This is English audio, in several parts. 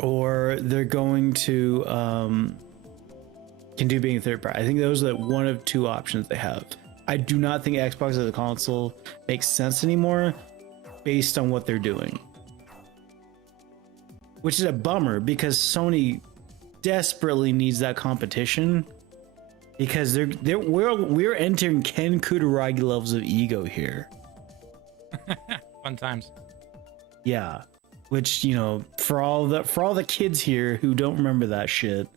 or they're going to can do being third party. I think those are one of two options they have. I do not think Xbox as a console makes sense anymore based on what they're doing, which is a bummer because Sony desperately needs that competition, because we're entering Ken Kutaragi levels of ego here. Fun times. Yeah, which, you know, for all the kids here who don't remember that shit,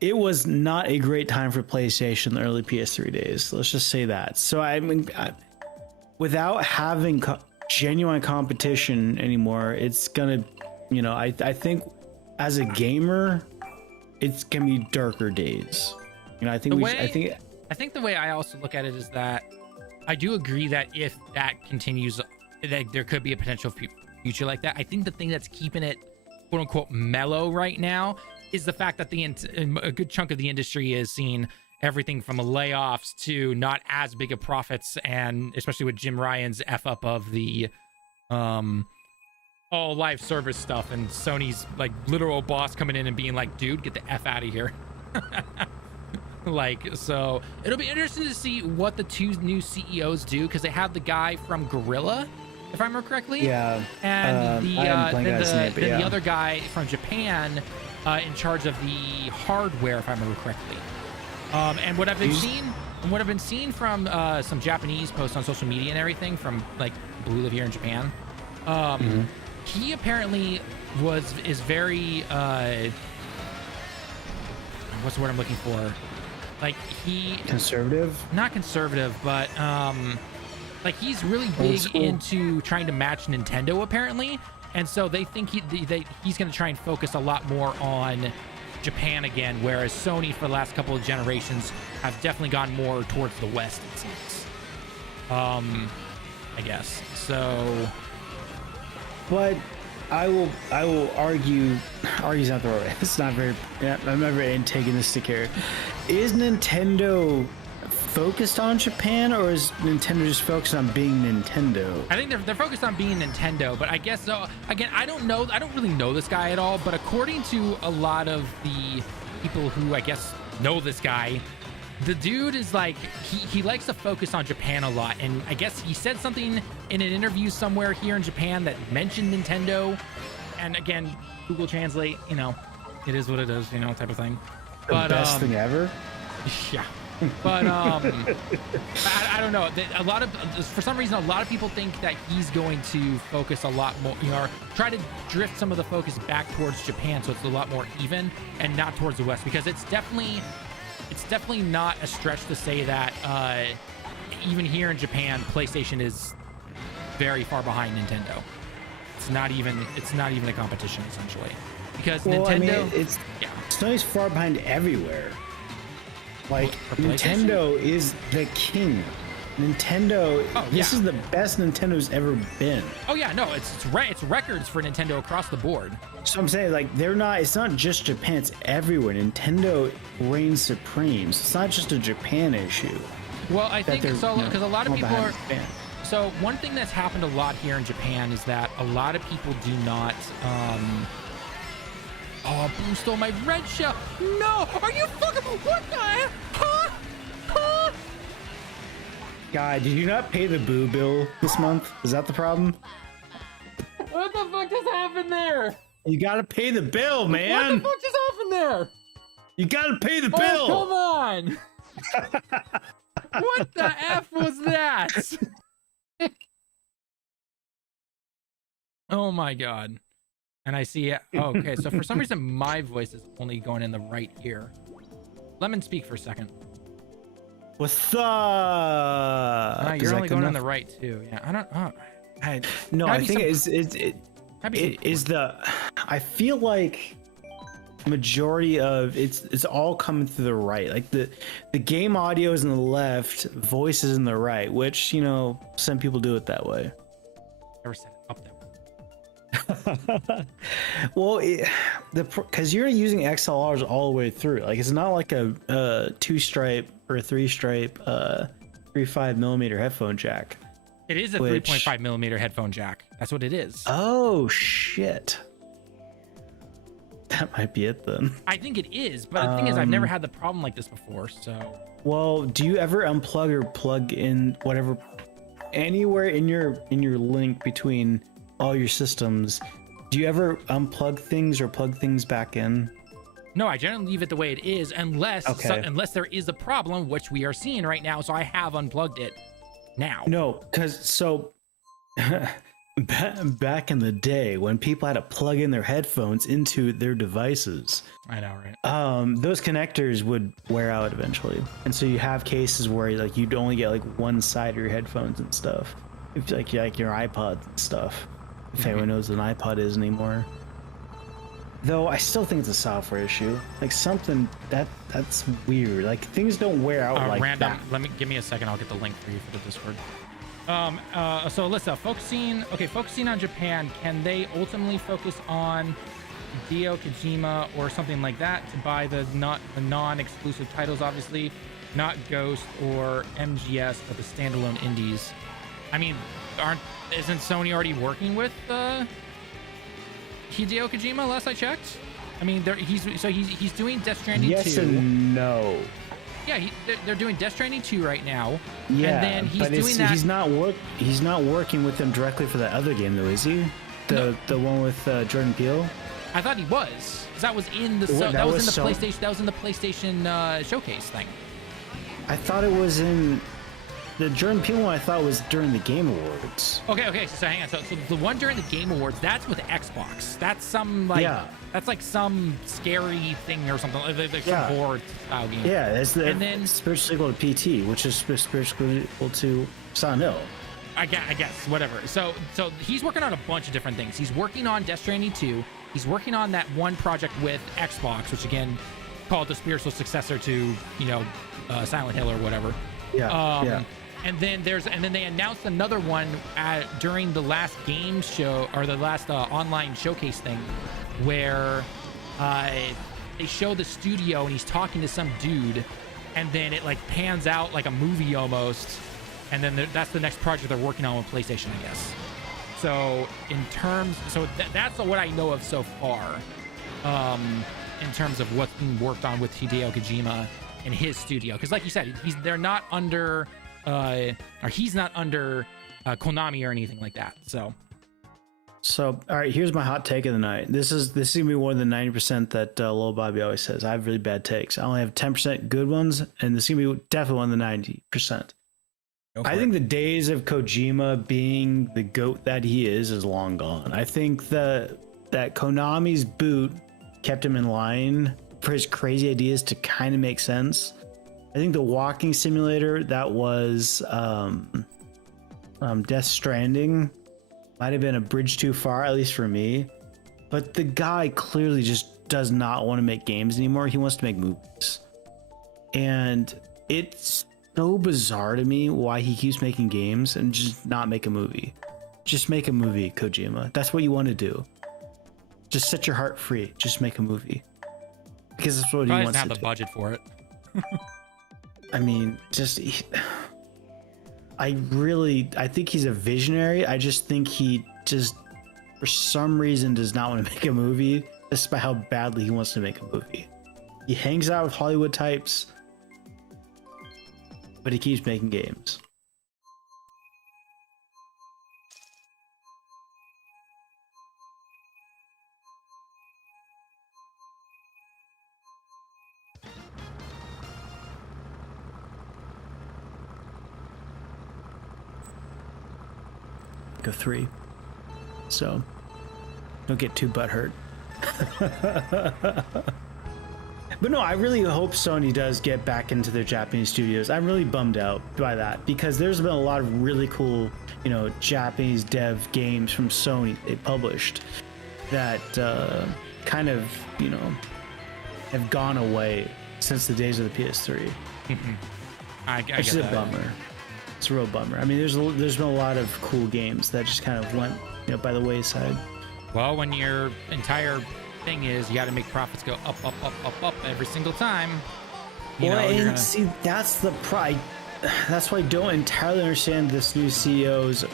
it was not a great time for PlayStation in the early PS3 days. Let's just say that. So I mean, without having genuine competition anymore, it's gonna, you know, I think as a gamer, it's gonna be darker days. You know, I think I think the way I also look at it is that I do agree that if that continues, that there could be a potential future like that. I think the thing that's keeping it quote unquote mellow right now is the fact that a good chunk of the industry is seeing everything from layoffs to not as big of profits, and especially with Jim Ryan's F up of the all live service stuff, and Sony's like literal boss coming in and being like, dude, get the F out of here. Like, so it'll be interesting to see what the two new CEOs do, because they have the guy from Gorilla, if I remember correctly, and the other guy from Japan in charge of the hardware, if I remember correctly. And what I've been seeing from some Japanese posts on social media and everything from like Blue Live here in Japan, he apparently is very what's the word I'm looking for? Like not conservative, but like he's really big into trying to match Nintendo apparently, and so they think he's going to try and focus a lot more on Japan again, whereas Sony for the last couple of generations have definitely gone more towards the West, it seems. I guess so. But I will argue not the right way. It's not very. Yeah, I'm not very antagonistic here. Is Nintendo focused on Japan, or is Nintendo just focused on being Nintendo? I think they're focused on being Nintendo, but I guess so. Again, I don't know. I don't really know this guy at all, but according to a lot of the people who I guess know this guy, the dude is like he likes to focus on Japan a lot, and I guess he said something in an interview somewhere here in Japan that mentioned Nintendo. And again, Google Translate, you know, it is what it is, you know, type of thing. The best thing ever. Yeah. But I don't know. For some reason, a lot of people think that he's going to focus a lot more, you know, or try to drift some of the focus back towards Japan, so it's a lot more even and not towards the West, because it's definitely not a stretch to say that even here in Japan, PlayStation is very far behind Nintendo. It's not even a competition essentially, because Nintendo. I mean, Sony's far behind everywhere. Like, Nintendo is the king. Nintendo, this is the best Nintendo's ever been. Oh yeah, no, it's records for Nintendo across the board. So I'm saying, like, it's not just Japan, it's everywhere. Nintendo reigns supreme. So it's not just a Japan issue. Well, I think so, because a lot of people are. So one thing that's happened a lot here in Japan is that a lot of people do not. Oh, Boo stole my red shell. No, are you fucking what the heck? Huh? Guy, did you not pay the Boo bill this month? Is that the problem? What the fuck just happened there? You gotta pay the bill, man. What the fuck just happened there? You gotta pay the bill. Oh, come on. What the F was that? Oh my god. And I see it. Oh, okay, so for some reason my voice is only going in the right ear. Lemon, speak for a second. What's up? You're only going in the right too. Yeah, I don't know. I think I feel like majority of it's all coming through the right. Like the game audio is in the left, voice is in the right, which, you know, some people do it that way. Never set it up that way. Well, because you're using XLRs all the way through. Like, it's not like a 2-stripe or a 3-stripe 3.5 millimeter headphone jack. It is a 3.5 millimeter headphone jack. That's what it is. Oh shit. that might be it then. I think it is, but the thing is, I've never had the problem like this before. So, well, do you ever unplug or plug in whatever anywhere in your link between all your systems? Do you ever unplug things or plug things back in? No, I generally leave it the way it is, unless unless there is a problem, which we are seeing right now. So I have unplugged it now. No, because so back in the day when people had to plug in their headphones into their devices, I know, right? Those connectors would wear out eventually, and so you have cases where like you'd only get like one side of your headphones and stuff, if like your iPods and stuff. If anyone knows what an iPod is anymore. Though I still think it's a software issue. Like something that's weird. Like things don't wear out like random. that. Give me a second. I'll get the link for you for the Discord. So Alyssa, focusing on Japan, can they ultimately focus on Hideo Kojima or something like that to buy the non-exclusive titles? Obviously, not Ghost or MGS, but the standalone indies. I mean, isn't Sony already working with Hideo Kojima? Last I checked. I mean, he's doing Death Stranding 2. Yes and no. Yeah, they're doing Death Stranding 2 right now. Yeah, and then he's He's not working with them directly for that other game though, is he? The one with Jordan Peele. I thought he was. 'Cause that was in the PlayStation. That was in the PlayStation showcase thing. I thought it was in the Jordan Peele one. I thought was during the Game Awards. Okay. So hang on. So the one during the Game Awards, that's with Xbox. That's some like that's like some scary thing or something. Like some horror style game. Yeah, it's the spiritual sequel to PT, which is spiritual sequel to Silent Hill. I guess whatever. So he's working on a bunch of different things. He's working on Death Stranding 2. He's working on that one project with Xbox, which again called the spiritual successor to Silent Hill or whatever. Yeah. And then they announced another one during the last game show or the last online showcase thing, where they show the studio and he's talking to some dude, and then it like pans out like a movie almost, and then that's the next project they're working on with PlayStation, I guess. So that's what I know of so far, in terms of what's being worked on with Hideo Kojima and his studio, because like you said, they're not under. Or he's not under Konami or anything like that. So all right, here's my hot take of the night. This is gonna be more than 90% that LittleBobby always says. I have really bad takes. I only have 10% good ones, and this is gonna be definitely one of the 90%. I think the days of Kojima being the GOAT that he is long gone. I think that Konami's boot kept him in line for his crazy ideas to kind of make sense. I think the walking simulator that was Death Stranding might have been a bridge too far, at least for me. But the guy clearly just does not want to make games anymore. He wants to make movies. And it's so bizarre to me why he keeps making games and just not make a movie. Just make a movie, Kojima. That's what you want to do. Just set your heart free. Just make a movie. Because that's what he wants to do. Doesn't have the budget for it. I mean, I think he's a visionary. I just think he just, for some reason, does not want to make a movie, despite how badly he wants to make a movie. He hangs out with Hollywood types, but he keeps making games. Of 3, so don't get too butthurt. But no, I really hope Sony does get back into their Japanese studios. I'm really bummed out by that, because there's been a lot of really cool, Japanese dev games from Sony they published that kind of, have gone away since the days of the PS3. Which is a bummer. It's a real bummer. I mean, there's been a lot of cool games that just kind of went, by the wayside. Well, when your entire thing is you got to make profits go up every single time. See, that's the pride. That's why I don't entirely understand this new CEO's,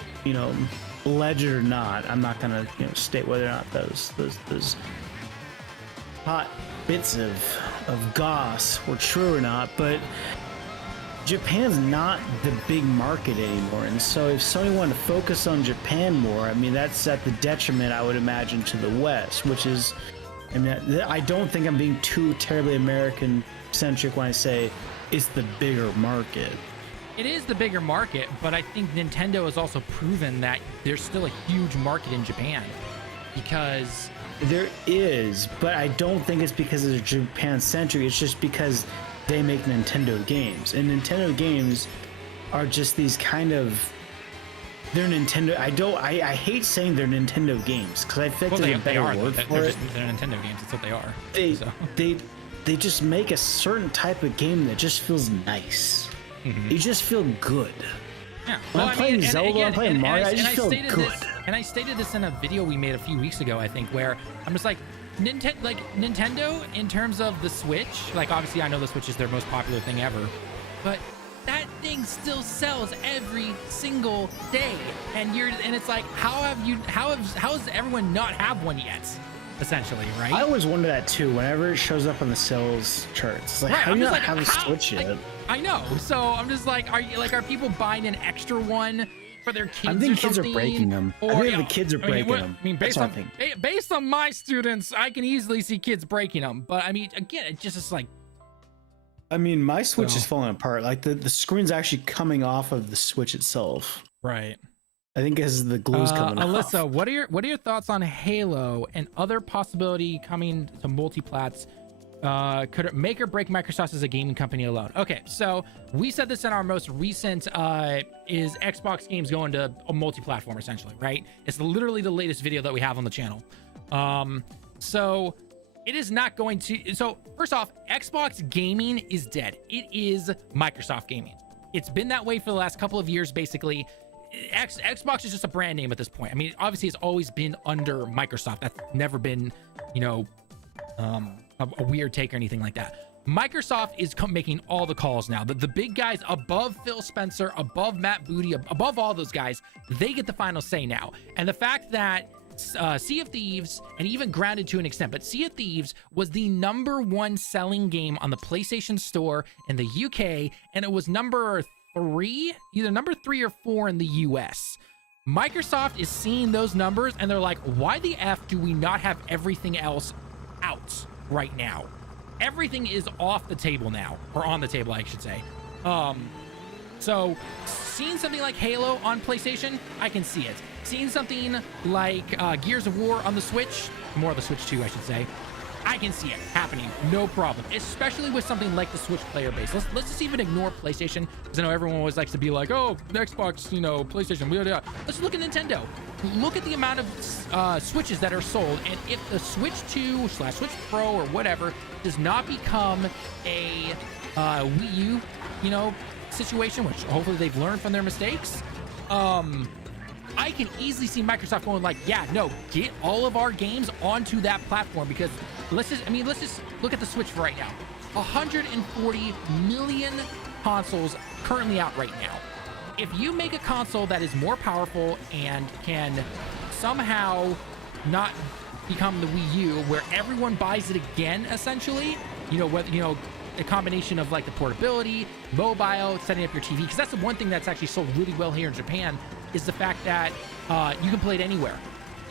alleged or not. I'm not gonna, state whether or not those hot bits of goss were true or not, but Japan's not the big market anymore, and so if Sony wanted to focus on Japan more, I mean, that's at the detriment, I would imagine, to the West, which is, I mean, I don't think I'm being too terribly American centric when I say it's the bigger market. It is the bigger market, but I think Nintendo has also proven that there's still a huge market in Japan, because there is, but I don't think it's because it's Japan centric. It's just because they make Nintendo games, and Nintendo games are just these kind of, they're Nintendo. I hate saying they're Nintendo games because I think there's a better word for it. They're Nintendo games. That's what they are. They just make a certain type of game that just feels nice. Mm-hmm. You just feel good. Yeah. When I'm playing Zelda, I'm playing Mario, I just feel good. And I stated this in a video we made a few weeks ago, I think, where I'm just like, Nintendo, in terms of the Switch, like, obviously I know the Switch is their most popular thing ever, but that thing still sells every single day. And it's like, how has everyone not have one yet? Essentially, right? I always wonder that too. Whenever it shows up on the sales charts, it's like, right, how do you not have a Switch yet? Like, I know. So I'm just like, are people buying an extra one for their kids? I think kids are breaking them. I think the kids are breaking them. I mean, based on my students, I can easily see kids breaking them. But I mean, again, it just is like, I mean, my Switch is falling apart. Like the screen's actually coming off of the Switch itself. Right. I think as the glue's coming off. Alyssa, what are your thoughts on Halo and other possibility coming to multiplats? Could it make or break Microsoft as a gaming company alone? Okay, so we said this in our most recent is Xbox games going to a multi-platform, essentially, right? It's literally the latest video that we have on the channel. So it is not going to. So first off, Xbox gaming is dead. It is Microsoft gaming. It's been that way for the last couple of years, basically. Xbox is just a brand name at this point. I mean, obviously it's always been under Microsoft. That's never been, a weird take or anything like that. Microsoft is making all the calls now. The big guys above Phil Spencer, above Matt Booty, above all those guys, they get the final say now. And the fact that Sea of Thieves, and even Grounded to an extent, but Sea of Thieves was the #1 selling game on the PlayStation Store in the UK, and it was either number 3 or 4 in the US. Microsoft is seeing those numbers and they're like, why the F do we not have everything else out right now? Everything is off the table now, or on the table, I should say. So seeing something like Halo on PlayStation, I can see it. Seeing something like Gears of War on the Switch, more of the Switch 2, I should say, I can see it happening, no problem, especially with something like the Switch player base. Let's just even ignore PlayStation, because I know everyone always likes to be like, oh, Xbox, PlayStation, blah, blah, blah. Let's look at Nintendo. Look at the amount of Switches that are sold, and if the Switch 2 / Switch Pro or whatever does not become a Wii U, situation, which hopefully they've learned from their mistakes, I can easily see Microsoft going like, yeah, no, get all of our games onto that platform, because let's just look at the Switch for right now. 140 million consoles currently out right now. If you make a console that is more powerful and can somehow not become the Wii U, where everyone buys it again, essentially, a combination of like the portability, mobile, setting up your TV, because that's the one thing that's actually sold really well here in Japan, is the fact that you can play it anywhere,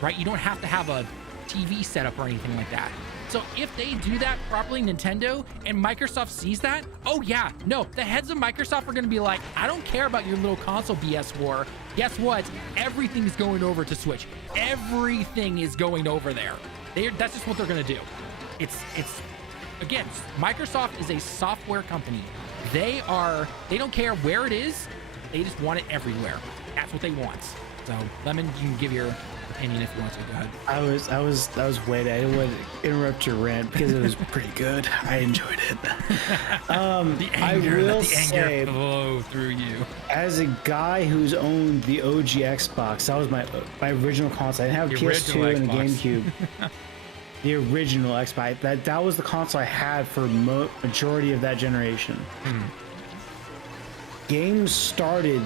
right? You don't have to have a TV setup or anything like that. So if they do that properly, Nintendo, and Microsoft sees that, oh yeah, no, the heads of Microsoft are going to be like, I don't care about your little console BS war. Guess what? Everything's going over to Switch. Everything is going over there. That's just what they're going to do. It's again, Microsoft is a software company. They don't care where it is. They just want it everywhere. That's what they want. So, Lemon, you can give your opinion if you want to. Go ahead. I was waiting. I didn't want to interrupt your rant because it was pretty good. I enjoyed it. The anger flow through you. As a guy who's owned the OG Xbox, that was my original console. I didn't have a PS2 and a GameCube. The original Xbox. That was the console I had for majority of that generation. Games started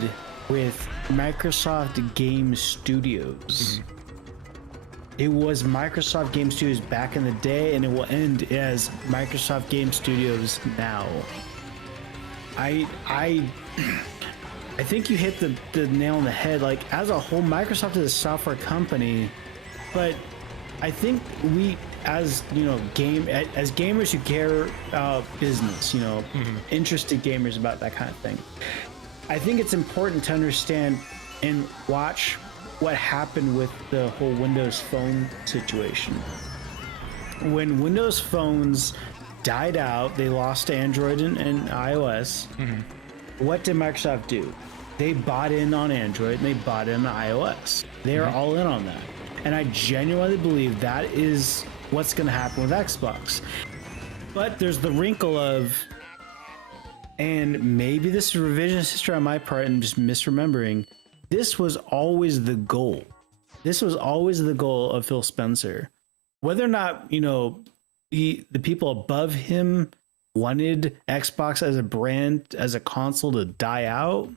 with Microsoft Game Studios. It was Microsoft Game Studios back in the day, and it will end as Microsoft Game Studios now. I think you hit the nail on the head. Like, as a whole, Microsoft is a software company, but I think we, as you know, as gamers who care about business, you know, interested gamers about that kind of thing, I think it's important to understand and watch what happened with the whole Windows Phone situation. When Windows phones died out, they lost Android and iOS. What did Microsoft do? They bought in on Android and they bought in on iOS. They are all in on that. And I genuinely believe that is what's going to happen with Xbox. But there's the wrinkle of, and maybe this is revisionist history on my part and just misremembering, this was always the goal. This was always the goal of Phil Spencer. Whether or not, you know, the people above him wanted Xbox as a brand, as a console to die out,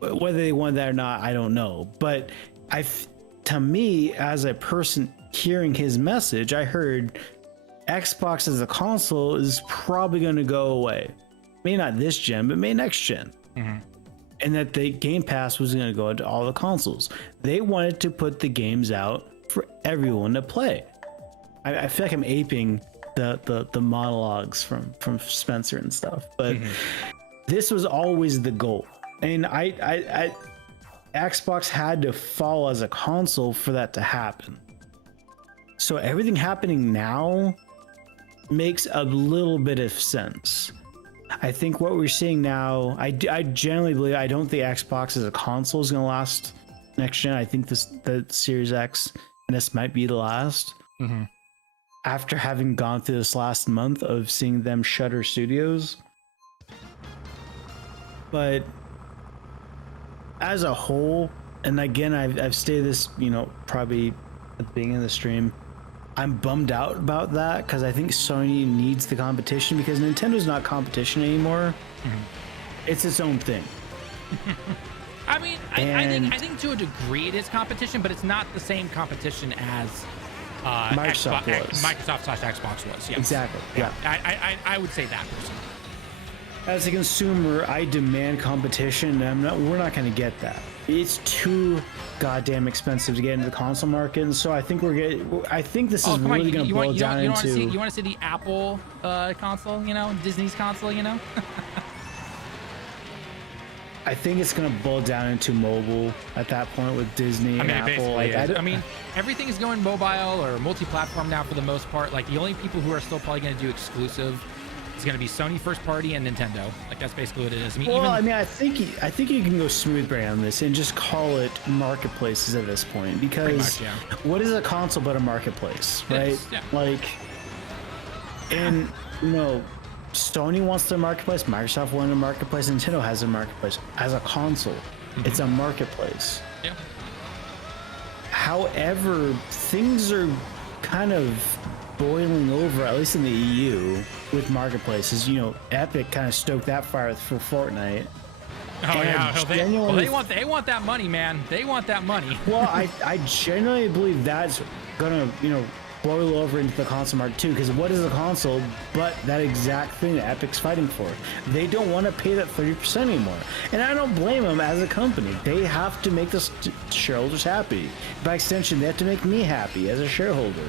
whether they wanted that or not, I don't know. But to me, as a person hearing his message, I heard Xbox as a console is probably going to go away. May not this gen, but may next gen. And that the Game Pass was going to go into all the consoles. They wanted to put the games out for everyone to play. I feel like I'm aping the monologues from Spencer and stuff, but this was always the goal. And Xbox had to fall as a console for that to happen. So everything happening now makes a little bit of sense. I think what we're seeing now, I generally believe, I don't think Xbox as a console is going to last next gen. I think the Series X and this might be the last. After having gone through this last month of seeing them shutter studios. But as a whole, and again, I've stated this, you know, probably at the beginning of the stream, I'm bummed out about that because I think Sony needs the competition because Nintendo's not competition anymore. It's its own thing. I mean, I think to a degree it is competition, but it's not the same competition as Microsoft Microsoft/Xbox was. Yes. Exactly. Yeah. I would say that personally. As a consumer, I demand competition, and we're not going to get that. It's too goddamn expensive to get into the console market, and so I think this is really going to boil down into. You want to see the Apple console, you know, Disney's console, you know? I think it's going to boil down into mobile at that point with Disney and Apple. I mean, everything is going mobile or multi-platform now for the most part. Like, the only people who are still probably going to do exclusive is going to be Sony first party and Nintendo. Like, that's basically what it is. I mean, I think you can go smooth brain on this and just call it marketplaces at this point, because what is a console but a marketplace, right? Like, and you know, Sony wants their marketplace, Microsoft wanted a marketplace, Nintendo has a marketplace. As a console, it's a marketplace. However, things are kind of boiling over, at least in the EU, with marketplaces. You know, Epic kind of stoked that fire for Fortnite. They want that money, man. They want that money. Well, I genuinely believe that's gonna, you know, boil over into the console market too, because what is a console but that exact thing that Epic's fighting for? They don't want to pay that 30% anymore, and I don't blame them. As a company, they have to make the shareholders happy. By extension, they have to make me happy as a shareholder.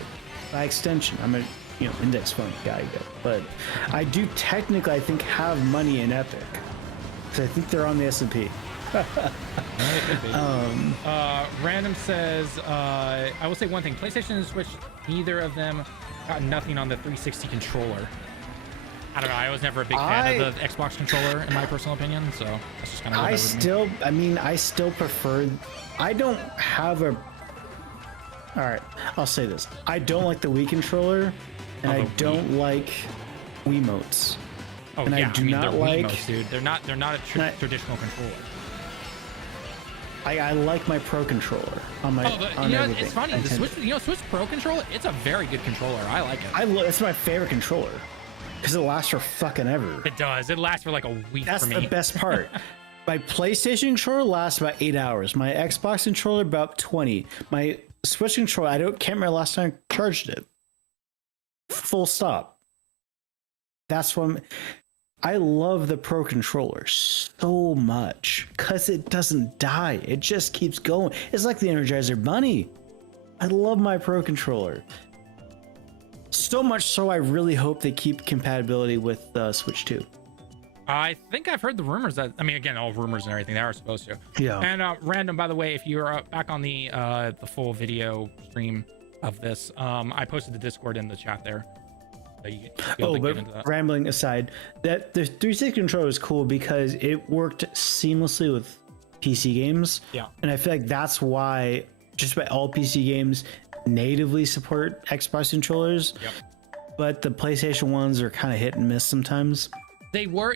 By extension, I'm a index fund guy, but I do technically, I think, have money in Epic, because I think they're on the S&P. Random says, I will say one thing: PlayStation and Switch, neither of them got nothing on the 360 controller. I don't know. I was never a big fan of the Xbox controller, in my personal opinion. So that's just kind of. I still prefer. I don't have a. All right, I'll say this: I don't like the Wii controller, and I don't like Wiimotes. Oh, and yeah, I do not like, Wiimotes, dude. They're not a traditional controller. I like my Pro controller on my. It's funny. The Switch Pro controller, it's a very good controller. I like it. It's my favorite controller because it lasts for fucking ever. It does. It lasts for like a week. That's for me. The best part. My PlayStation controller lasts about 8 hours. My Xbox controller about 20. My Switch controller, can't remember last time I charged it. Full stop. That's what I love the Pro controller so much because it doesn't die. It just keeps going. It's like the Energizer Bunny. I love my Pro controller. So much so I really hope they keep compatibility with Switch 2. I think I've heard the rumors that, I mean, again, all rumors and everything, they are supposed to. Yeah. And random, by the way, if you're back on the full video stream of this, I posted the Discord in the chat there. So you but rambling aside, that the 360 controller is cool because it worked seamlessly with PC games. Yeah. And I feel like that's why just about all PC games natively support Xbox controllers. Yep. But the PlayStation ones are kind of hit and miss sometimes. They were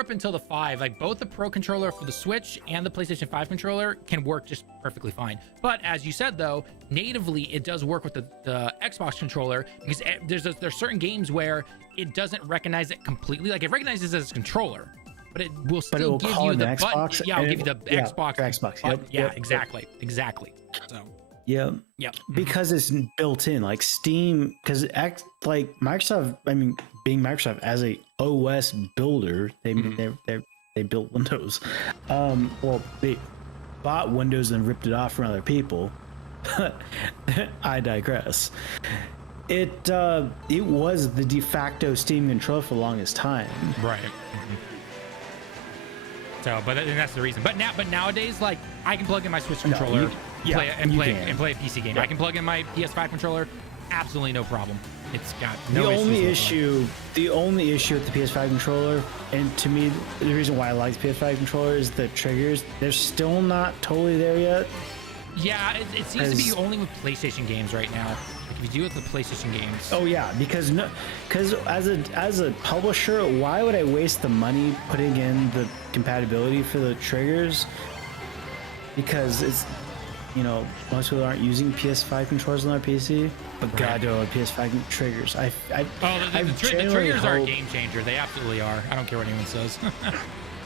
up until the 5. Like both the Pro controller for the Switch and the PlayStation 5 controller can work just perfectly fine. But as you said, though, natively it does work with the Xbox controller because there's certain games where it doesn't recognize it completely. Like it recognizes it as a controller, but it will still give you the button. Yeah, it'll give you the Xbox. Xbox. Button. Yeah, exactly. So. Yeah. Because it's built in, like Steam, because like Microsoft, I mean, being Microsoft as a OS builder, they built Windows. Well, they bought Windows and ripped it off from other people. But I digress. It was the de facto Steam controller for the longest time. Right. So, but that's the reason. But nowadays, like I can plug in my Switch controller, play a PC game. Yeah. I can plug in my PS5 controller, absolutely no problem. It's got no the only issue with the PS5 controller, and to me, the reason why I like the PS5 controller is the triggers. They're still not totally there yet. Yeah, it seems to be only with PlayStation games right now. Like if you do it with the PlayStation games. Oh yeah, because as a publisher, why would I waste the money putting in the compatibility for the triggers? Because it's, you know, most people aren't using PS5 controllers on their PC, but God, there are PS5 triggers. The triggers are a game changer. They absolutely are. I don't care what anyone says.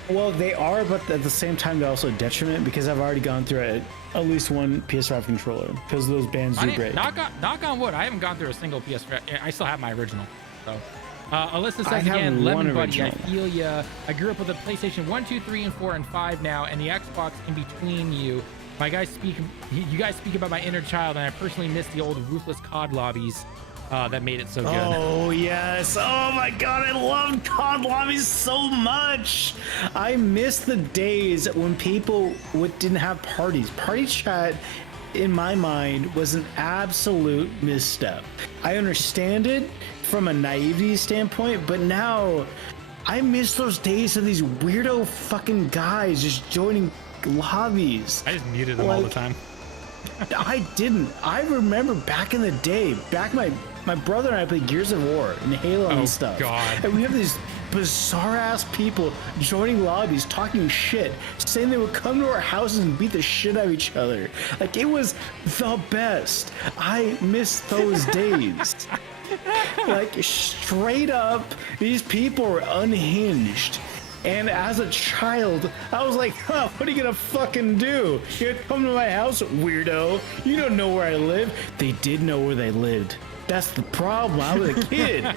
Well, they are, but at the same time, they're also a detriment because I've already gone through at least one PS5 controller because those bands do break. Knock on wood, I haven't gone through a single PS5. I still have my original. So, Alyssa says again, LittleBobby, I feel ya. I grew up with a PlayStation 1, 2, 3, and 4, and 5 now, and the Xbox in between you. You guys speak about my inner child, and I personally miss the old ruthless COD lobbies that made it so good. Oh yes! Oh my God, I love COD lobbies so much. I miss the days when people didn't have parties. Party chat, in my mind, was an absolute misstep. I understand it from a naivety standpoint, but now I miss those days of these weirdo fucking guys just joining lobbies. I just muted them all the time. I didn't. I remember back in the day, my brother and I played Gears of War and Halo and stuff. God. And we have these bizarre ass people joining lobbies, talking shit, saying they would come to our houses and beat the shit out of each other. Like, it was the best. I miss those days. Like, straight up, these people were unhinged. And as a child, I was like, huh, what are you gonna fucking do? You're gonna come to my house, weirdo? You don't know where I live. They did know where they lived. That's the problem. I was a kid.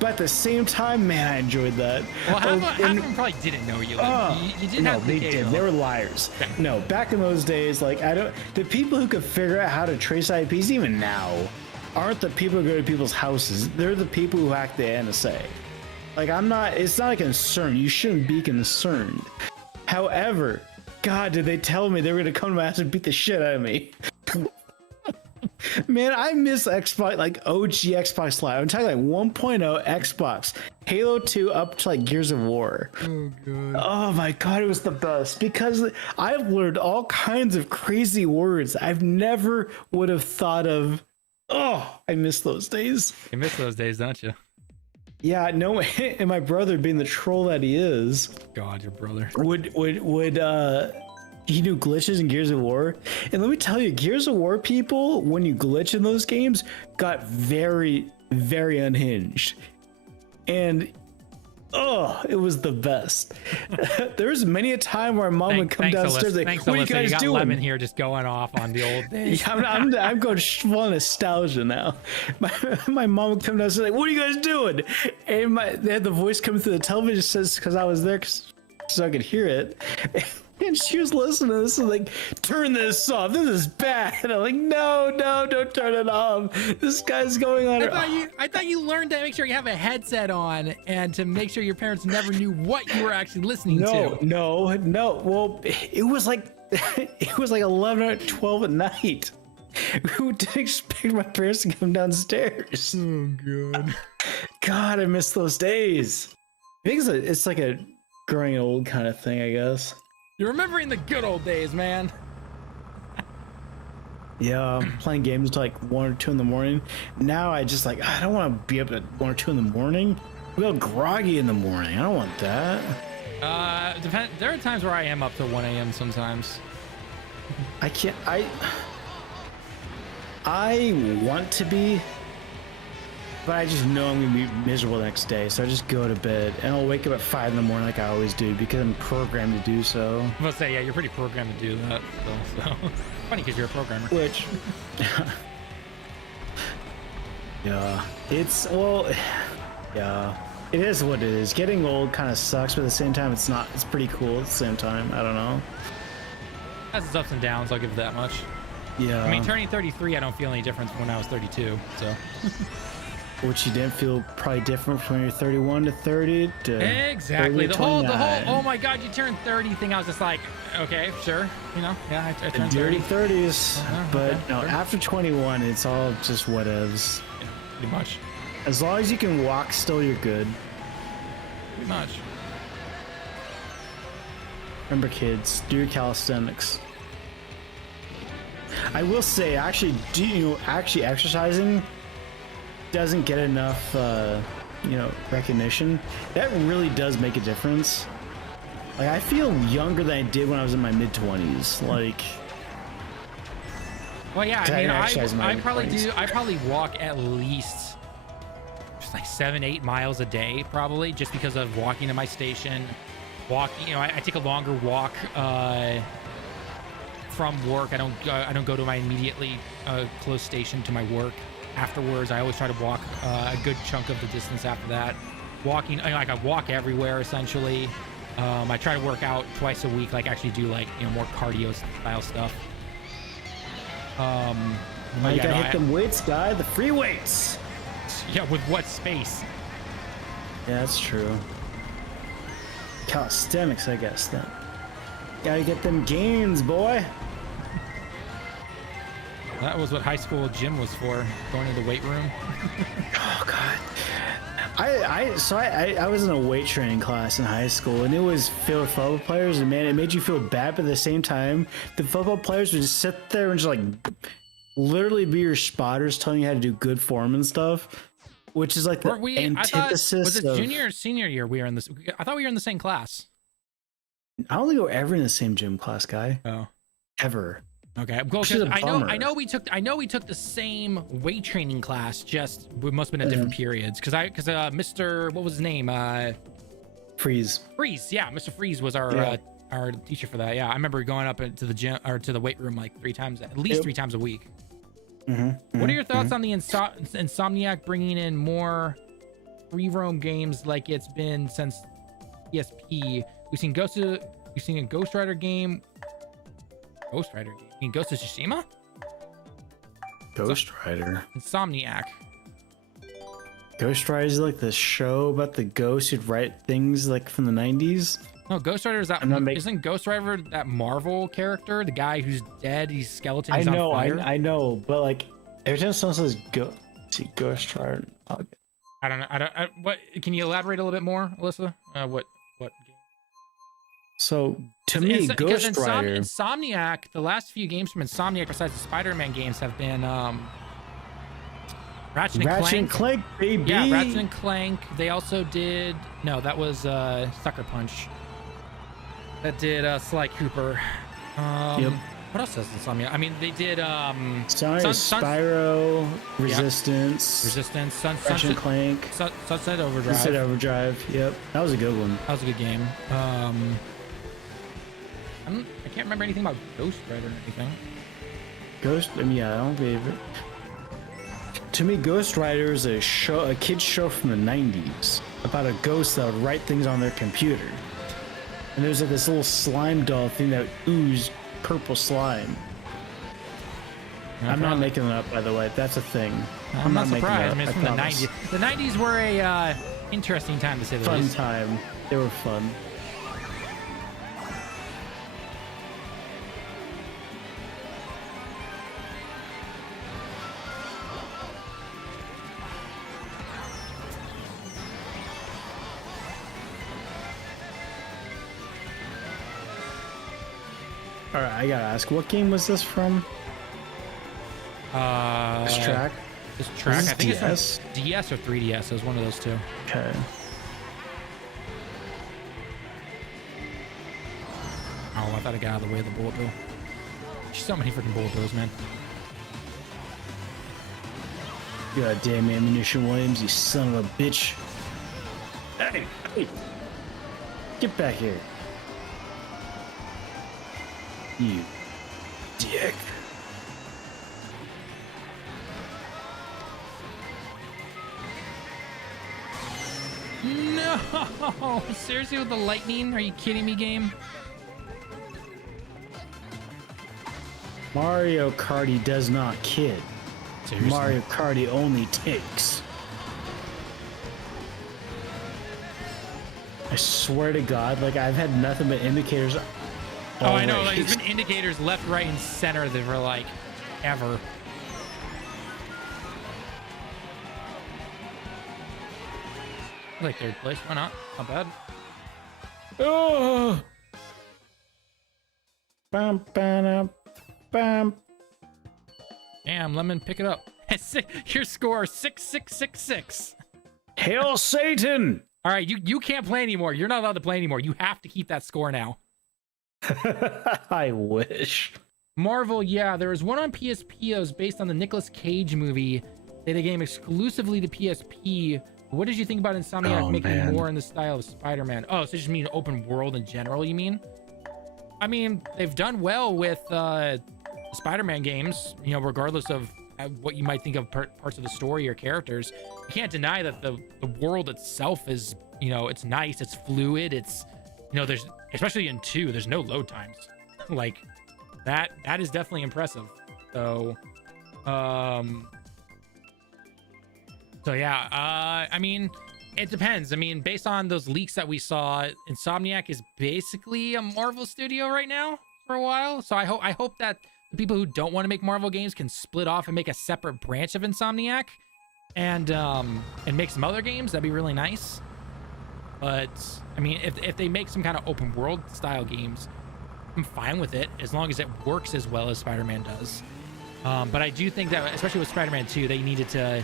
But at the same time, man, I enjoyed that. Well, half of them probably didn't know you. You didn't have they did. They were liars. No, back in those days, like, the people who could figure out how to trace IPs even now aren't the people who go to people's houses. They're the people who hack the NSA. Like, it's not a concern. You shouldn't be concerned. However, God, did they tell me they were going to come to my house and beat the shit out of me? Man, I miss Xbox, like OG Xbox Live. I'm talking like 1.0 Xbox, Halo 2 up to like Gears of War. Oh, God. Oh my God, it was the best because I've learned all kinds of crazy words I've never would have thought of. Oh, I miss those days. You miss those days, don't you? Yeah, no, and my brother, being the troll that he is, God, your brother would he knew glitches in Gears of War, and let me tell you, Gears of War people, when you glitch in those games, got very, very unhinged, and Oh, it was the best. There was many a time where mom would come downstairs like, "What are you guys doing?" Lemon here just going off on the old days. Yeah, I'm going full nostalgia now. My mom would come downstairs like, "What are you guys doing?" And they had the voice coming through the television says because I was there so I could hear it. And she was listening to this and like, "Turn this off. This is bad." And I'm like, no, don't turn it off. This guy's going on. I thought you learned to make sure you have a headset on and to make sure your parents never knew what you were actually listening to. No. Well, it was like 11 or 12 at night. Who didn't expect my parents to come downstairs? Oh god. God, I miss those days. I think it's like a growing old kind of thing, I guess. You're remembering the good old days, man. Yeah, playing games until like 1 or 2 in the morning. Now I just like, I don't want to be up at 1 or 2 in the morning. I feel groggy in the morning. I don't want that. There are times where I am up till 1 a.m. sometimes. I can't. I want to be, but I just know I'm gonna be miserable the next day, so I just go to bed and I'll wake up at 5 in the morning like I always do because I'm programmed to do so. I'm gonna say, yeah, you're pretty programmed to do that. So. Funny because you're a programmer. Which, yeah, yeah, it is what it is. Getting old kind of sucks, but at the same time, it's not. It's pretty cool at the same time. I don't know. It has its ups and downs. I'll give it that much. Yeah. I mean, turning 33, I don't feel any difference from when I was 32. So. Which you didn't feel probably different from when you're 31 to 30 to exactly 30 to the whole oh my god, you turned 30 thing. I was just like, okay, sure, you know, yeah, I turned the dirty 30. 30s, but okay, no, sure. After 21 it's all just whatevs. Yeah, pretty much. As long as you can walk still, you're good. Pretty much. Remember, kids, do your calisthenics. I will say, actually exercising doesn't get enough recognition. That really does make a difference. Like, I feel younger than I did when I was in my mid-20s. Like, well, yeah, I mean, I probably walk at least just like 7-8 miles a day, probably, just because of walking to my station. I take a longer walk from work. I don't go to my immediately close station to my work. Afterwards, I always try to walk a good chunk of the distance after that. Walking, like, I walk everywhere essentially. I try to work out twice a week, like actually do like more cardio style stuff. You gotta hit them weights, guy. The free weights. Yeah, with what space? Yeah, that's true. Calisthenics, I guess then. Gotta get them gains, boy. That was what high school gym was for, going to the weight room. Oh god. I was in a weight training class in high school, and it was filled with football players, and man, it made you feel bad, but at the same time, the football players would just sit there and just like literally be your spotters, telling you how to do good form and stuff, which is like the antithesis. Was it junior or senior year we were in this? I thought we were in the same class. I don't think we were ever in the same gym class, guy. Oh, ever. Okay, well, I know we took the same weight training class. Just we must have been at different periods. Because Mr. what was his name? Freeze. Yeah, Mr. Freeze was our teacher for that. Yeah, I remember going up to the gym or to the weight room like at least 3 times a week. What are your thoughts on the Insomniac bringing in more free roam games like it's been since PSP? We've seen a Ghost Rider game. Ghost Rider game. You mean Ghost of Tsushima? Ghost Rider. Insomniac. Ghost Rider is like the show about the ghosts who'd write things like from the 90s. No, Ghost Rider is that. Isn't Ghost Rider that Marvel character? The guy who's dead, he's skeleton. He's on fire? I know, but like every time someone says Ghost Rider, I don't know. What? Can you elaborate a little bit more, Alyssa? What? So to me, Ghost Rider, Insomniac. The last few games from Insomniac, besides the Spider-Man games, have been Ratchet and Clank, baby. Yeah, Ratchet and Clank. They also did. No, that was Sucker Punch. That did Sly Cooper. Yep. What else has Insomnia? I mean, they did Spyro, Resistance, Sunset Clank, Sunset Overdrive. Sunset Overdrive. Yep, that was a good one. That was a good game. I can't remember anything about Ghost Rider or anything. I mean, yeah, I don't believe it. To me, Ghost Rider is a kid's show from the 90s about a ghost that would write things on their computer. And there's like this little slime doll thing that oozed purple slime. I'm not making it up, by the way. That's a thing. I'm not surprised. I mean, it's from the 90s. The 90s were a interesting time, to say the least. Fun time. They were fun. All right, I gotta ask, what game was this from? This track? This track, I think DS? it's from DS or 3DS. It was one of those two. Okay. Oh, I thought I got out of the way of the bullet bill. There's so many freaking bullet bills, man. God damn ammunition, Williams, you son of a bitch. Hey, get back here. You dick. No! Seriously, with the lightning? Are you kidding me, game? Mario Kart does not kid. Seriously? Mario Kart only takes. I swear to God, like I've had nothing but indicators. Oh, I know. Like, there's been indicators left, right, and center that were like, ever. Like third place. Why not? Not bad. Oh. Bam, bam, bam. Damn, Lemon, pick it up. Your score 6666. Hail Satan! All right, you can't play anymore. You're not allowed to play anymore. You have to keep that score now. I wish. Marvel, yeah, there was one on PSP that was based on the Nicolas Cage movie. They did a game exclusively to PSP. What did you think about Insomniac making more in the style of Spider-Man? Oh, so you just mean open world in general, you mean? I mean, they've done well with Spider-Man games, you know, regardless of what you might think of parts of the story or characters. You can't deny that the world itself is, you know, it's nice, it's fluid, it's, you know, there's, especially in 2, there's no load times. Like, that is definitely impressive. So, yeah, I mean, it depends. I mean, based on those leaks that we saw, Insomniac is basically a Marvel studio right now for a while. So I hope that the people who don't want to make Marvel games can split off and make a separate branch of Insomniac and make some other games. That'd be really nice. But I mean, if they make some kind of open world style games, I'm fine with it as long as it works as well as Spider-Man does. But I do think that, especially with Spider-Man 2, they needed to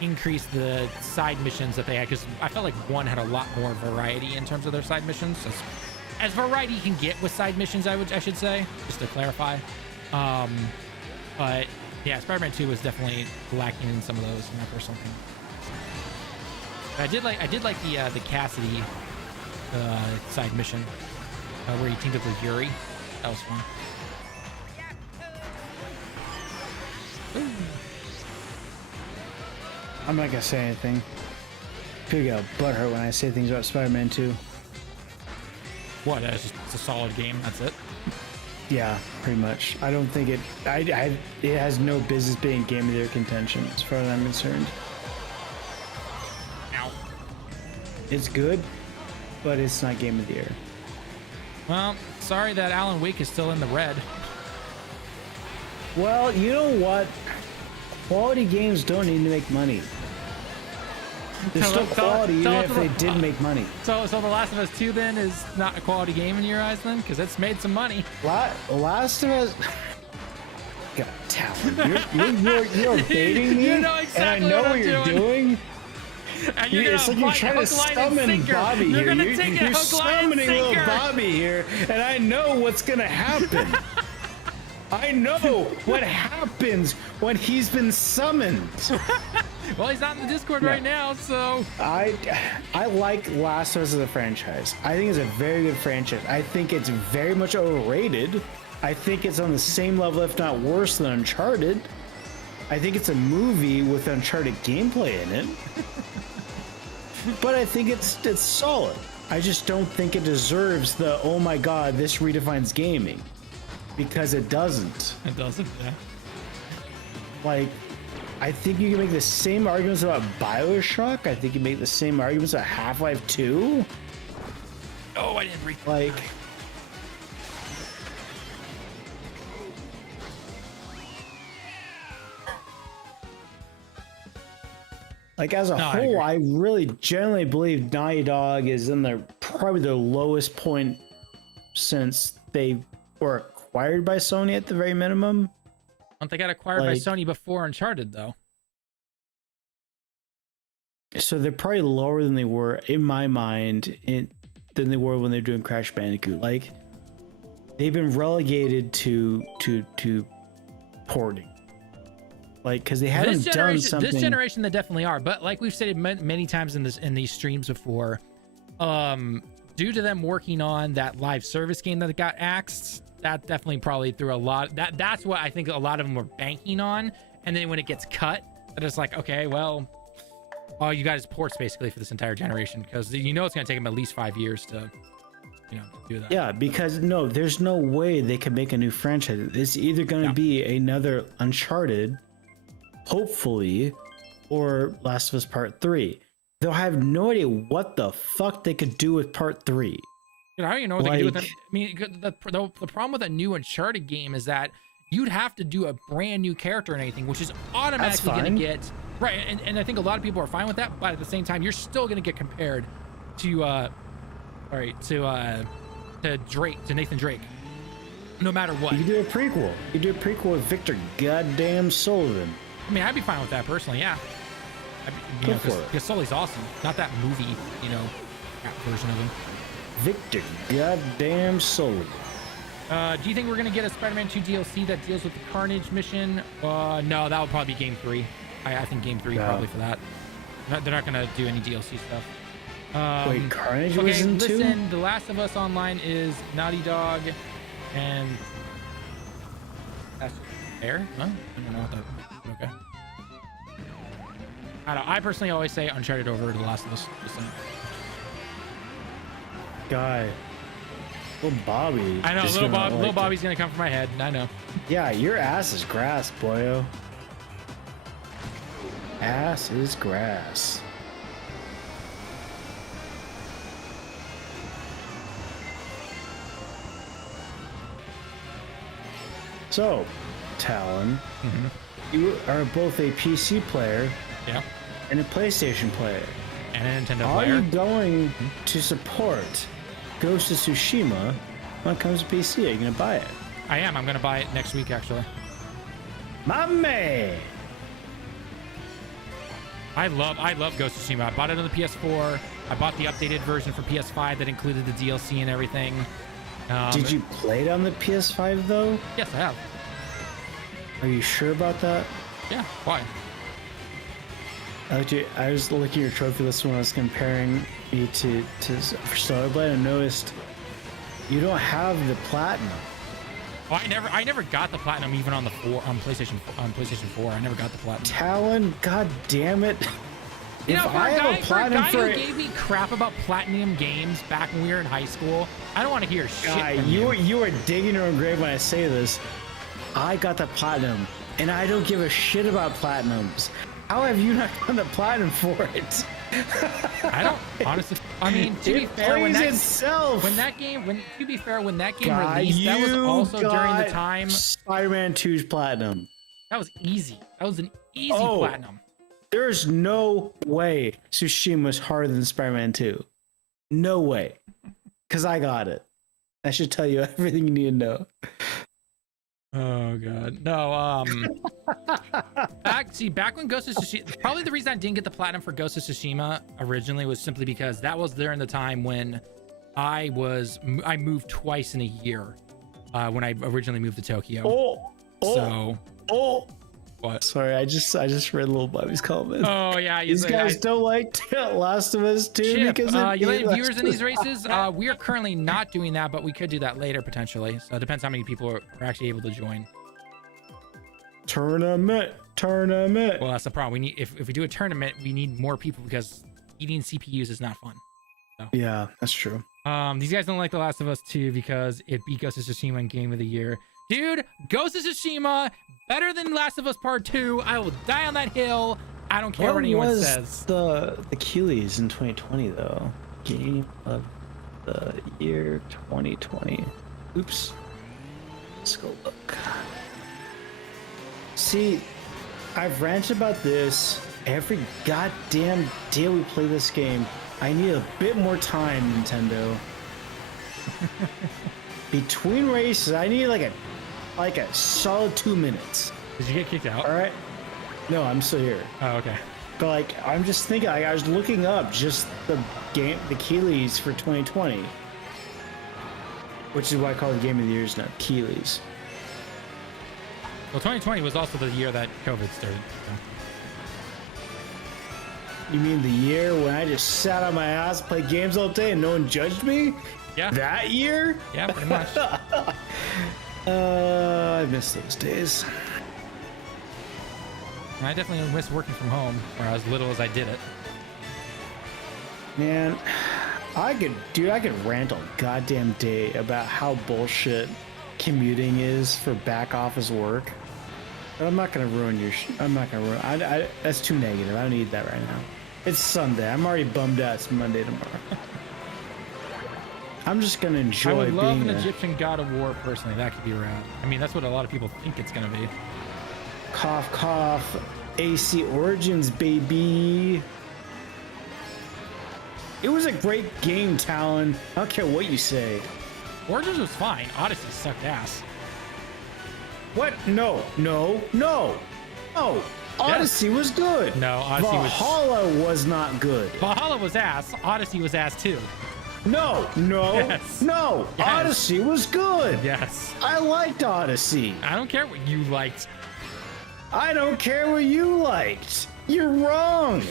increase the side missions that they had, because I felt like 1 had a lot more variety in terms of their side missions. As variety you can get with side missions, I should say, just to clarify. But yeah, Spider-Man 2 was definitely lacking in some of those in my personal opinion. But I did like the Cassidy side mission where he teamed up with Yuri. That was fun. Ooh. I'm not gonna say anything. People get butthurt when I say things about Spider-Man 2. What? It's a solid game. That's it. Yeah, pretty much. I don't think it has no business being game of the year contention as far as I'm concerned. Ow. It's good, but it's not game of the year. Well, sorry that Alan Wake is still in the red. Well, you know what? Quality games don't need to make money. They're still quality even if they did make money. So The Last of Us 2 then is not a quality game in your eyes then? Because it's made some money. Last of Us... God, Tallen, you're baiting me, you know exactly and I know what you're doing. And you're it's like you're trying to summon Bobby here. You're summoning little Bobby here, and I know what's gonna happen. I know what happens when he's been summoned. Well, he's not in the Discord right now, so I like Last of Us as a franchise. I think it's a very good franchise. I think it's very much overrated. I think it's on the same level, if not worse, than Uncharted. I think it's a movie with Uncharted gameplay in it. But I think it's solid. I just don't think it deserves the, oh my god, this redefines gaming. Because it doesn't. It doesn't, yeah. Like, I think you can make the same arguments about BioShock. I think you make the same arguments about Half-Life 2. Oh, I didn't read. Like as a whole, I really generally believe Naughty Dog is in the probably the lowest point since they were acquired by Sony at the very minimum. Don't they got acquired by Sony before Uncharted though? So they're probably lower than they were in my mind than they were when they were doing Crash Bandicoot. Like they've been relegated to porting. Like, because they haven't done something. This generation, they definitely are. But like we've said many times in these streams before, due to them working on that live service game that got axed, that definitely probably threw a lot. That's what I think a lot of them were banking on. And then when it gets cut, they're just like, okay, well, all you got is ports basically for this entire generation, because you know it's going to take them at least 5 years to, do that. Yeah, because no, there's no way they can make a new franchise. It's either going to be another Uncharted, hopefully, or Last of Us Part 3. They'll have no idea what the fuck they could do with Part 3. I don't even know what they can do with that. I mean, the problem with a new Uncharted game is that you'd have to do a brand new character and anything, which is automatically going to get right. And I think a lot of people are fine with that, but at the same time, you're still going to get compared to Nathan Drake, no matter what. You could do a prequel. You could do a prequel with Victor Goddamn Sullivan. I mean, I'd be fine with that personally. Yeah, Go for it. Because Sully's awesome. Not that movie, version of him. Victor Goddamn Sullivan. Do you think we're gonna get a Spider-Man 2 DLC that deals with the Carnage mission? No, that would probably be Game 3. I think Game 3 probably for that. They're not gonna do any DLC stuff. Wait, Carnage was in 2? Listen, The Last of Us Online is Naughty Dog, and that's fair. Huh? I don't know what that. Okay. I personally always say Uncharted over The Last of Us. Guy. LittleBobby. I know, Little Bobby's gonna come from my head. I know. Yeah, your ass is grass, boyo. Ass is grass. So, Talon, you are both a PC player and a PlayStation player. And a Nintendo Are player. you going to support Ghost of Tsushima when it comes to PC? Are you going to buy it? I am. I'm going to buy it next week, actually. My man! I love Ghost of Tsushima. I bought it on the PS4. I bought the updated version for PS5 that included the DLC and everything. Did you play it on the PS5 though? Yes, I have. Are you sure about that? Yeah. Why? I was looking at your trophy list when I was comparing you to for Stellar Blade and noticed you don't have the platinum. Oh, I never got the platinum even on PlayStation 4. I never got the platinum. Talon, god damn it. You know, for a guy who gave me crap about platinum games back when we were in high school, I don't want to hear shit from you. You are digging your own grave when I say this. I got the platinum, and I don't give a shit about platinums. How have you not gotten the platinum for it? I don't honestly. I mean, to be fair, when that game released, that was also during the time Spider-Man 2's platinum. That was easy. That was an easy platinum. There's no way Tsushima was harder than Spider-Man 2. No way. Because I got it. That should tell you everything you need to know. Oh god. No, back when Ghost of Tsushima, probably the reason I didn't get the platinum for Ghost of Tsushima originally was simply because that was during the time when I moved twice in a year. when I originally moved to Tokyo. Oh. What? Sorry, I just read LittleBobby's comment. Oh yeah, These guys don't like Last of Us 2 Chip, because you letting viewers in these races? We are currently not doing that, but we could do that later potentially. So it depends how many people are actually able to join. Tournament. Well, that's the problem. We need if we do a tournament, we need more people because eating CPUs is not fun. So. Yeah, that's true. These guys don't like The Last of Us 2 because it beat Ghost of Tsushima in Game of the Year. Dude, Ghost of Tsushima better than Last of Us Part 2. I will die on that hill. I don't care what anyone says. The Keeleys in 2020 though? Game of the year 2020. Oops. Let's go look. See, I've ranted about this every goddamn day we play this game. I need a bit more time, Nintendo. Between races, I need like a solid 2 minutes. Did you get kicked out? All right. No, I'm still here. Oh, okay. But like, I'm just thinking. Like, I was looking up just the Keeleys for 2020, which is why I call the Game of the Year's not Keeleys. Well, 2020 was also the year that COVID started. So. You mean the year when I just sat on my ass, played games all day, and no one judged me? Yeah. That year? Yeah, pretty much. I miss those days. I definitely miss working from home, or as little as I did it. Man, I could rant all goddamn day about how bullshit commuting is for back office work. But I'm not gonna ruin your. I'm not gonna ruin. That's too negative. I don't need that right now. It's Sunday. I'm already bummed out. It's Monday tomorrow. I'm just gonna enjoy. I would love being an Egyptian God of War personally. That could be rad. I mean, that's what a lot of people think it's gonna be. Cough, cough. AC Origins, baby. It was a great game, Talon. I don't care what you say. Origins was fine. Odyssey sucked ass. What? No. Odyssey was good. No, Odyssey Valhalla was not good. Valhalla was ass. Odyssey was ass too. No. Yes. Odyssey was good. Yes. I liked Odyssey. I don't care what you liked. I don't care what you liked. You're wrong.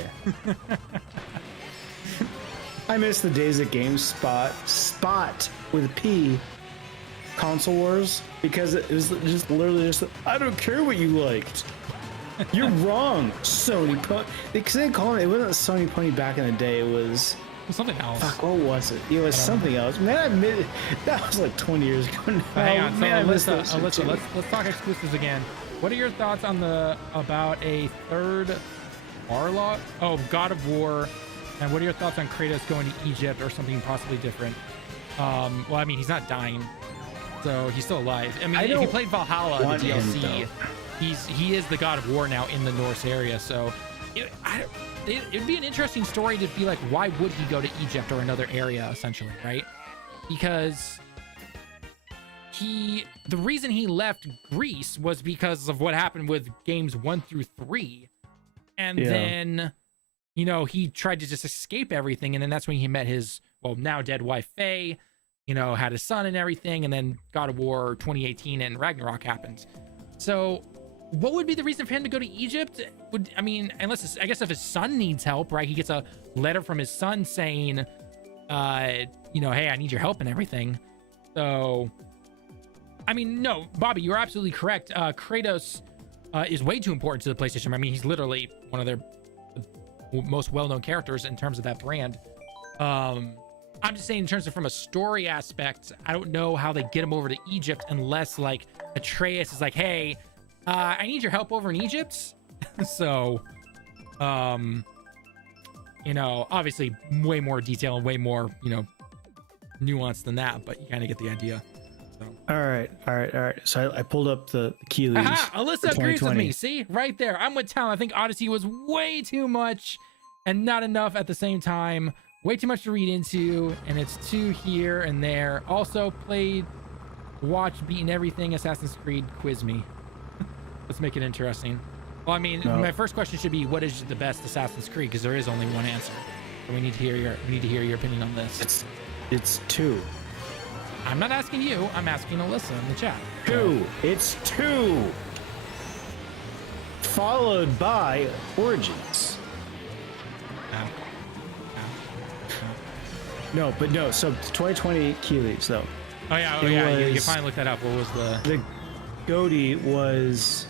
I miss the days of GameSpot with a P, Console Wars, because it was just literally just, I don't care what you liked. You're wrong, Sony Pony. Because they call it wasn't Sony Pony back in the day. It was something else. Fuck, what was it? It was something else. Man, I admit that was like 20 years ago now. Hang on, man, Alyssa, let's talk exclusives again. What are your thoughts on about a third Warlock? Oh, God of War. And what are your thoughts on Kratos going to Egypt or something possibly different? Well, I mean, he's not dying, so he's still alive. I mean, if you played Valhalla, the DLC, he is the God of War now in the Norse area. So it'd be an interesting story to be like, why would he go to Egypt or another area, essentially, right? Because the reason he left Greece was because of what happened with games 1 through 3, and then he tried to just escape everything, and then that's when he met his now dead wife Faye, had his son and everything, and then God of War 2018 and Ragnarok happened. So what would be the reason for him to go to Egypt? Unless I guess if his son needs help, right? He gets a letter from his son saying, hey, I need your help and everything. So no, Bobby, you're absolutely correct. Kratos is way too important to the PlayStation. I mean, he's literally one of their most well-known characters in terms of that brand. I'm just saying in terms of from a story aspect, I don't know how they get him over to Egypt unless like Atreus is like, hey, I need your help over in Egypt. So, obviously way more detail and way more, nuance than that, but you kind of get the idea. So. All right. So I pulled up the Keeleys. Alyssa agrees with me. See, right there. I'm with Talon. I think Odyssey was way too much and not enough at the same time. Way too much to read into, and it's too here and there. Also watched, beaten everything Assassin's Creed. Quiz me. Let's make it interesting. Well, my first question should be, what is the best Assassin's Creed? Because there is only one answer. So we need to hear your opinion on this. It's 2. I'm not asking you. I'm asking Alyssa in the chat. 2. It's 2. Followed by Origins. No, but no. So 2020 key leaves though. Oh yeah. You finally looked that up. What was the GOTY was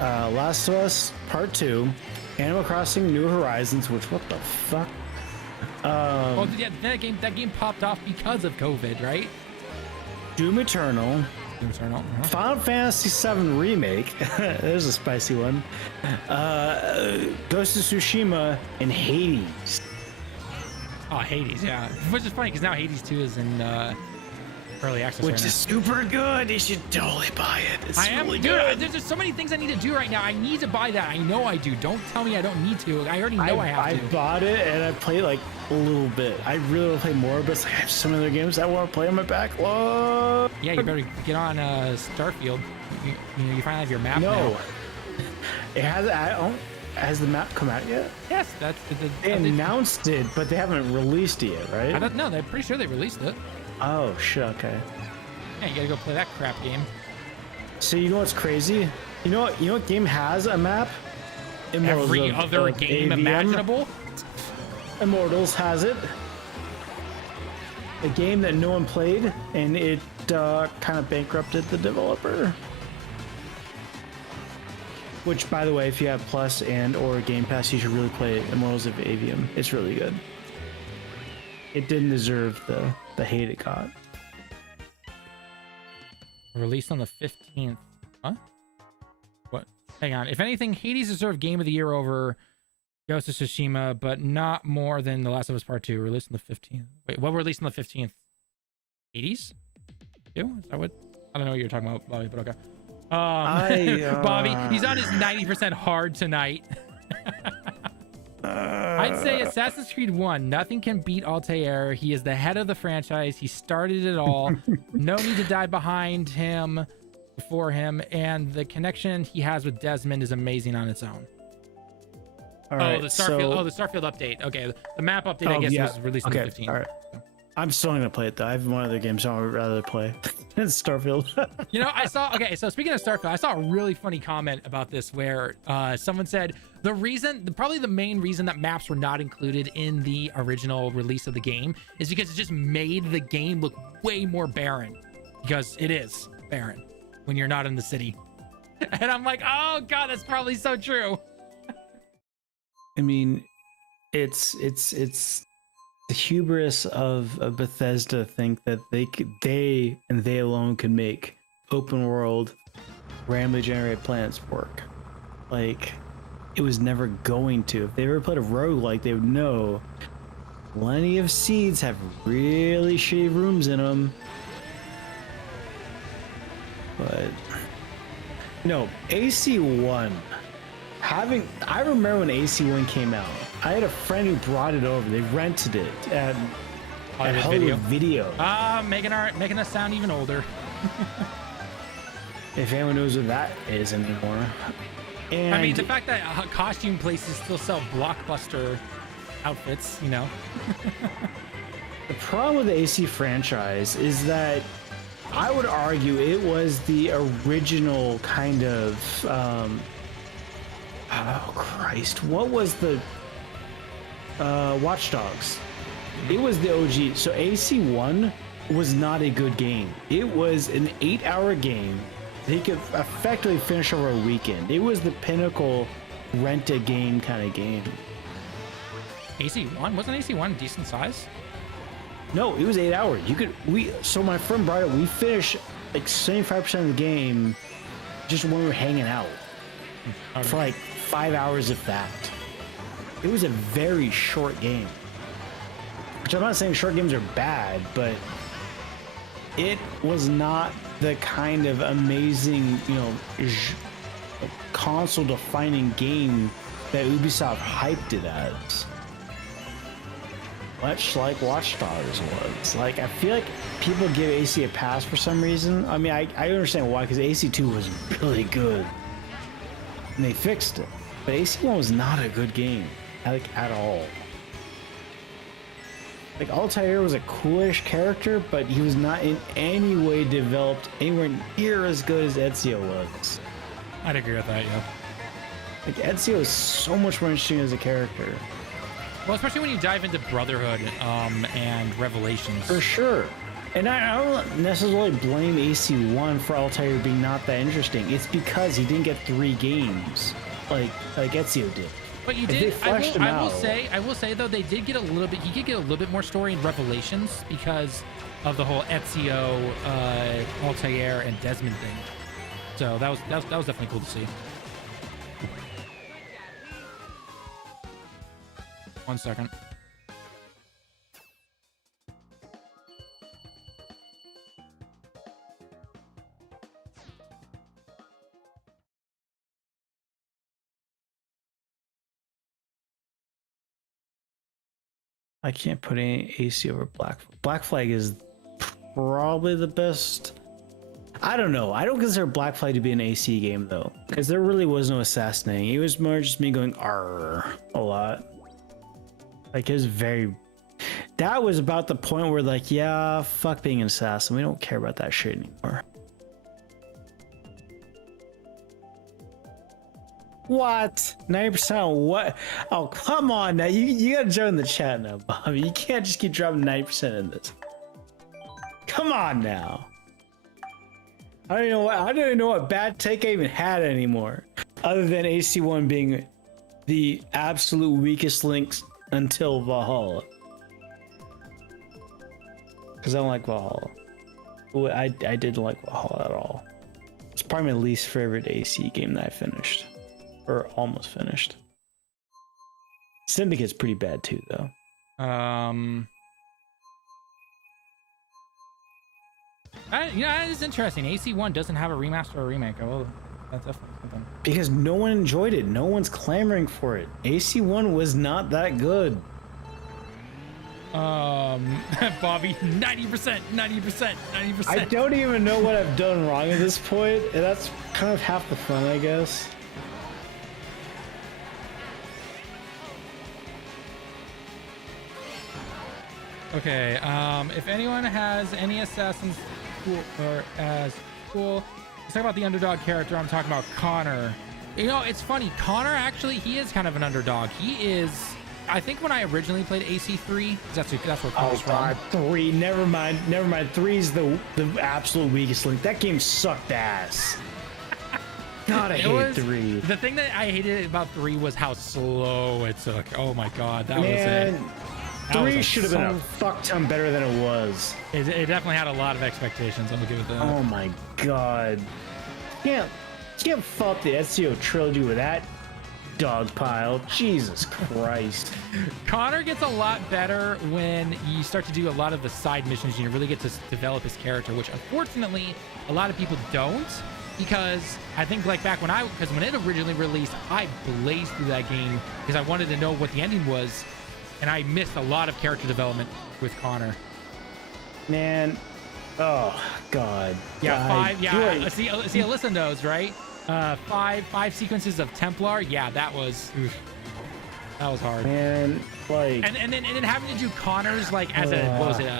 Last of Us Part 2, Animal Crossing New Horizons, which what the fuck? Oh yeah, that game popped off because of COVID, right? Doom Eternal. Final Fantasy VII Remake. There's a spicy one. Ghost of Tsushima and Hades. Oh, Hades, yeah. Which is funny because now Hades 2 is in early access. Which is super good. You should totally buy it. It's really good. There's just so many things I need to do right now. I need to buy that. I know I do. Don't tell me I don't need to. I already know I have to. I bought it and I played like a little bit. I really want to play more, but it's like I have some other games I want to play on my backlog. Yeah, you better get on Starfield. You finally have your map now. No. It has. Has the map come out yet? Yes, that's they announced it, but they haven't released it yet, right? I don't know. They're pretty sure they released it. Oh shit. Okay. Yeah, you gotta go play that crap game. So you know what's crazy? You know what game has a map? Every other game imaginable. Immortals has it. A game that no one played, and it kind of bankrupted the developer. Which, by the way, if you have Plus and/or Game Pass, you should really play Immortals of Avium. It's really good. It didn't deserve the hate it got. Released on the 15th. Huh? What? Hang on. If anything, Hades deserved Game of the Year over Ghost of Tsushima, but not more than The Last of Us Part 2. Released on the 15th. Wait, what released on the 15th? Hades? Is that what? I don't know what you're talking about, Bobby, but okay. Bobby, he's on his 90% hard tonight. I'd say Assassin's Creed 1. Nothing can beat Altair. He is the head of the franchise. He started it all. No need to die before him. And the connection he has with Desmond is amazing on its own. All right, the Starfield update. Okay, the map update, I guess, was released on the 15th. All right. I'm still gonna play it though. I have one other game, so I would rather play. It's Starfield. So speaking of Starfield, I saw a really funny comment about this where someone said probably the main reason that maps were not included in the original release of the game is because it just made the game look way more barren, because it is barren when you're not in the city. And I'm like, oh god, that's probably so true. I mean, it's the hubris of Bethesda think that they alone could make open world randomly generated planets work. Like, it was never going to. If they ever played a roguelike, they would know plenty of seeds have really shitty rooms in them. But no, AC1. I remember when AC1 came out. I had a friend who brought it over. They rented it at Hollywood Video. Making us sound even older. If anyone knows what that is anymore. And I mean, the fact that costume places still sell Blockbuster outfits, you know. The problem with the AC franchise is that I would argue it was the original kind of oh Christ, what was the Watch Dogs? It was the OG. So AC1 was not a good game. It was an 8-hour game they could effectively finish over a weekend. It was the pinnacle rent a game kind of game. AC1? Wasn't AC1 decent size? No, it was 8 hours. So my friend brought it, we finished like 75% of the game just when we were hanging out. Okay. For like 5 hours if that. It was a very short game. Which I'm not saying short games are bad, but it was not the kind of amazing, console-defining game that Ubisoft hyped it as. Much like Watch Dogs was. Like, I feel like people give AC a pass for some reason. I mean, I understand why, because AC2 was really good. And they fixed it. But AC1 was not a good game. Like, at all. Like Altair was a coolish character, but he was not in any way developed anywhere near as good as Ezio was. I'd agree with that, yeah. Like Ezio is so much more interesting as a character. Well, especially when you dive into Brotherhood and Revelations. For sure. And I don't necessarily blame AC1 for Altair being not that interesting. It's because he didn't get 3 games like Ezio did. But you did. I will say though, they did get a little bit. He did get a little bit more story in Revelations because of the whole Ezio, Altair, and Desmond thing. So that was definitely cool to see. 1 second. I can't put any AC over Black Flag is probably the best. I don't know. I don't consider Black Flag to be an AC game though, because there really was no assassinating. It was more just me going "arr" a lot. Like it was very. That was about the point where like, yeah, fuck being an assassin. We don't care about that shit anymore. What? 90% of what? Oh, come on now. You gotta join the chat now, Bobby. You can't just keep dropping 90% in this. Come on now. I don't even know what bad take I even had anymore. Other than AC1 being the absolute weakest links until Valhalla. Because I don't like Valhalla. I didn't like Valhalla at all. It's probably my least favorite AC game that I finished. Or almost finished. Syndicate's pretty bad too, though. That is interesting. AC1 doesn't have a remaster or a remake. Oh, that's definitely something. Because no one enjoyed it. No one's clamoring for it. AC1 was not that good. Bobby, 90%. I don't even know what I've done wrong at this point, and that's kind of half the fun, I guess. Okay, if anyone has any assassins cool or as cool, let's talk about the underdog character. I'm talking about Connor. You know, it's funny. Connor actually, he is kind of an underdog. He is. I think when I originally played AC3, that's where Connor's from. 3. Never mind. 3's the absolute weakest link. That game sucked ass. God, I hate 3. The thing that I hated about 3 was how slow it took. Oh my god, that was it. 3 should have been a fuck ton better than it was. It definitely had a lot of expectations. I'm gonna give it that. Oh my god. You can't fault the Ezio trilogy with that dog pile. Jesus Christ. Connor gets a lot better when you start to do a lot of the side missions and you really get to develop his character, which unfortunately a lot of people don't, because I think like back when when it originally released, I blazed through that game because I wanted to know what the ending was. And I missed a lot of character development with Connor. Man, oh god. Yeah, 5. Yeah, see, Alyssa knows, right? 5 sequences of Templar. Yeah, that was hard. Man, like, and then having to do Connor's like as a what was it?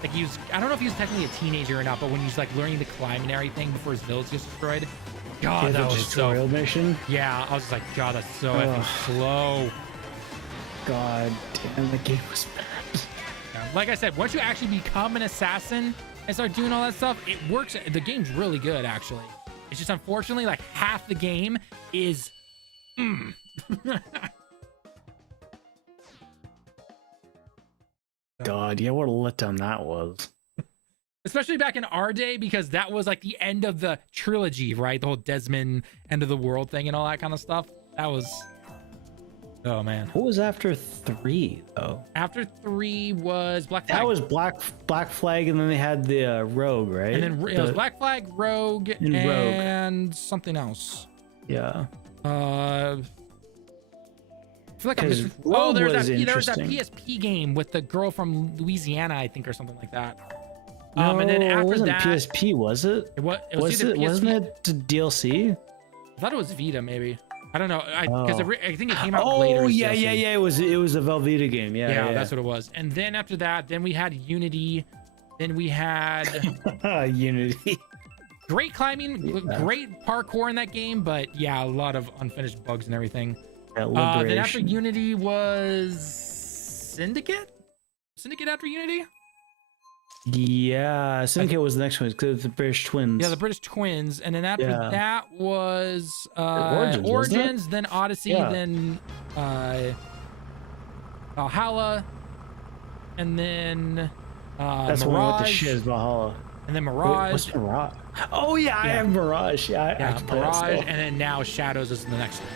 Like he was. I don't know if he was technically a teenager or not, but when he was like learning to climb and everything before his village gets destroyed. God, that was tutorial mission. Yeah, I was just like, God, that's so effing slow. God damn, the game was bad. Like I said, once you actually become an assassin and start doing all that stuff, it works. The game's really good, actually. It's just unfortunately like half the game is. God, yeah, what a letdown that was. Especially back in our day, because that was like the end of the trilogy, right? The whole Desmond end of the world thing and all that kind of stuff. That was. Oh man. What was after 3 though? After 3 was Black Flag. That was Black Flag, and then they had the Rogue, right? And then it was Black Flag, Rogue, and something else. Yeah. I feel like there's that PSP game with the girl from Louisiana, I think, or something like that. No, and then after it wasn't that, PSP, was it? Wasn't it DLC? I thought it was Vita, maybe. I don't know. Because I think it came out Oh later. as yeah, DLC. yeah, yeah. It was a Velveeta game. Yeah, That's what it was. And then after that, then we had Unity. Then we had Unity. great climbing, great parkour in that game, but yeah, a lot of unfinished bugs and everything. Then after Unity was Syndicate. Syndicate after Unity. Yeah, Syndicate was the next one because the British Twins. Yeah, the British Twins, and then after that was Origins, then Odyssey, then Valhalla, and then that's Mirage, one with the shiz, Valhalla, and then Mirage. What's Mirage? Oh yeah, I have Mirage. Yeah, I Mirage, and then now Shadows is the next one.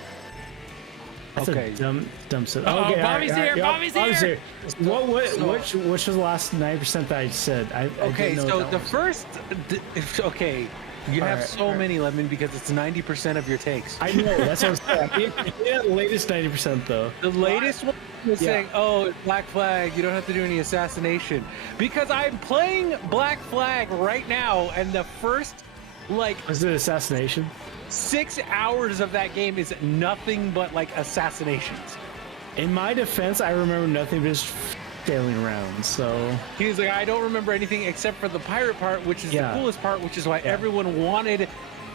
That's okay. a dumb stuff. Oh, okay, Bobby's here. Bobby's here. Which was the last 90% that I said? Okay, so the was. first, okay, you have so many, Lemon, because it's 90% of your takes. I know, that's what I'm saying. Yeah, the latest 90% though. The latest one was saying, oh, it's Black Flag, you don't have to do any assassination. Because I'm playing Black Flag right now, and the first, Was it assassination? 6 hours of that game is nothing but assassinations. In my defense, I remember nothing but just sailing around, so... He's like, I don't remember anything except for the pirate part, which is the coolest part, which is why everyone wanted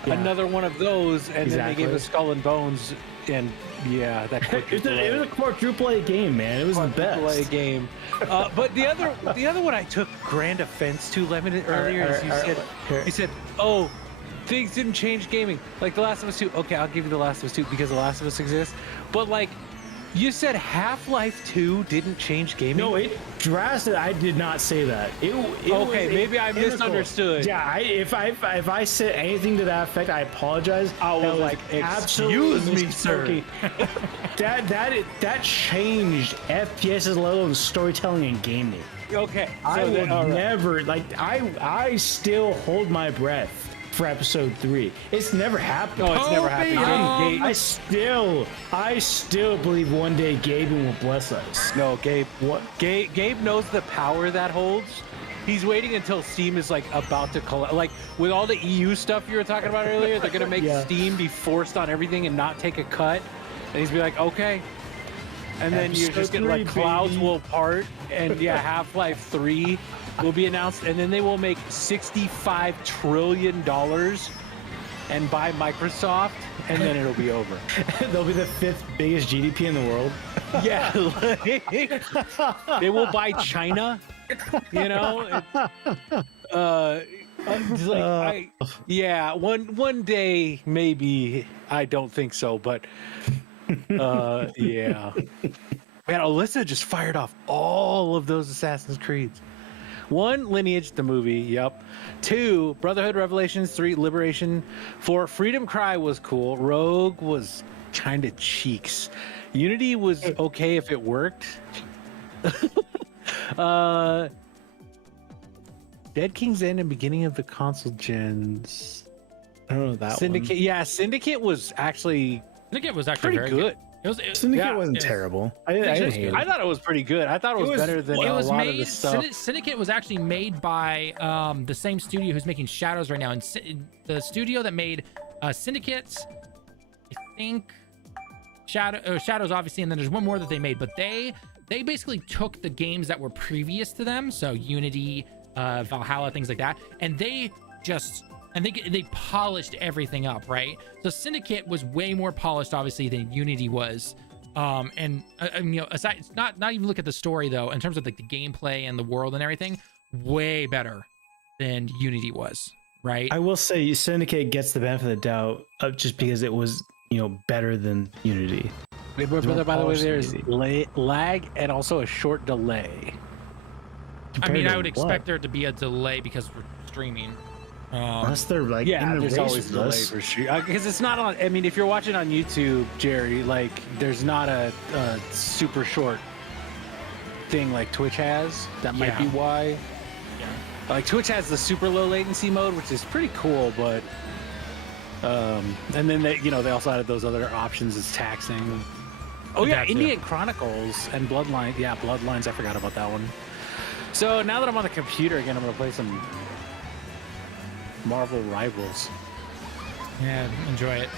another one of those, and then they gave us Skull and Bones, and that it was a quadruple A game, man. It was the best. Quadruple A game. But the other one I took grand offense to, Lemon, earlier is you said, oh, things didn't change gaming. Like The Last of Us 2. Okay, I'll give you The Last of Us 2 because The Last of Us exists. But you said Half-Life 2 didn't change gaming? No, it drastically. I did not say that. Okay, maybe I misunderstood. Yeah, if I said anything to that effect, I apologize. I was like, excuse me, sir. that changed FPS's level of storytelling and gaming. Okay, so I will never I still hold my breath for episode 3. It's never happened. No, it's never happened. I still believe one day Gabe will bless us. No, Gabe. What? Gabe knows the power that holds. He's waiting until Steam is about to collapse. With all the EU stuff you were talking about earlier, they're gonna make Steam be forced on everything and not take a cut. And he's be like, okay. And then you're just getting clouds will part, and Half-Life 3 will be announced, and then they will make $65 trillion and buy Microsoft, and then it'll be over. They'll be the 5th biggest GDP in the world. Yeah, they will buy China. One day maybe. I don't think so, but yeah. Man, Alyssa just fired off all of those Assassin's Creeds. 1, Lineage, the movie, yep. 2, Brotherhood, Revelations. 3, Liberation. 4, Freedom Cry was cool. Rogue was kind of cheeks. Unity was okay if it worked. Dead King's End and beginning of the console gens. I don't know that Syndicate. one. Yeah, Syndicate was actually pretty very good. Syndicate wasn't terrible. I thought it was pretty good. I thought it was better than a lot of the stuff. Syndicate was actually made by the same studio who's making Shadows right now, and the studio that made Syndicates, I think Shadows obviously, and then there's one more that they made, but they basically took the games that were previous to them, so Unity, Valhalla, things like that, and they polished everything up, right? So Syndicate was way more polished, obviously, than Unity was. Aside, not even look at the story though, in terms of the gameplay and the world and everything, way better than Unity was, right? I will say Syndicate gets the benefit of the doubt just because it was better than Unity. By the way, there's lag and also a short delay. I would expect there to be a delay because we're streaming. Unless they're there's always a delay for sure. Because it's not on. I mean, if you're watching on YouTube, Jerry, there's not a super short thing like Twitch has. That might be why. Yeah. Twitch has the super low latency mode, which is pretty cool, but and then they also added those other options as taxing. Oh yeah, Indian Chronicles and Bloodline. Yeah, Bloodlines. I forgot about that one. So now that I'm on the computer again, I'm gonna play some Marvel Rivals. Yeah, enjoy it.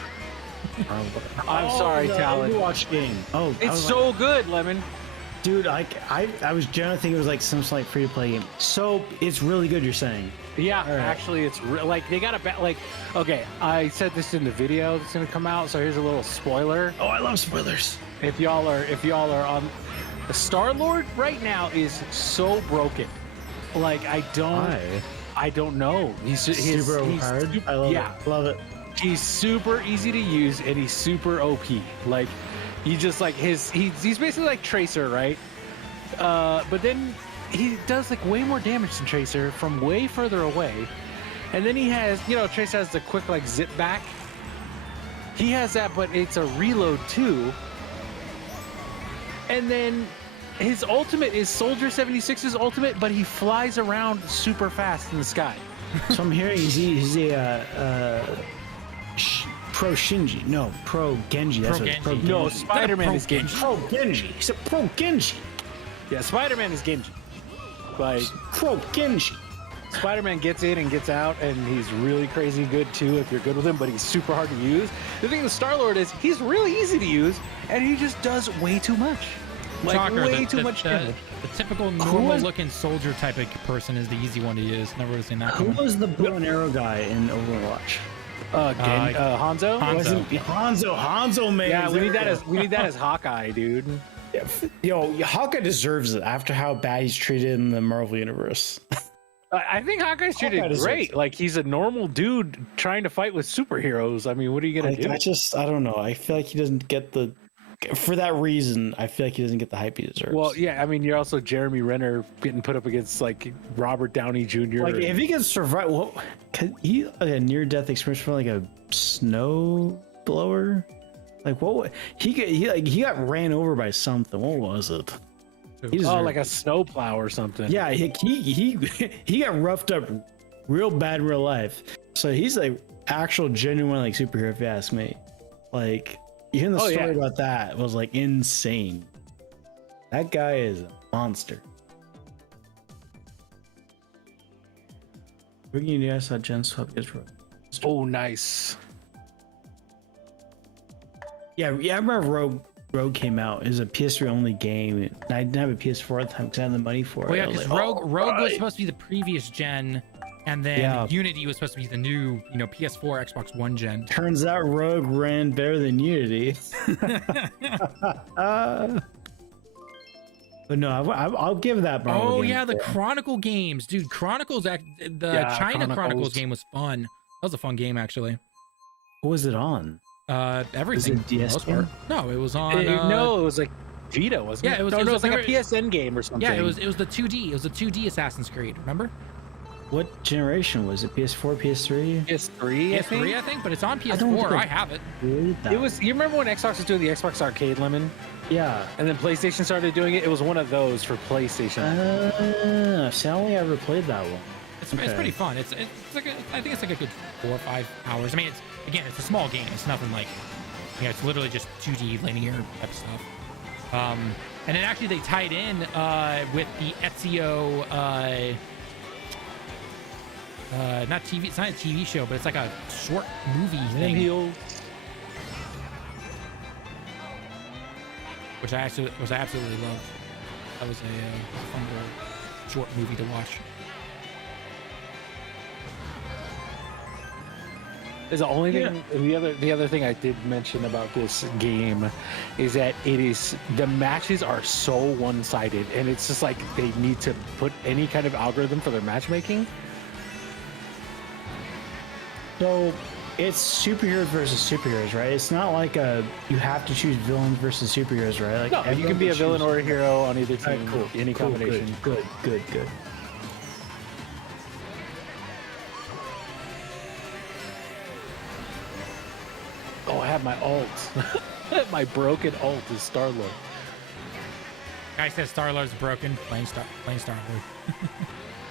I'm sorry, the Tallen. Overwatch game. Oh, I It's was so good, Lemon. dude, I was generally thinking it was like some sort of free to play game. So it's really good. You're saying? Yeah, All right. actually, it's like they got a like. Okay, I said this in the video that's gonna come out, so here's a little spoiler. Oh, I love spoilers. If y'all are on, the Star-Lord right now is so broken. Like I don't know. He's Super hard. I love it. Love it. He's super easy to use and he's super OP. Like he just like he's basically like Tracer, right? But then he does like way more damage than Tracer from way further away. And then he has, Tracer has the quick like zip back. He has that, but it's a reload too. And then his ultimate is Soldier 76's ultimate, but he flies around super fast in the sky. So I'm hearing he's a pro Shinji. No, pro Genji. That's Pro what Genji. Genji. No, Spider-Man is Genji. Pro Genji. He's a pro Genji. Yeah, Spider-Man is Genji. Like Pro Genji. Spider-Man gets in and gets out, and he's really crazy good too if you're good with him, but he's super hard to use. The thing with Star-Lord is he's really easy to use, and he just does way too much. Like Shocker, way too much damage. The typical normal-looking soldier type of person is the easy one to use. Never would have seen that Who coming. was the bow and arrow guy in Overwatch? Hanzo? Hanzo. Hanzo, man. Yeah, we need that as Hawkeye, dude. Yo, Hawkeye deserves it after how bad he's treated in the Marvel universe. I think Hawkeye's treated Hawkeye deserves great. it. Like he's a normal dude trying to fight with superheroes. I mean, what are you gonna do? I don't know. I feel like he doesn't get the. For that reason, I feel like he doesn't get the hype he deserves. Well, yeah, I mean, you're also Jeremy Renner getting put up against like Robert Downey Jr. Like if he can survive, what? Could he like a near-death experience from like a snow blower? Like what? He got ran over by something. What was it? He deserved like a snowplow or something. Yeah, he got roughed up real bad in real life. So he's like actual genuine like superhero if you ask me. Like hearing the story about that was like insane. That guy is a monster. Bringing you guys Gen Swap gets Rogue. Oh, nice. Yeah, I remember Rogue came out. It was a PS3 only game. I didn't have a PS4 at the time because I had the money for it. Well, yeah, because Rogue was supposed to be the previous gen, and then Unity was supposed to be the new, PS4, Xbox One gen. Turns out Rogue ran better than Unity. But no, I'll give that. Oh yeah, the Chronicle games, dude. China Chronicles game was fun. That was a fun game actually. What was it on? Everything. Was it DS game? No, it was on. No, it was like Vita, wasn't it? Yeah, it was. No, it was like a PSN game or something. Yeah, it was the 2D. It was a 2D Assassin's Creed. Remember? What generation was it? PS4, PS3? PS3, I think, but it's on PS4. I have it. It was. You remember when Xbox was doing the Xbox Arcade, Lemon? Yeah. And then PlayStation started doing it. It was one of those for PlayStation. See, I only ever played that one. It's pretty fun. It's like I think it's like a good 4 or 5 hours. I mean, it's a small game. It's nothing like, it's literally just 2D linear type stuff. And then actually they tied in with the Ezio. Not TV. It's not a TV show, but it's like a short movie thing. Which I absolutely loved. That was a fun little short movie to watch. Is the only thing. The other thing I did mention about this game is that the matches are so one-sided, and it's just like they need to put any kind of algorithm for their matchmaking. So it's superheroes versus superheroes, right? It's not like you have to choose villains versus superheroes, right? Like no, you can be a villain or a hero on either team. Right, cool. Any combination. Good. Oh, I have my ult. My broken ult is Star-Lord. Guy says Star-Lord's broken. Playing Star-Lord.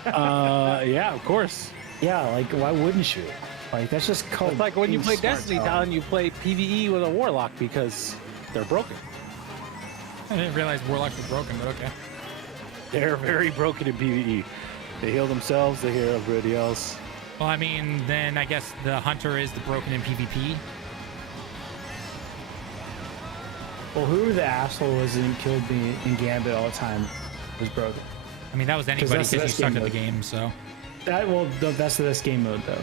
Yeah, of course. Yeah, like why wouldn't you? Like that's just called. It's like when you play smart, Destiny, Tallen, you play PvE with a Warlock because they're broken. I didn't realize Warlocks were broken, but okay. They're very broken in PvE. They heal themselves, they heal everybody else. Well, I mean, then I guess the Hunter is the broken in PvP. Well, who the asshole was and killed me in Gambit all the time was broken. I mean, that was anybody that's because he sucked at the mode. game. So That's the best game mode though.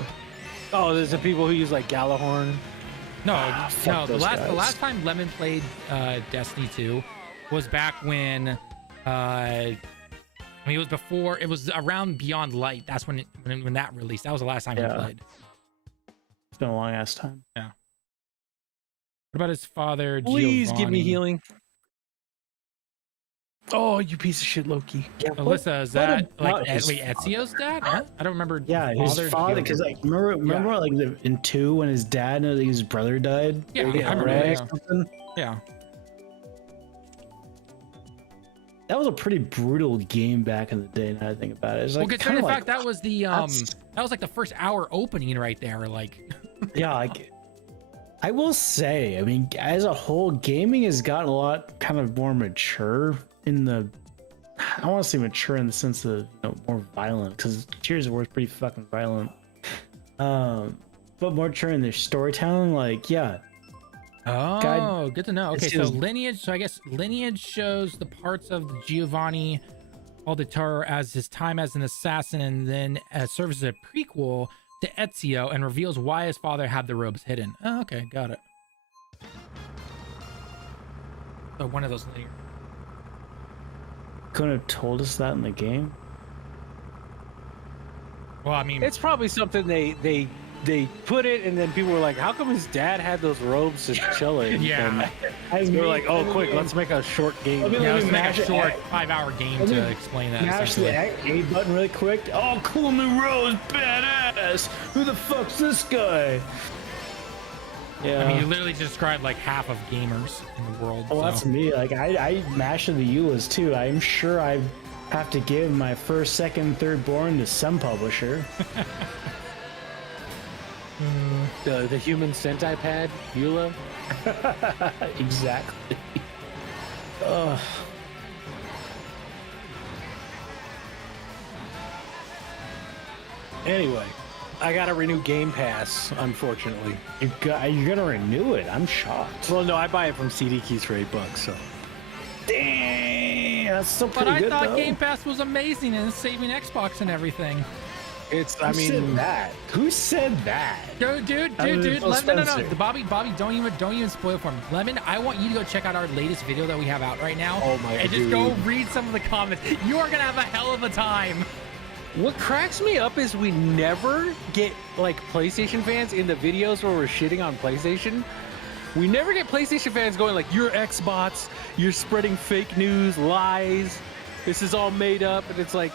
Oh, there's the people who use like Galahorn. no. The those guys. last time Lemon played Destiny 2 was back when. I mean, it was before. It was around Beyond Light. That's when that released. That was the last time he played. It's been a long ass time. Yeah. What about his father? Please give me Giovanni? healing. Oh, you piece of shit, Loki. Yeah, Alyssa, is that like his Ezio's dad? Huh? I don't remember. Yeah, his father. Because like, remember like in 2 when his dad and his brother died. Yeah, They I remember wrecked that. something? Yeah. That was a pretty brutal game back in the day. Now I think about it, it's like Well, considering the kinda fact that was the that's- that was like the first hour opening right there. Like, yeah, like I will say, I mean, as a whole, gaming has gotten a lot kind of more mature in the. I want to say mature in the sense of more violent, because Gears of War is pretty fucking violent. But more mature in their storytelling. Like, yeah, oh, good to know. Okay, It's so just- lineage. So I guess lineage shows the parts of the Giovanni Auditore as his time as an assassin, and then serves as a prequel to Ezio and reveals why his father had the robes hidden. Oh, okay, got it. So one of those linear. couldn't have told us that in the game. Well, I mean, It's probably something they put it, and then people were like, "How come his dad had those robes just chilling?" yeah. And they were like, "Oh, quick, let's make a short game." Let me- Yeah, let let's me make a mash it. short 5-hour game Let to me explain that. Mash the essentially. A button really quick. Oh, cool new rose, badass. Who the fuck's this guy? Yeah. I mean, you literally just described like half of gamers in the world. well, so. that's me. Like I mash the EULAs too. I'm sure I have to give my first, second, third born to some publisher. The human centipad, Eula. Exactly. Ugh. Anyway, I gotta renew Game Pass, unfortunately. You're gonna renew it. I'm shocked. Well, no, I buy it from CD Keys for $8, so. Damn, that's still But pretty I good thought though. Game Pass was amazing and saving Xbox and everything. It's, Who said that? Who said that? Dude. Other than Phil No. Spencer. The Bobby, don't even spoil for me. Lemon, I want you to go check out our latest video that we have out right now. Oh my And just dude. go read some of the comments. You are gonna have a hell of a time. What cracks me up is we never get like PlayStation fans in the videos where we're shitting on PlayStation. We never get PlayStation fans going like, "You're Xbox, you're spreading fake news, lies. This is all made up." And it's like,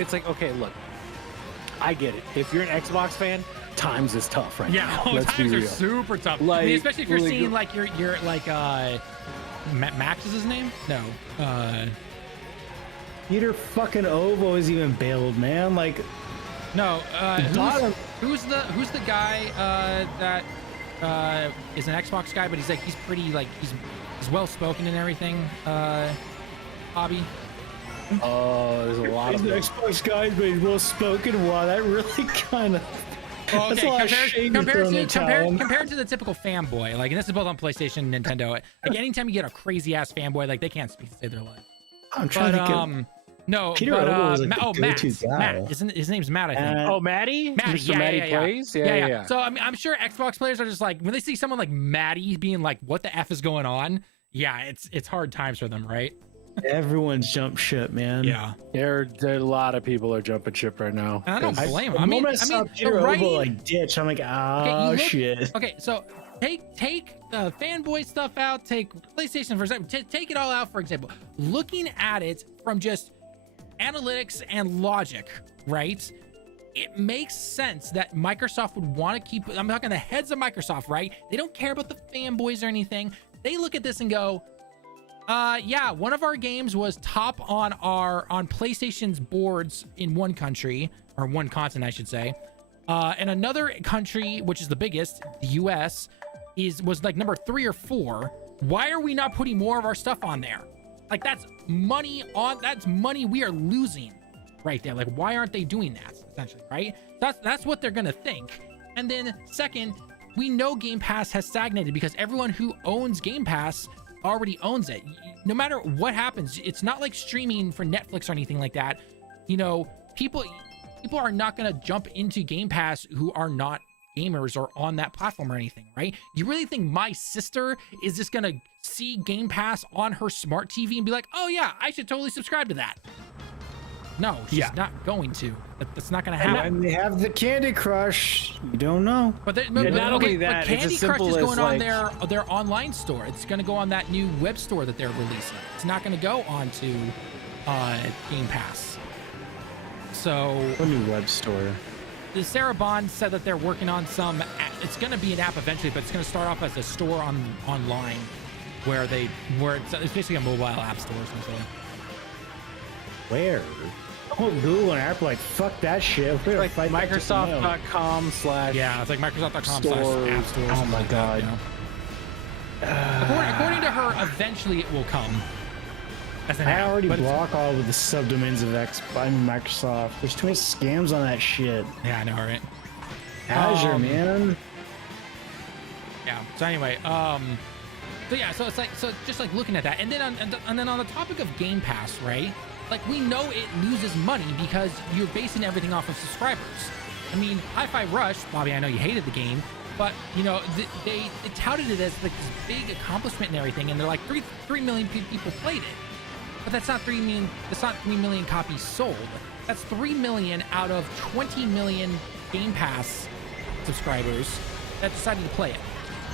okay, look, I get it. If you're an Xbox fan, times is tough right now. Yeah, Let's be times are real. super tough. Like, I mean, especially if you're like- seeing like you're like Max is his name? No. Peter fucking Ovo is even bailed, man. Like, No, bottom- who's the guy that is an Xbox guy, but he's pretty like he's well spoken and everything. Bobby. Oh, there's a lot he's of an them. Xbox guy, but he's well spoken. Wow, that really kind of. Oh, That's a lot of shade you're throwing at Tallen. compared to the typical fanboy, like, and this is both on PlayStation and Nintendo. Like, anytime you get a crazy ass fanboy, like they can't speak to save their life. I'm trying But to get. no, Peter but Ogle was, like, the Matt, go-to guy. Matt, his name's Matt, I think. Oh, Maddie? Matty, Mr. Maddie plays? Yeah. So I mean, I'm sure Xbox players are just like when they see someone like Matty being like, "What the f is going on?" Yeah, it's hard times for them, right? Everyone's jumped ship, man. Yeah, There are a lot of people are jumping ship right now. and I don't 'cause- blame The them. I mean, moment I saw the Peter Ogle writing- like ditch, I'm like, Okay, oh you look- shit. Okay, so take the fanboy stuff out. Take PlayStation for example. Take it all out. For example, looking at it from just analytics and logic, right? It makes sense that Microsoft would want to keep. I'm talking the heads of Microsoft, right? They don't care about the fanboys or anything. They look at this and go, yeah, one of our games was top on PlayStation's boards in one country, or one continent, I should say. And another country, which is the biggest, the US, was like number 3 or 4. Why are we not putting more of our stuff on there? Like, that's money we are losing right there. Like, why aren't they doing that, essentially, right? That's what they're gonna think. And then second, we know Game Pass has stagnated because everyone who owns Game Pass already owns it. No matter what happens, it's not like streaming for Netflix or anything like that. You know, people are not going to jump into Game Pass who are not gamers or on that platform or anything, right? You really think my sister is just going to see Game Pass on her smart TV and be like, oh yeah, I should totally subscribe to that? No, she's not going to. That's not going to happen. And they have the Candy Crush. You don't know. But not only that, but Candy it's as Crush is simple going as, on their online store. It's going to go on that new web store that they're releasing. It's not going to go on to Game Pass. So a new web store. Sarah Bond said that they're working on some. It's going to be an app eventually, but it's going to start off as a store online, where it's basically a mobile app store essentially. Where? Oh, Google and Apple like fuck that shit. We're like Microsoft.com / yeah, it's like Microsoft.com / app stores. Oh my god. According to her, eventually it will come. I already block all of the subdomains of Microsoft. There's too many scams on that shit. Yeah, I know, right? Azure, man. Yeah. So anyway, so yeah, so it's like, so just like looking at that, and then on the topic of Game Pass, right? Like, we know it loses money because you're basing everything off of subscribers. I mean, Hi-Fi Rush, Bobby, I know you hated the game, but you know they touted it as like this big accomplishment and everything, and they're like 3 million people played it. But that's not 3 million. That's not 3 million copies sold. That's 3 million out of 20 million Game Pass subscribers that decided to play it.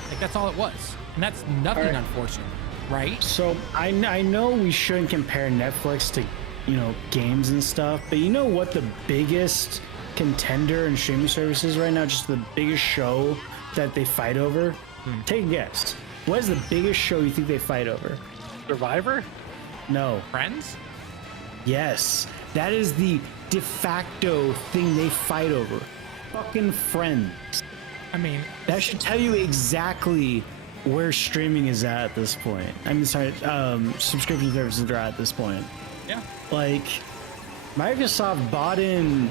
Like, that's all it was, and that's nothing, right. Unfortunate, right? So I know we shouldn't compare Netflix to, you know, games and stuff, but you know what the biggest contender in streaming services right now, just the biggest show that they fight over? Take a guess. What is the biggest show you think they fight over? Survivor? No. Friends? Yes. That is the de facto thing they fight over. Fucking Friends. I mean, that should tell you exactly where streaming is at this point. I mean, sorry, subscription services are at this point. Yeah. Like, Microsoft bought in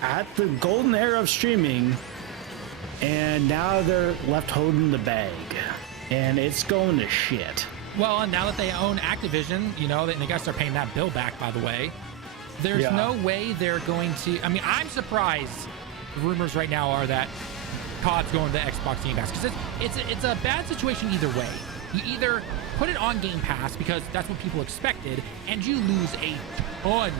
at the golden era of streaming, and now they're left holding the bag, and it's going to shit. Well, and now that they own Activision, you know, they got to start paying that bill back, by the way. There's no way they're going to... I mean, I'm surprised. The rumors right now are that COD's going to Xbox Game Pass, because it's a bad situation either way. You either put it on Game Pass because that's what people expected, and you lose a ton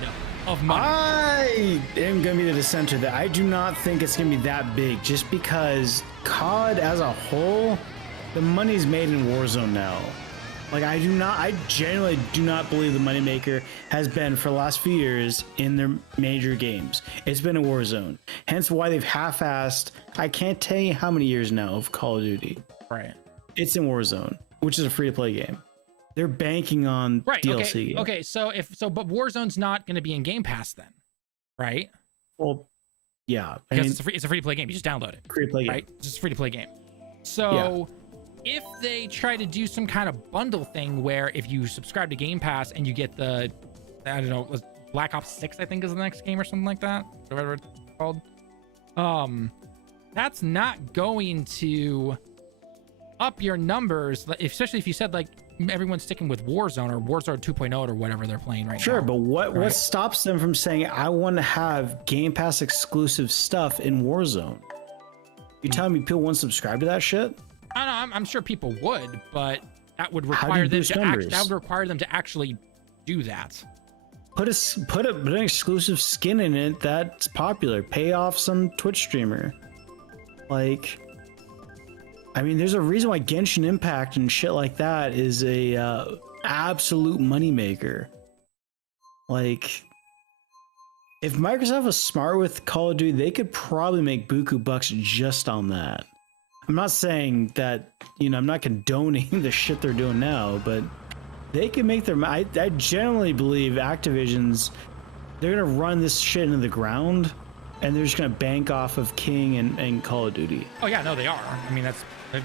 of money. I am going to be the dissenter that I do not think it's going to be that big, just because COD as a whole, the money's made in Warzone now. Like, I genuinely do not believe the moneymaker has been for the last few years in their major games. It's been a Warzone. Hence why they've half-assed, I can't tell you how many years now of Call of Duty. Right. It's in Warzone, which is a free-to-play game. They're banking on DLC games. Okay, but Warzone's not going to be in Game Pass then, right? Well, yeah. Because it's a free-to-play game. You just download it. Free-to-play game. Right? It's just a free-to-play game. So... Yeah. If they try to do some kind of bundle thing where if you subscribe to Game Pass and you get the, I don't know, Black Ops 6, I think is the next game or something like that, whatever it's called, that's not going to up your numbers, especially if you said like everyone's sticking with Warzone or Warzone 2.0 or whatever they're playing right now. Sure, but what stops them from saying, I want to have Game Pass exclusive stuff in Warzone? You telling me people won't subscribe to that shit? I don't know, I'm sure people would, but that would require them to actually do that. Put an exclusive skin in it that's popular. Pay off some Twitch streamer. Like, I mean, there's a reason why Genshin Impact and shit like that is a absolute moneymaker. Like, if Microsoft was smart with Call of Duty, they could probably make buku bucks just on that. I'm not saying that, you know, I'm not condoning the shit they're doing now, but they can make their... I generally believe Activision's... They're going to run this shit into the ground, and they're just going to bank off of King and Call of Duty. Oh, yeah, no, they are. I mean,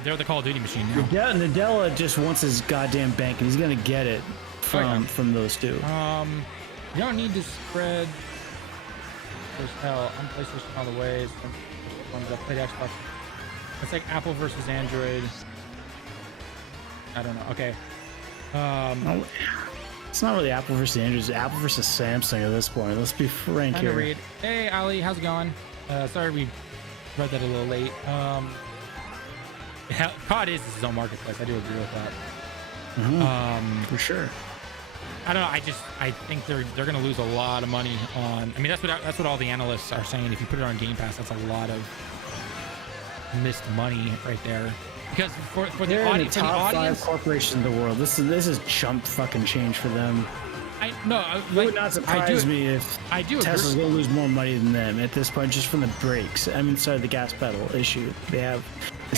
they're the Call of Duty machine now. Nadella just wants his goddamn bank, and he's going to get it from those two. You don't need to spread... There's hell. On PlayStation all the ways. I played Xbox. It's like Apple versus Android. I don't know. Okay. Oh, it's not really Apple versus Android. It's Apple versus Samsung at this point. Let's be frank here. Read. Hey, Ali, how's it going? Sorry we read that a little late. COD is his own marketplace. I do agree with that. For sure. I don't know. I think they're going to lose a lot of money on. I mean, that's what all the analysts are saying. If you put it on Game Pass, that's a lot of missed money right there. Because for the audience, the top 5 corporations in the world, this is chump fucking change for them. It would not surprise me if Tesla's going to lose more money than them at this point, just from the brakes. I mean, sorry, the gas pedal issue they have.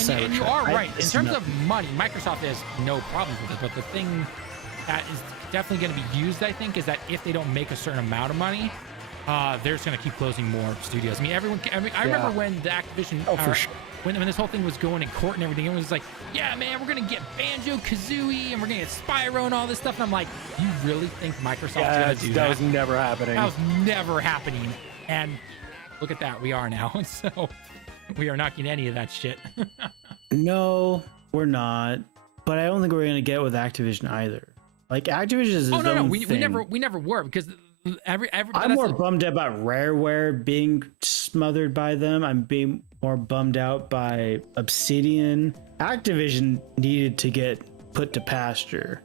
And you are right. In terms of money, Microsoft has no problems with it. But the thing that is definitely going to be used, I think, is that if they don't make a certain amount of money, they're just going to keep closing more studios. I mean, I remember when the Activision, for sure. when this whole thing was going in court and everything, it was like, yeah, man, we're going to get Banjo-Kazooie and we're going to get Spyro and all this stuff. And I'm like, you really think Microsoft's going to do that? That was never happening. That was never happening. And look at that. We are now. So we are not getting any of that shit. No, we're not. But I don't think we're going to get it with Activision either. Like, Activision is we never were, because I'm more bummed out about Rareware being smothered by them. I'm being more bummed out by Obsidian. Activision needed to get put to pasture.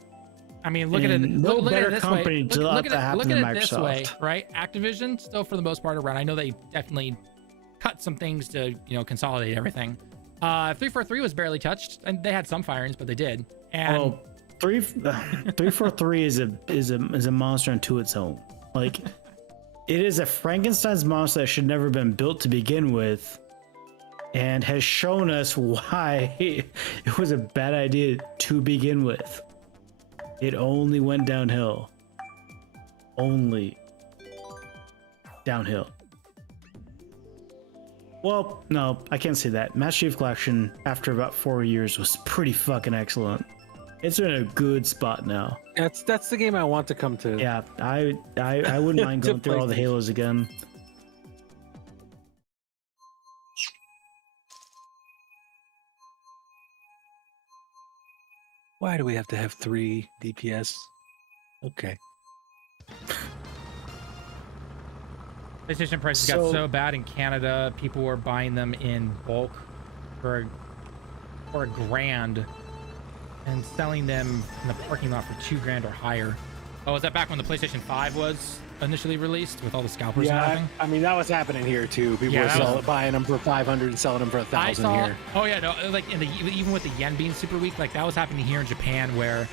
I mean, look at it. Look better at it this company way. to let that happen to Microsoft. This way, right? Activision still for the most part around. I know they definitely cut some things to consolidate everything. 343 was barely touched, and they had some firings, but they did. And 343 is a monster unto its own. Like, it is a Frankenstein's monster that should never been built to begin with, and has shown us why it was a bad idea to begin with. It only went downhill. Only downhill. Well, no, I can't say that. Master Chief Collection, after about 4 years, was pretty fucking excellent. It's in a good spot now. That's the game I want to come to. Yeah, I wouldn't mind going through all the Halos again. Why do we have to have 3 DPS? Okay. PlayStation prices got so bad in Canada, people were buying them in bulk for $1,000 and selling them in the parking lot for $2,000 or higher. Oh, was that back when the PlayStation 5 was initially released with all the scalpers and everything? I mean, that was happening here too. People were buying them for 500 and selling them for 1,000 here. Oh yeah, no, like even with the yen being super weak, like that was happening here in Japan, where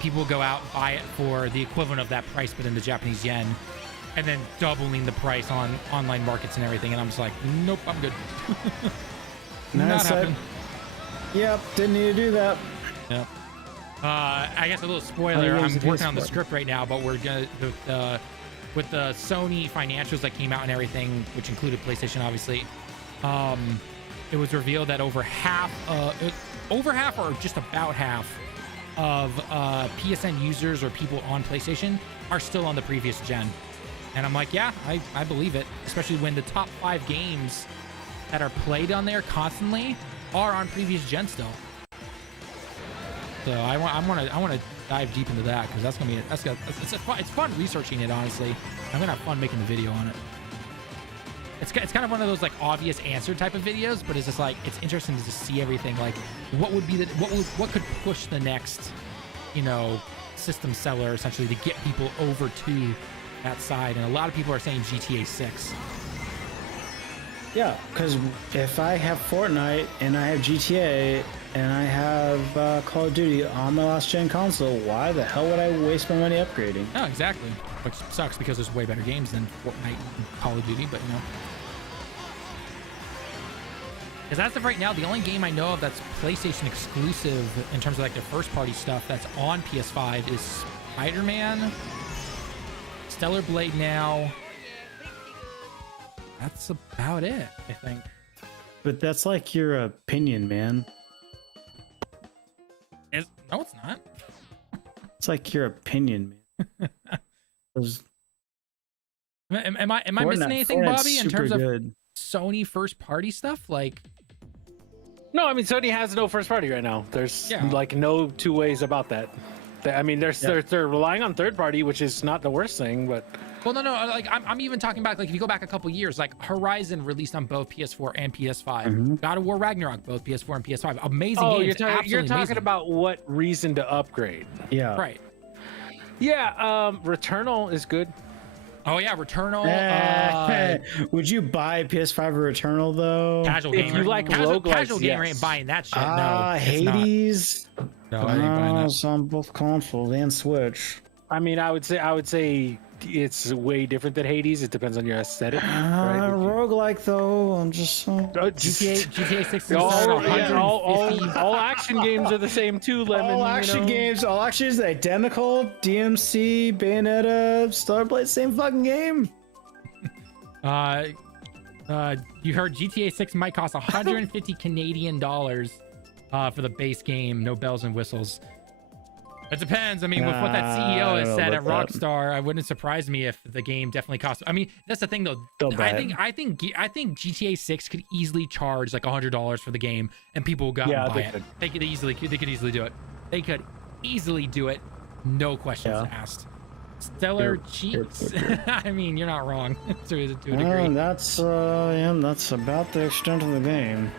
people would go out and buy it for the equivalent of that price, but in the Japanese yen, and then doubling the price on online markets and everything. And I'm just like, nope, I'm good. Not happening. Yep, didn't need to do that. Yep. I guess a little spoiler. I'm working on the script right now, but we're gonna with the Sony financials that came out and everything, which included PlayStation, obviously. It was revealed that over half or just about half of PSN users or people on PlayStation are still on the previous gen. And I'm like, yeah, I believe it, especially when the top 5 games that are played on there constantly are on previous gen still. So I want to dive deep into that, because that's gonna be it's fun researching it, honestly. I'm gonna have fun making the video on it. It's kind of one of those like obvious answer type of videos, but it's just like it's interesting to just see everything. Like what could push the next system seller essentially to get people over to that side. And a lot of people are saying GTA 6. Yeah, because if I have Fortnite and I have GTA and I have Call of Duty on my last gen console, why the hell would I waste my money upgrading? No, exactly. Which sucks, because there's way better games than Fortnite and Call of Duty, but because as of right now, the only game I know of that's PlayStation exclusive in terms of like their first party stuff that's on PS5 is Spider-Man, Stellar Blade now. That's about it, I think. But that's like your opinion, man. No, it's not. It's like your opinion, man. Am I missing anything, Bobby, in terms of Sony first party stuff? Like, no, I mean, Sony has no first party right now. There's like no two ways about that. I mean, they're relying on third party, which is not the worst thing, but. Well, no, like I'm even talking back, like if you go back a couple years, like Horizon released on both PS4 and PS5. God of War Ragnarok, both PS4 and PS5. Amazing games. You're talking about what reason to upgrade. Yeah. Right. Yeah, Returnal is good. Oh yeah, Returnal. Would you buy PS5 or Returnal though? Casual If gamer. you like casual roguelikes, gamer yes. ain't buying that shit. No, it's Hades. not. No, I ain't buying that. It's on both consoles and Switch. I mean, I would say it's way different than Hades. It depends on your aesthetic. Right? Roguelike though, I'm just GTA 6 is all action games are the same too, Lemon. all action games is identical. DMC, Bayonetta, Starblade, same fucking game. You heard GTA 6 might cost 150 Canadian dollars for the base game, no bells and whistles. It depends. I mean, with what that CEO has said at Rockstar, it wouldn't surprise me if the game definitely costs. I mean, that's the thing though. I think GTA 6 could easily charge like $100 for the game, and people will go out and buy it. They could easily do it. They could easily do it, no questions asked. Stellar cheats. I mean, you're not wrong to a degree. That's about the extent of the game.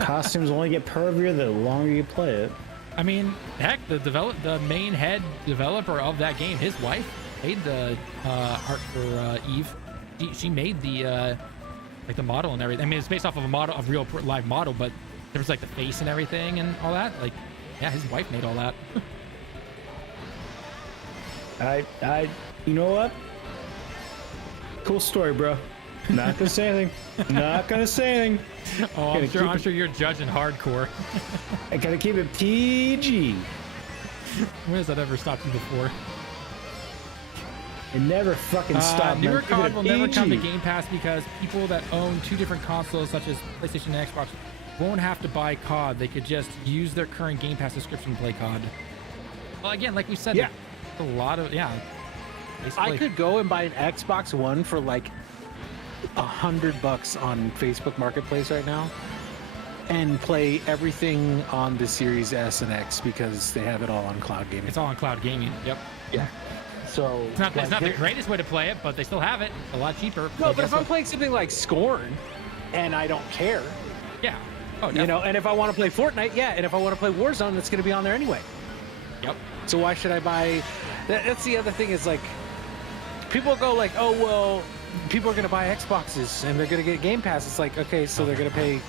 Costumes only get pervier the longer you play it. I mean, heck, the main head developer of that game, his wife made the art for Eve. She made the like the model and everything. I mean, it's based off of a real live model, but there was like the face and everything and all that. Like, yeah, his wife made all that. You know what? Cool story, bro. Not gonna say anything. Not gonna say anything. Oh, I'm sure you're judging hardcore. I gotta keep it PG. When has that ever stopped you before? It never fucking stopped. Newer COD will never come to Game Pass because people that own two different consoles, such as PlayStation and Xbox, won't have to buy COD. They could just use their current Game Pass subscription to play COD. Well, again, like we said, a lot of basically. I could go and buy an Xbox One for like $100 on Facebook Marketplace right now and play everything on the Series S and X because they have it all on cloud gaming. It's all on cloud gaming. Yep. Yeah. So it's not the greatest way to play it, but they still have it. It's a lot cheaper. No, but if I'm playing something like Scorn and I don't care. Yeah. Oh, definitely. You know, and if I want to play Fortnite, and if I want to play Warzone, it's going to be on there anyway. Yep. So why should I buy? That's the other thing is like, people go like, oh well, people are going to buy Xboxes and they're going to get Game Pass. It's like, okay, so they're going to pay.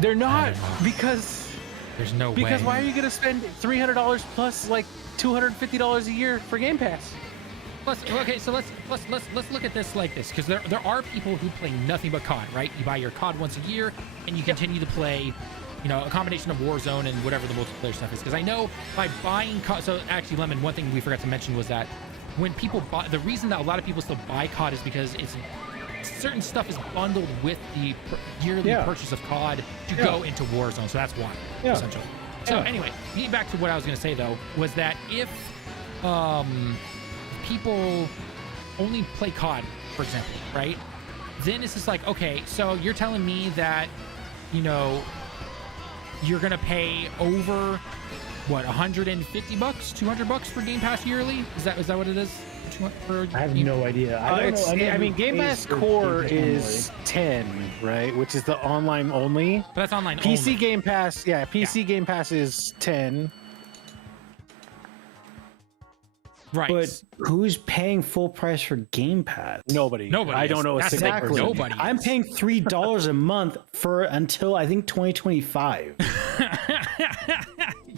They're not because there's no way. Because why are you going to spend $300 plus like $250 a year for Game Pass? Okay, so let's look at this like this, because there are people who play nothing but COD, right? You buy your COD once a year and you continue to play, you know, a combination of Warzone and whatever the multiplayer stuff is. Because I know by buying COD, so actually, Lemon, one thing we forgot to mention was that when people buy, the reason that a lot of people still buy COD is because it's certain stuff is bundled with the yearly purchase of COD to go into Warzone. So that's why, essentially. So anyway, getting back to what I was going to say though, was that if people only play COD, for example, right? Then it's just like, okay, so you're telling me that, you know, you're gonna pay over what, $150, $200 for Game Pass yearly? Is that what it is? I have no idea. I mean, Game Pass Core is 10, right? Which is the online only. But that's online PC only. Game Pass, PC Game Pass is 10. Right. But who's paying full price for Game Pass? Nobody. I don't know a single person. Nobody. I'm paying $3 a month for until I think 2025.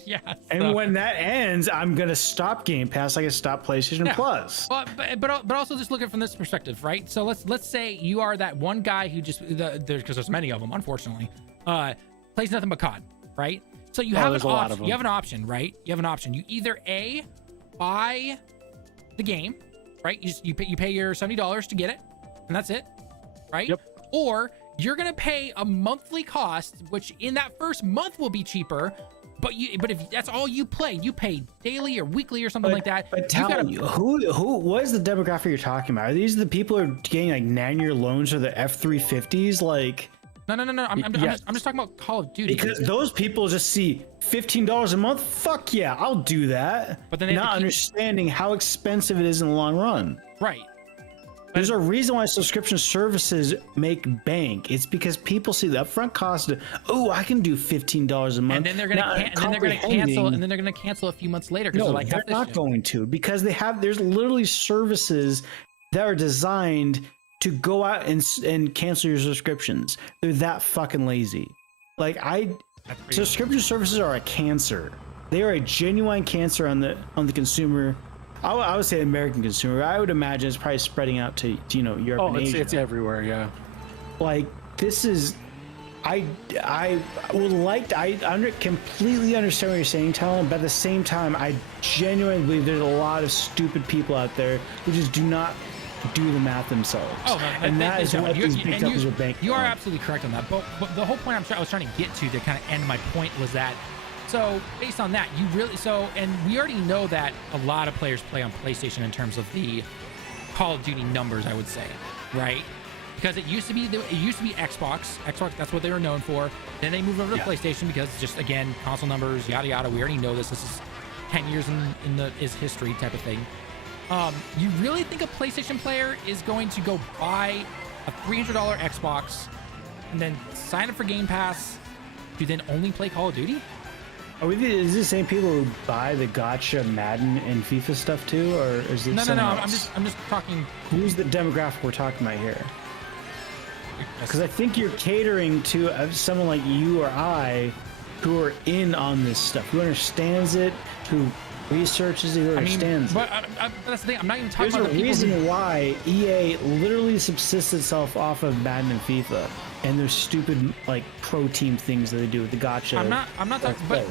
Yeah. And when that ends, I'm gonna stop Game Pass. I can stop PlayStation Plus. But also just look at it from this perspective, right? So let's say you are that one guy who just because there's many of them, unfortunately, plays nothing but COD, right? So you have an option. You have an option, right? You have an option. You either buy the game, right? You pay your $70 to get it, and that's it, right? Yep. Or you're gonna pay a monthly cost, which in that first month will be cheaper. But if that's all you play, you pay daily or weekly or something like that. But tell me, what is the demographic you're talking about? Are these the people who are getting like 9-year loans for the F-350s? Like, No. I'm just talking about Call of Duty. Because those people just see $15 a month. Fuck yeah, I'll do that. But then they not understanding how expensive it is in the long run. Right. There's a reason why subscription services make bank. It's because people see the upfront cost of, oh, I can do $15 a month. And then they're gonna cancel a few months later because no, they're like, they're not going to, because there's literally services that are designed to go out and cancel your subscriptions. They're that fucking lazy. Like subscription services are a cancer. They are a genuine cancer on the consumer. I would say American consumer. I would imagine it's probably spreading out to Europe and Asia. It's everywhere, yeah. Like this is, I would like to, completely understand what you're saying, Tallen, but at the same time, I genuinely believe there's a lot of stupid people out there who just do not do the math themselves. Oh, no, and that is what these big companies are banking You are on. absolutely correct on that. But the whole point I was trying to get to kind of end my point was that, so based on that, and we already know that a lot of players play on PlayStation in terms of the Call of Duty numbers, I would say, right? Because it used to be Xbox. That's what they were known for. Then they moved over to PlayStation because just, again, console numbers, yada yada. We already know this. This is 10 years in is history type of thing. You really think a PlayStation player is going to go buy a $300 Xbox and then sign up for Game Pass to then only play Call of Duty? Is it the same people who buy the Gotcha, Madden, and FIFA stuff too, or is it no? else? I'm just talking. Who's the demographic we're talking about here? Because I think you're catering to someone like you or I, who are in on this stuff, who understands it, who researches it, who understands it. But that's the thing. I'm not even talking about the people. There's a reason why EA literally subsists itself off of Madden and FIFA, and there's stupid like pro team things that they do with the Gotcha. I'm not talking. But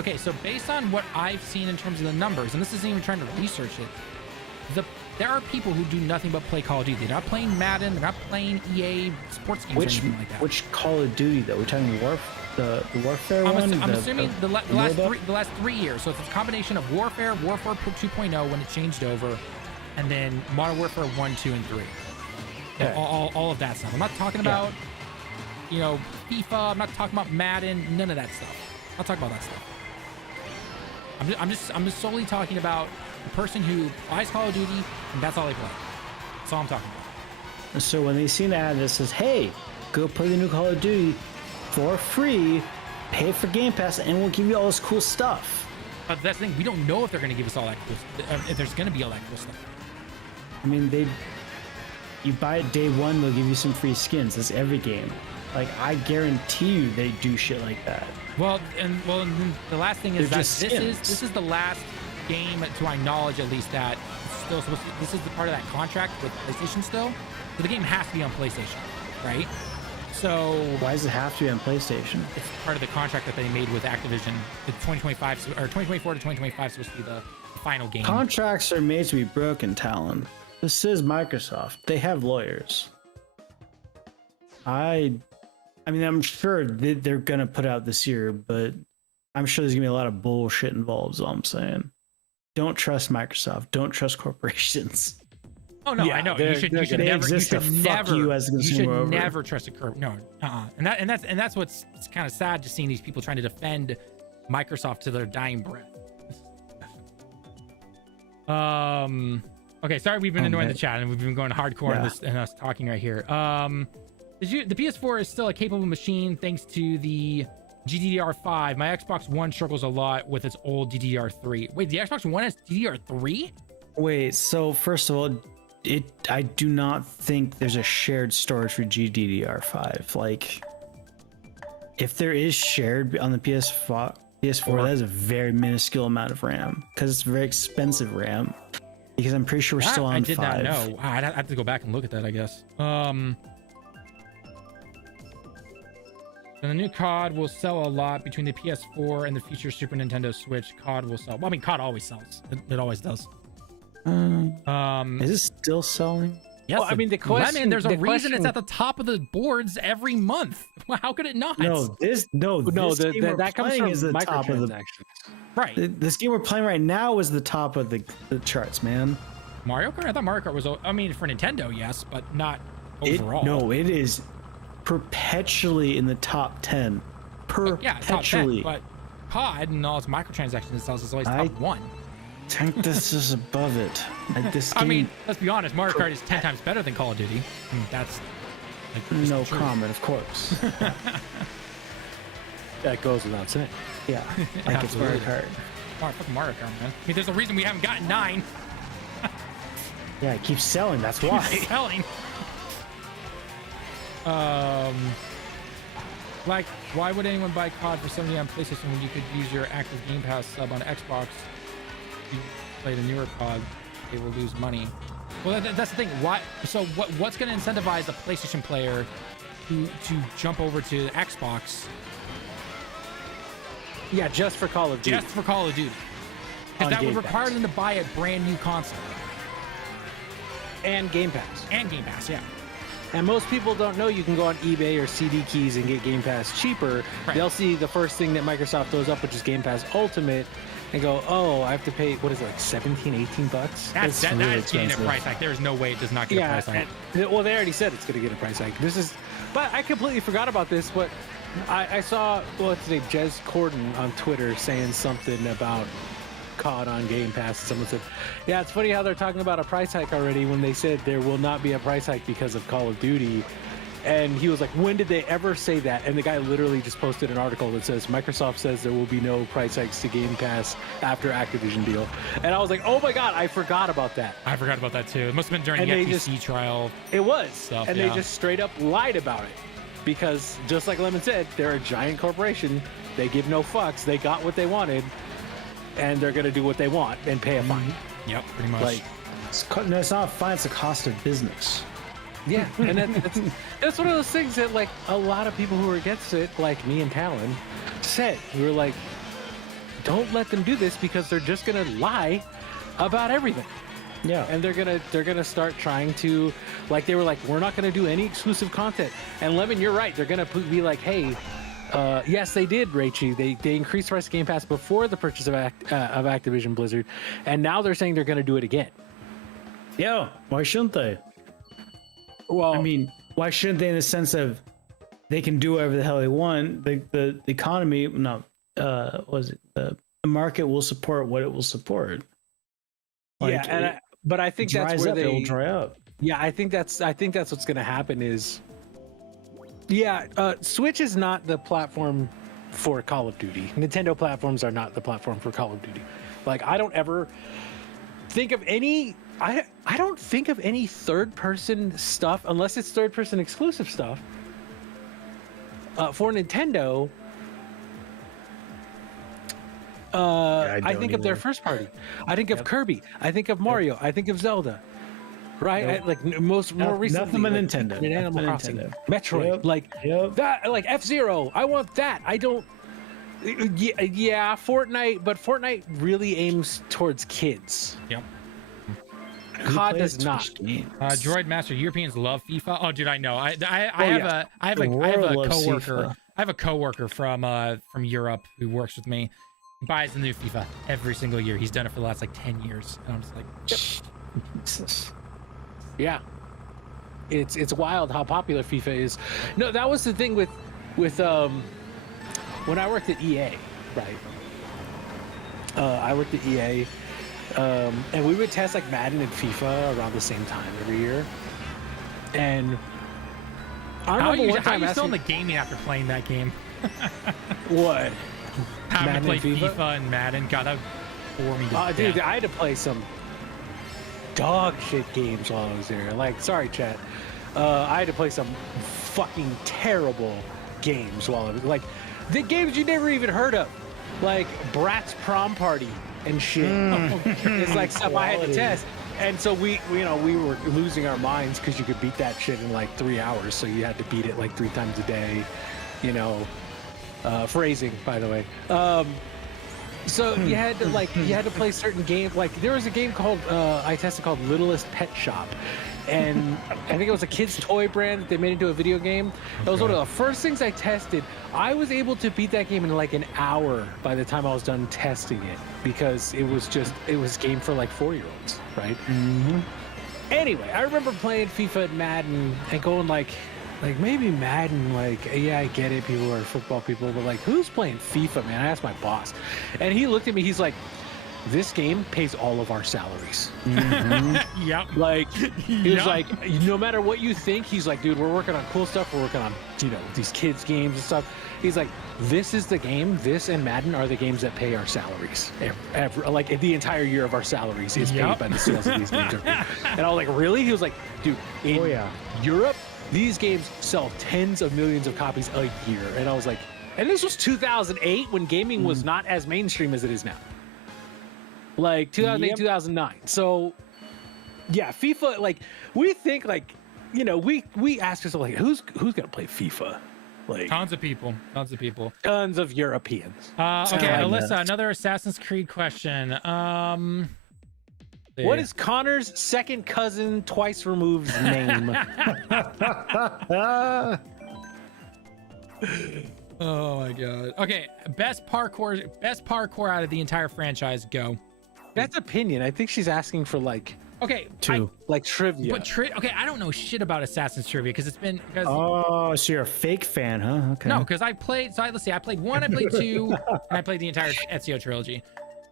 okay, so based on what I've seen in terms of the numbers, and this isn't even trying to research it, there are people who do nothing but play Call of Duty. They're not playing Madden. They're not playing EA sports games or anything like that. Which Call of Duty though? We're talking the Warfare one. I'm assuming the last 3 years. So it's a combination of Warfare 2.0 when it changed over, and then Modern Warfare 1, 2, and 3. Okay. All of that stuff. I'm not talking about FIFA. I'm not talking about Madden. None of that stuff. I'm not talking about that stuff. I'm just solely talking about the person who buys Call of Duty and that's all they play. That's all I'm talking about. So when they see an ad that says, "Hey, go play the new Call of Duty for free, pay for Game Pass, and we'll give you all this cool stuff." But that's the thing. We don't know if they're going to give us all that cool stuff. If there's going to be all that cool stuff. I mean, you buy it day one, they'll give you some free skins. That's every game. Like, I guarantee you they do shit like that. Well, and the last thing is that this is the last game, to my knowledge at least, that still supposed to, this is the part of that contract with PlayStation still. So the game has to be on PlayStation, right? So why does it have to be on PlayStation? It's part of the contract that they made with Activision. The 2025 or 2024 to 2025 is supposed to be the final game. Contracts are made to be broken, Talon. This is Microsoft. They have lawyers. I mean, I'm sure they're gonna put out this year, but I'm sure there's gonna be a lot of bullshit involved. Is all I'm saying. Don't trust Microsoft. Don't trust corporations. Oh no, I know. You should never trust a corp. No, and that's what's kind of sad, to seeing these people trying to defend Microsoft to their dying breath. Okay, sorry, we've been annoying the chat and we've been going hardcore on this and us talking right here. The PS4 is still a capable machine thanks to the GDDR5. My Xbox One struggles a lot with its old DDR3. Wait, the Xbox One has DDR3? Wait, so first of all, I do not think there's a shared storage for GDDR5. Like, if there is shared on the PS4, that is a very minuscule amount of RAM because it's very expensive RAM. Because I'm pretty sure we're still on 5. I did not know. I'd have to go back and look at that, I guess. And the new COD will sell a lot between the PS4 and the future Super Nintendo Switch. COD will sell. Well, I mean, COD always sells. It always does. Is it still selling? Yes. Well, I mean, the question. There's a reason it's at the top of the boards every month. How could it not? This game that comes from is the top of the. Right. This game we're playing right now is the top of the charts, man. Mario Kart? I thought Mario Kart was. I mean, for Nintendo, yes, but not overall. It is perpetually in the top 10. Yeah, top 10, Perpetually. but COD and all its microtransactions and stuff is always top 1. I think this is above it. I mean, let's be honest, Mario Kart is 10 times better than Call of Duty. I mean, that's like, no comment, of course. That goes without saying. Yeah, like it's Mario Kart. Fucking Mario Kart, man. I mean, there's a reason we haven't gotten 9. Yeah, it keeps selling. That's why. Selling. Like, why would anyone buy COD for $70 on PlayStation when you could use your active Game Pass sub on Xbox? If you play the newer COD, they will lose money. Well, that's the thing. Why? So what's going to incentivize a PlayStation player to jump over to Xbox? Yeah, just for Call of Duty. Just for Call of Duty. Because that would require them to buy a brand new console. And Game Pass. And Game Pass, yeah. And most people don't know you can go on eBay or CD Keys and get Game Pass cheaper. Right. They'll see the first thing that Microsoft throws up, which is Game Pass Ultimate, and go, oh, I have to pay, what is it, like 17, 18 bucks? That's getting a price hike. There's no way it does not get a price hike. Well, they already said it's going to get a price hike. But I completely forgot about this. But I saw, what's his name, Jez Corden on Twitter saying something about COD on Game Pass. Someone said, yeah, it's funny how they're talking about a price hike already when they said there will not be a price hike because of Call of Duty. And he was like, when did they ever say that? And the guy literally just posted an article that says Microsoft says there will be no price hikes to Game Pass after Activision deal. And I was like, oh my God, I forgot about that. I forgot about that too. It must have been during the FTC trial. It was. Stuff, and they just straight up lied about it. Because just like Lemon said, they're a giant corporation. They give no fucks. They got what they wanted. And they're going to do what they want and pay a fine. Yep, pretty much. Like, it's not a fine, it's a cost of business. Yeah, and that's one of those things that, like, a lot of people who are against it, like me and Tallen, said. We were like, don't let them do this because they're just going to lie about everything. Yeah. And they're gonna start trying to, like, they were like, we're not going to do any exclusive content. And Lemon, you're right. They're going to be like, hey, yes, they did, Raichi. They increased the price of Game Pass before the purchase of Activision Blizzard, and now they're saying they're going to do it again. Yeah, why shouldn't they? Well, I mean, why shouldn't they in the sense of they can do whatever the hell they want? The economy, the market will support what it will support. Like, yeah, but I think that's where it will dry up. Yeah, I think that's what's going to happen is. Yeah, Switch is not the platform for Call of Duty. Nintendo platforms are not the platform for Call of Duty. Like, I don't ever think of any. I don't think of any third-person stuff unless it's third-person exclusive stuff for Nintendo. I think of their first party. I think of Kirby. I think of Mario. I think of Zelda. Right, more recently, nothing but Nintendo. Animal Crossing, Metroid, that, like F-Zero. I want that. I don't. Yeah, Fortnite, but Fortnite really aims towards kids. Yep. COD does not. Droid Master, Europeans love FIFA. Oh, dude, I know. I have a coworker. I have a coworker from Europe who works with me. He buys the new FIFA every single year. He's done it for the last like 10 years, and I'm just like, Jesus. Yeah, it's wild how popular FIFA is. No, that was the thing with when I worked at EA, right? I worked at EA, and we would test like Madden and FIFA around the same time every year. And I remember one time how are you still in the gaming after playing that game? What? Having to play FIFA and Madden, God, that would bore me to death. Dude, I had to play some dog shit games while I was there. Like, sorry, chat. I had to play some fucking terrible games while I was like the games you never even heard of, like Bratz Prom Party and shit. It's like stuff I had to test. And so we were losing our minds because you could beat that shit in like 3 hours. So you had to beat it like 3 times a day. Phrasing, by the way. So you had to play certain games. Like there was a game called I tested called Littlest Pet Shop, and I think it was a kid's toy brand that they made into a video game. That was one of the first things I tested. I was able to beat that game in like an hour by the time I was done testing it because it was a game for like 4-year-olds, right? Mm-hmm. Anyway, I remember playing FIFA and Madden and going like, like maybe Madden, like, yeah, I get it, people are football people, but like, who's playing FIFA, man? I asked my boss, and he looked at me, he's like, this game pays all of our salaries. Yep. Like, he was like, no matter what you think, he's like, dude, we're working on cool stuff, we're working on, you know, these kids games and stuff. He's like, this is the game, this and Madden are the games that pay our salaries. Like, the entire year of our salaries is paid by the sales of these games. And I was like, really? He was like, dude, in Europe, these games sell tens of millions of copies a year. And I was like, and this was 2008 when gaming was not as mainstream as it is now. Like 2008, 2009. So yeah, FIFA, like, we think, like, you know, we ask ourselves, like, who's gonna play FIFA? Like, tons of people. Tons of Europeans. Okay, Alyssa, another Assassin's Creed question. What is Connor's second cousin twice removed's name? Oh my god. Okay, best parkour out of the entire franchise. Go. That's opinion. I think she's asking for, like, okay, like trivia. But okay, I don't know shit about Assassin's trivia because oh, so you're a fake fan, huh? Okay. No, because I played. So let's see. I played 1, I played 2, and I played the entire Ezio trilogy.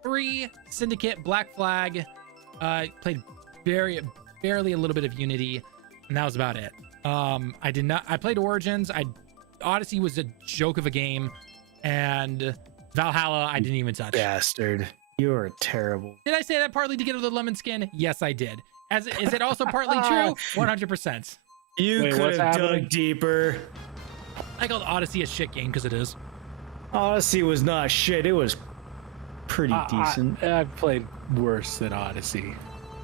3, Syndicate, Black Flag. Played barely a little bit of Unity, and that was about it. I did not. I played Origins. Odyssey was a joke of a game, and Valhalla I didn't even touch. Bastard. You're terrible. Did I say that partly to get the lemon skin? Yes, I did. Is it also partly true? 100%. You could have dug deeper. I called Odyssey a shit game because it is. Odyssey was not shit. It was pretty decent. I've played worse than Odyssey.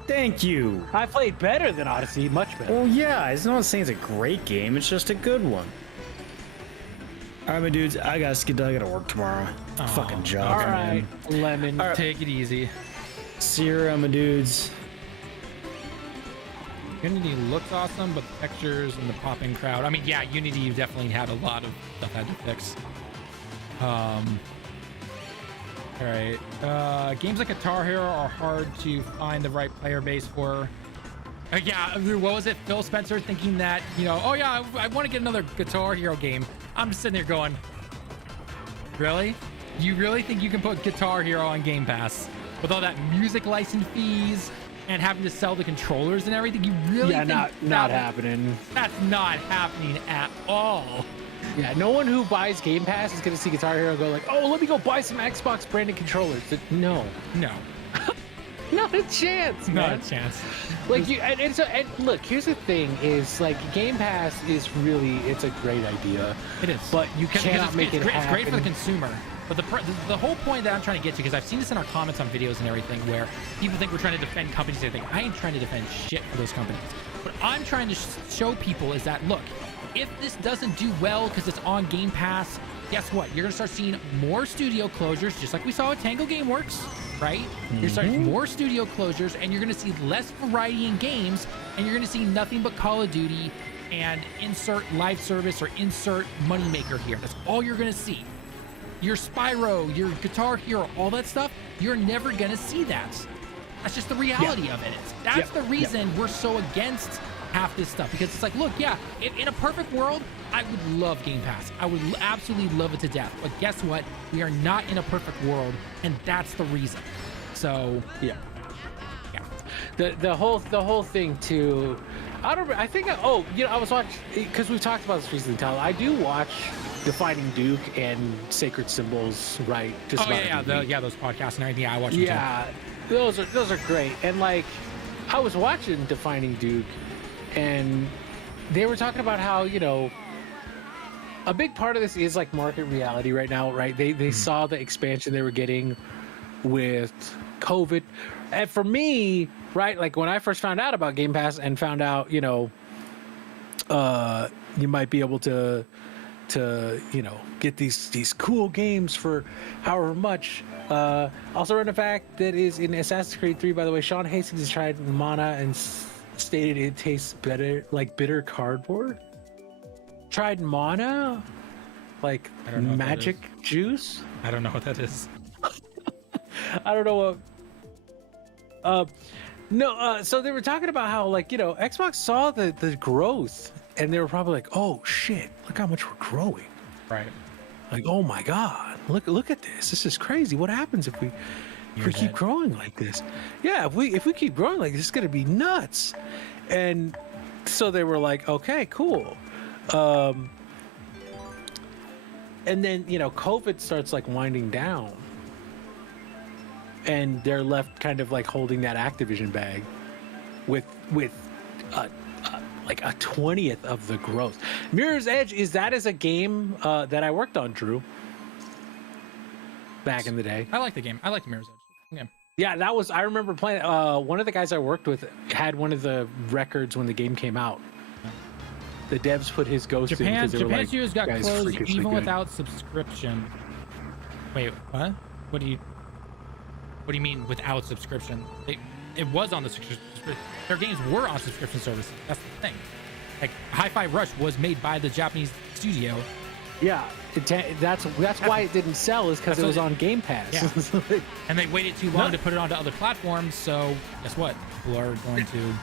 Thank you. I played better than Odyssey, much better. Oh yeah, it's not saying it's a great game. It's just a good one. All right, my dudes, I gotta work tomorrow. Fucking job, all right, man. Lemon. All right. Take it easy. See you around, my dudes. Unity looks awesome, but the textures and the popping crowd. I mean, yeah, Unity definitely had a lot of stuff I had to fix. All right. Games like Guitar Hero are hard to find the right player base for. Yeah, what was it? Phil Spencer thinking that, you know, oh yeah, I want to get another Guitar Hero game. I'm just sitting there going, really? You really think you can put Guitar Hero on Game Pass with all that music license fees and having to sell the controllers and everything? You really think not happening. That's not happening at all. Yeah, no one who buys Game Pass is going to see Guitar Hero and go like, oh, let me go buy some Xbox branded controllers. No. Not a chance, man. Not a chance. Like, you, and look, here's the thing: is like Game Pass is really, it's a great idea. It is, but you cannot make it happen. It's great for the consumer. But the whole point that I'm trying to get to, because I've seen this in our comments on videos and everything, where people think we're trying to defend companies and everything. I ain't trying to defend shit for those companies. What I'm trying to show people is that, look, if this doesn't do well because it's on Game Pass, guess what? You're gonna start seeing more studio closures, just like we saw at Tango Gameworks, right? You're starting more studio closures, and you're gonna see less variety in games, and you're gonna see nothing but Call of Duty and insert live service or insert moneymaker here. That's all you're gonna see. Your Spyro, your Guitar Hero, all that stuff, you're never gonna see that. That's just the reality of it. That's the reason we're so against half this stuff, because it's like, look, yeah, in a perfect world, I would love Game Pass. I would absolutely love it to death. But guess what? We are not in a perfect world, and that's the reason. So yeah. The whole thing too. I think I was watching, because we've talked about this recently, Tallen. I do watch Defining Duke and Sacred Symbols, right? Just those podcasts and everything. Yeah, I watch them too. Those are great. And like, I was watching Defining Duke, and they were talking about how, you know, a big part of this is like market reality right now, right? They saw the expansion they were getting with COVID. And for me, right, like when I first found out about Game Pass and found out, you know, you might be able to you know, get these cool games for however much. Also, run a fact that is in Assassin's Creed 3, by the way, Sean Hastings has tried mana and stated it tastes better, like bitter cardboard. Tried mana, like magic juice. I don't know what that is. I don't know what. So they were talking about how, like, you know, Xbox saw the growth and they were probably like, "Oh shit, look how much we're growing!" Right. Like, "Oh my god, look at this! This is crazy. What happens if we keep growing like this? Yeah, if we keep growing like this, it's gonna be nuts." And so they were like, "Okay, cool." And then, you know, COVID starts like winding down, and they're left kind of like holding that Activision bag with like a 20th of the growth. Mirror's Edge is a game that I worked on, Drew, back in the day. I like the game. I like Mirror's Edge. Yeah. Yeah, that was, I remember playing. One of the guys I worked with had one of the records when the game came out. The devs put his ghost in because they were like, studios got "Guys, closed freakishly even good." without subscription. Wait, what? What do you mean without subscription? It was on the subscription. Their games were on subscription services. That's the thing. Like Hi-Fi Rush was made by the Japanese studio. Yeah, that's why it didn't sell, is because it was on Game Pass. Yeah. And they waited too long to put it onto other platforms. So guess what? People are going to.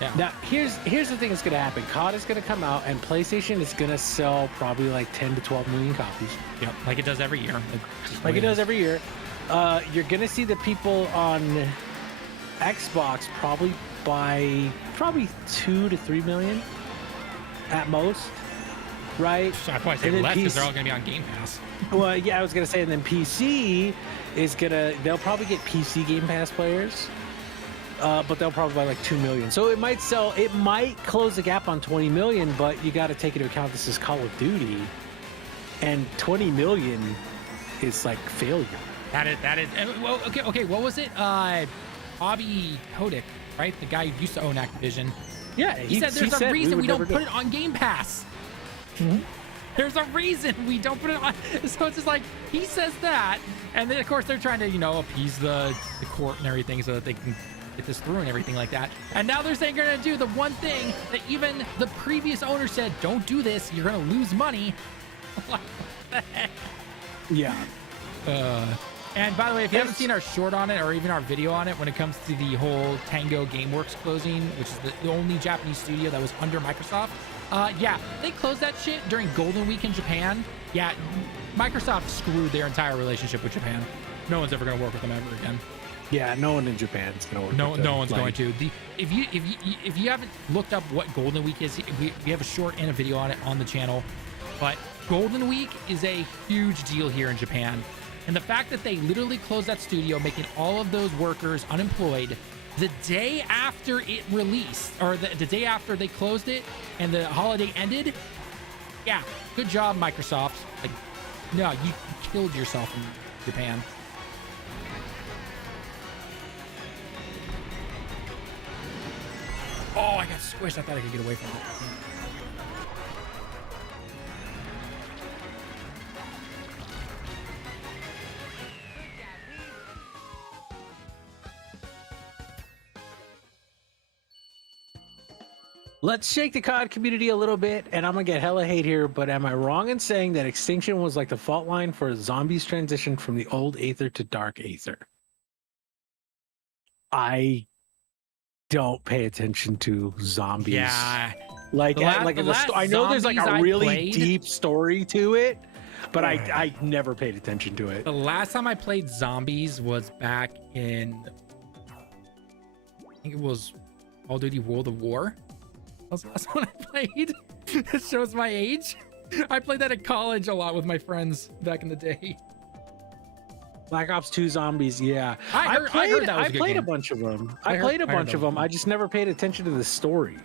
Yeah. Now, here's the thing that's going to happen. COD is going to come out, and PlayStation is going to sell probably like 10 to 12 million copies. Yep, like it does every year. Like it does every year. You're going to see the people on Xbox probably buy 2 to 3 million at most, right? So I probably say less because they're all going to be on Game Pass. Well, yeah, I was going to say, and then PC is they'll probably get PC Game Pass players. But they'll probably buy like 2 million. So it might close the gap on 20 million, but you got to take into account this is Call of Duty, and 20 million is like failure. That is. Well, okay. What was it? Bobby Kotick, right? The guy who used to own Activision. Yeah, he said there's a reason we don't put it on Game Pass. Mm-hmm. There's a reason we don't put it on. So it's just like he says that, and then of course they're trying to appease the court and everything so that they can get this through and everything like that. And now they're saying they're going to do the one thing that even the previous owner said, don't do this, you're going to lose money. What the heck? Yeah. And by the way, if you haven't seen our short on it or even our video on it when it comes to the whole Tango Gameworks closing, which is the only Japanese studio that was under Microsoft, yeah, they closed that shit during Golden Week in Japan. Yeah, Microsoft screwed their entire relationship with Japan. No one's ever going to work with them ever again. Yeah, no one in Japan is going to work. No one's going to. If you haven't looked up what Golden Week is, we have a short and a video on it on the channel. But Golden Week is a huge deal here in Japan, and the fact that they literally closed that studio, making all of those workers unemployed the day after it released, or the day after they closed it and the holiday ended. Yeah, good job, Microsoft. Like, no, you killed yourself in Japan. Oh, I got squished. I thought I could get away from it. Let's shake the COD community a little bit, and I'm going to get hella hate here, but am I wrong in saying that Extinction was like the fault line for zombies' transition from the old Aether to Dark Aether? I don't pay attention to zombies. Yeah. I know there's like a really deep story to it, but right. I never paid attention to it. The last time I played zombies was back in, I think it was Call of Duty World of War. That was the last one I played. It shows my age. I played that at college a lot with my friends back in the day. Black Ops 2 Zombies, yeah. I heard that was a good game. A bunch of them. I played a bunch of them. I just never paid attention to the story.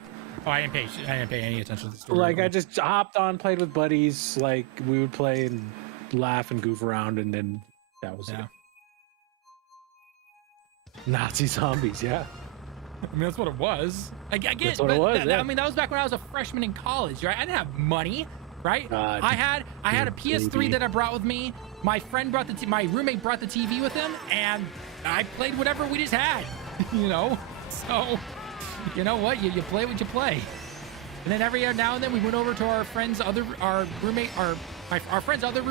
Oh, I didn't pay any attention to the story. Like, I just hopped on, played with buddies. Like, we would play and laugh and goof around, and then that was it. Nazi zombies, yeah. I mean, that's what it was. I get that's what it was, yeah. I mean, that was back when I was a freshman in college, right? I didn't have money, right? I had a PS3 that I brought with me. My friend brought my roommate brought the TV with him, and I played whatever we just had, So, you know what? You play what you play. And then every now and then we went over to our friend's other room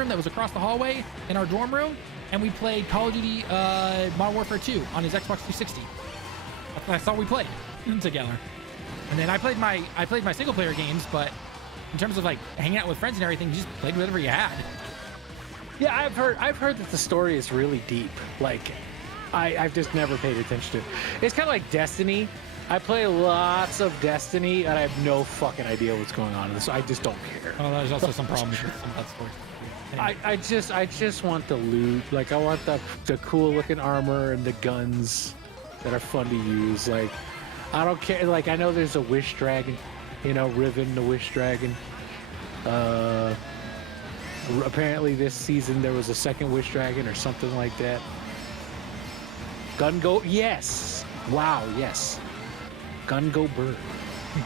that was across the hallway in our dorm room, and we played Call of Duty Modern Warfare 2 on his Xbox 360. That's all we played together. And then I played my single player games, but in terms of like hanging out with friends and everything, you just played whatever you had. Yeah, I've heard that the story is really deep. Like, I've just never paid attention to it. It's kind of like Destiny. I play lots of Destiny, and I have no fucking idea what's going on in this. I just don't care. Oh, there's also some problems with some of that story. I just want the loot. Like, I want the cool looking armor and the guns that are fun to use. Like, I don't care. Like, I know there's a Wish Dragon, you know, Riven the Wish Dragon. Apparently this season there was a second Wish Dragon or something like that. Gun Go, yes. Wow, yes. Gun Go Bird.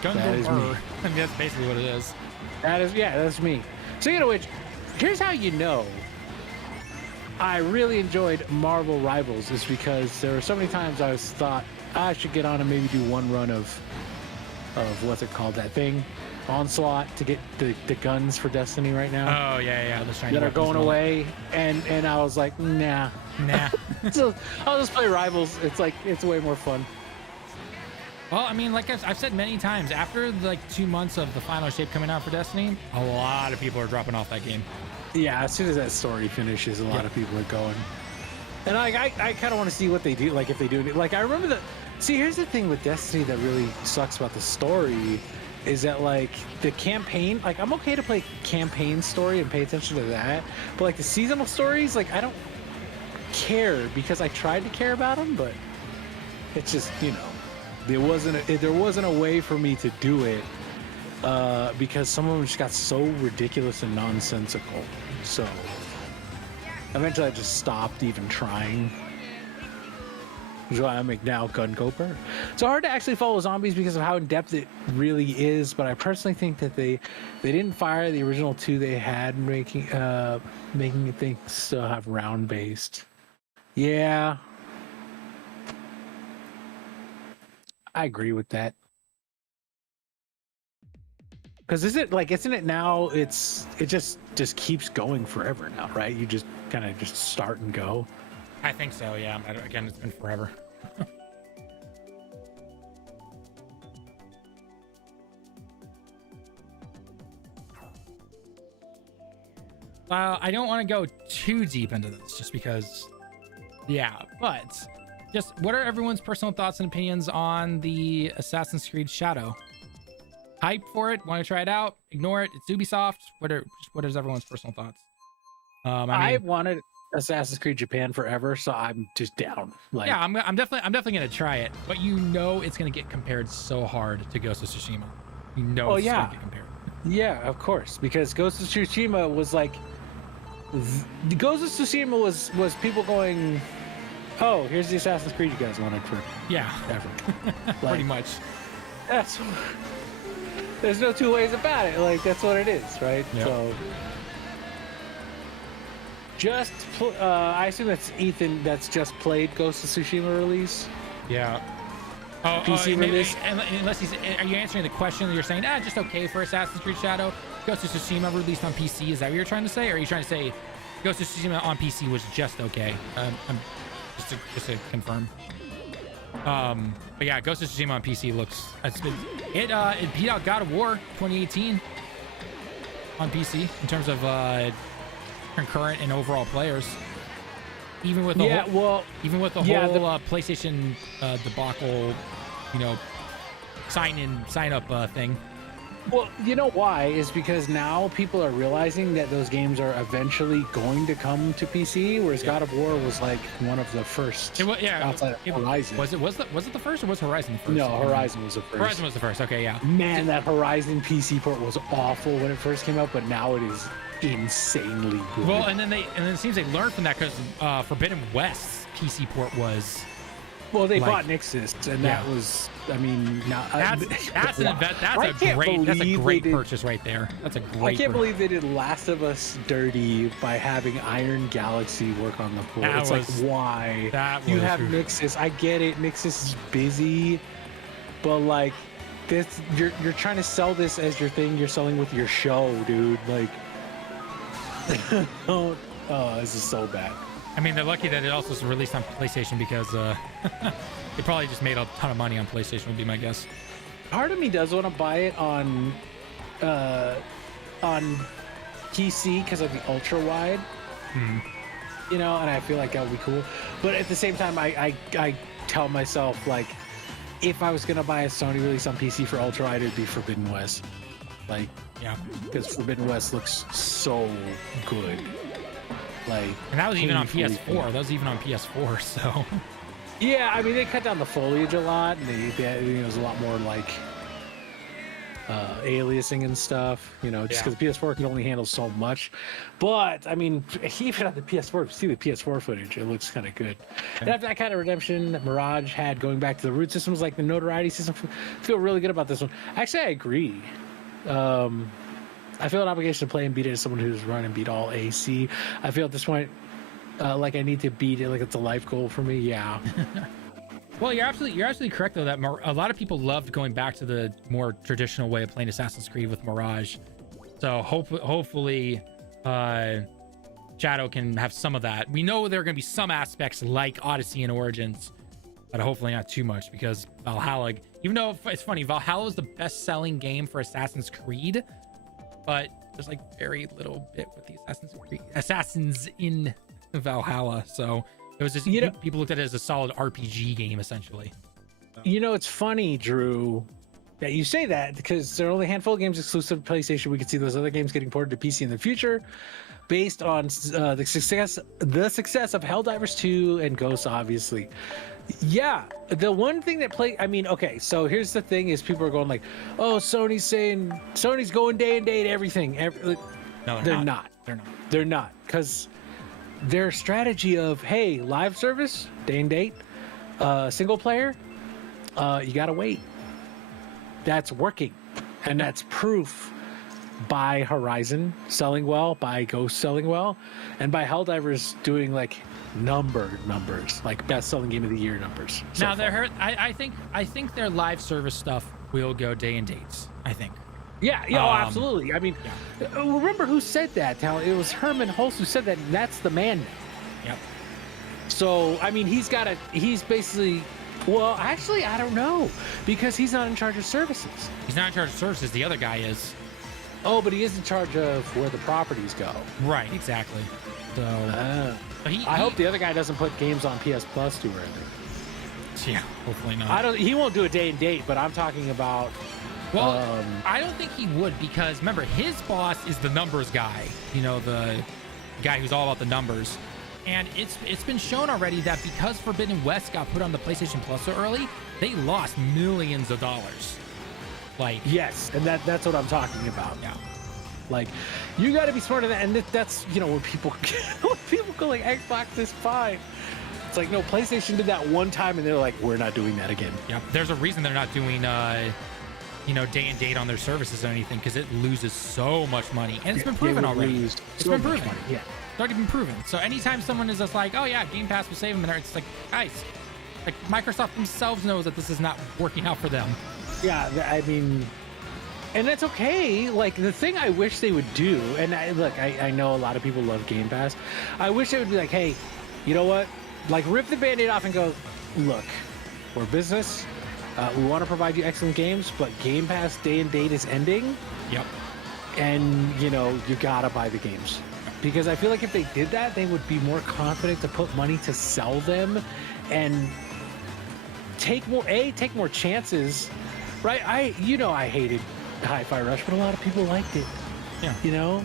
Gun That Go is Burr. me. I mean, that's basically what it is. That is, yeah, that's me. Speaking of which, here's how you know I really enjoyed Marvel Rivals, is because there were so many times I thought I should get on and maybe do one run of what's it called, that thing, Onslaught, to get the guns for Destiny right now. Oh yeah, the shiny That are weapons going and all away, and I was like, nah. that. Nah. So I'll just play Rivals. It's like, it's way more fun. Well, I mean, like I've said many times, after like 2 months of the final shape coming out for Destiny, a lot of people are dropping off that game. Yeah, as soon as that story finishes, a lot of people are going. And like, I kind of want to see what they do. Like, if they do it, like, I remember that. See, here's the thing with Destiny that really sucks about the story, is that like the campaign, like I'm okay to play campaign story and pay attention to that, but like the seasonal stories, like I don't care, because I tried to care about them, but it's just, you know, there wasn't a way for me to do it, because some of them just got so ridiculous and nonsensical. So eventually I just stopped even trying. Which is why I make now Gun Go Burn. It's hard to actually follow zombies because of how in depth it really is, but I personally think that they didn't fire the original 2 they had, making things still have round based. Yeah, I agree with that. Because isn't it now? It just keeps going forever now, right? You just kind of just start and go. I think so, yeah. Again, it's been forever. I don't want to go too deep into this just because, yeah, but just what are everyone's personal thoughts and opinions on the Assassin's Creed Shadow? Hype for it? Want to try it out? Ignore it? It's Ubisoft. What is everyone's personal thoughts? I wanted Assassin's Creed Japan forever, so I'm just down. Like, yeah, I'm definitely gonna try it, but you know it's gonna get compared so hard to Ghost of Tsushima. You know, it's gonna get compared. Yeah, of course, because Ghost of Tsushima was like, Ghost of Tsushima was people going, oh, here's the Assassin's Creed you guys wanted for ever. Pretty much. That's, there's no two ways about it. Like, that's what it is, right? Yep. So. I assume that's Ethan that's just played Ghost of Tsushima release. Yeah. Oh, PC release. Unless are you answering the question that you're saying, just okay for Assassin's Creed Shadow? Ghost of Tsushima released on PC. Is that what you're trying to say? Or are you trying to say Ghost of Tsushima on PC was just okay? Just to confirm. But yeah, Ghost of Tsushima on PC looks. It beat out God of War 2018 on PC in terms of concurrent and overall players, even with the whole PlayStation debacle, you know, sign up thing. Well, you know why? Is because now people are realizing that those games are eventually going to come to PC, whereas God of War was like one of the first. Outside of Horizon. Was it the first, or was Horizon the first? No, Horizon was the first. Horizon was the first. Okay, yeah. Man, that Horizon PC port was awful when it first came out, but now it is insanely good. Well, and then it seems they learned from that, because Forbidden West PC port was. Well, they bought Nixus, and that was, I mean, that's a great purchase right there. That's a great. I can't believe they did Last of Us dirty by having Iron Galaxy work on the port. It's like, why? You have Nixus. I get it. Nixus is busy, but like, this, you're trying to sell this as your thing. You're selling with your show, dude. Like, don't. Oh, this is so bad. I mean, they're lucky that it also was released on PlayStation, because they probably just made a ton of money on PlayStation, would be my guess. Part of me does want to buy it on PC because of the ultra wide. You know, and I feel like that would be cool. But at the same time, I tell myself, like, if I was gonna buy a Sony release on PC for ultra wide, it'd be Forbidden West. Like, Yeah. because Forbidden West looks so good. Like, And that was even on painfully PS4. good. That was even on PS4. So Yeah, I mean, they cut down the foliage a lot, and it was a lot more like aliasing and stuff, you know, just because the PS4 can only handle so much. But I mean, even on the PS4, if you see the PS4 footage, it looks kind of good. And after that kind of redemption that Mirage had, going back to the root systems like the notoriety system, I feel really good about this one. Actually, I agree. I feel an obligation to play and beat it as someone who's run and beat all AC. I feel at this point like I need to beat it, like it's a life goal for me. Yeah. well, you're absolutely correct though that a lot of people loved going back to the more traditional way of playing Assassin's Creed with Mirage. So hopefully Shadow can have some of that. We know there are going to be some aspects like Odyssey and Origins, but hopefully not too much, because Valhalla, even though it's funny, Valhalla is the best-selling game for Assassin's Creed, but there's like very little bit with the Assassins in Valhalla. So it was just, people looked at it as a solid RPG game essentially. You know, it's funny, Drew, that you say that, because there are only a handful of games exclusive to PlayStation. We could see those other games getting ported to PC in the future, based on the success of Helldivers 2 and Ghosts, obviously. Yeah, the one thing that okay, so here's the thing: is people are going like, "Oh, Sony's going day and date everything." No, they're not. They're not, because their strategy of, hey, live service, day and date, single player, you gotta wait. That's working, and that's proof by Horizon selling well, by Ghost selling well, and by Helldivers doing like numbers, like best selling game of the year numbers. Now I think their live service stuff will go day and dates. I think. Yeah, absolutely. I mean, remember who said that? Tallen? It was Herman Hulst who said that. And that's the man now. Yep. So I mean, he's basically. Well, actually, I don't know, because he's not in charge of services. He's not in charge of services. The other guy is. Oh, but he is in charge of where the properties go. Right, exactly. So I hope the other guy doesn't put games on PS Plus too early. Yeah, hopefully not. He won't do a day and date, but I'm talking about. Well, I don't think he would, because remember, his boss is the numbers guy. You know, the guy who's all about the numbers. And it's been shown already that because Forbidden West got put on the PlayStation Plus so early, they lost millions of dollars. Like, yes, and that's what I'm talking about. Yeah. Like, you got to be smarter than that. And that's, when people go like, Xbox is fine. It's like, no, PlayStation did that one time, and they're like, we're not doing that again. Yeah, there's a reason they're not doing day and date on their services or anything, because it loses so much money, and it's been proven already. It's been proven. Yeah. It's already been proven. So anytime someone is just like, oh yeah, Game Pass will save them, and it's like, guys, like Microsoft themselves knows that this is not working out for them. Yeah, I mean, and that's okay. Like, the thing I wish they would do, and I know a lot of people love Game Pass. I wish they would be like, hey, you know what? Like, rip the Band-Aid off and go, look, we're a business. We want to provide you excellent games, but Game Pass day and date is ending. Yep. And, you gotta buy the games. Because I feel like if they did that, they would be more confident to put money to sell them and take more chances, right? I hated Hi-Fi Rush, but a lot of people liked it. Yeah.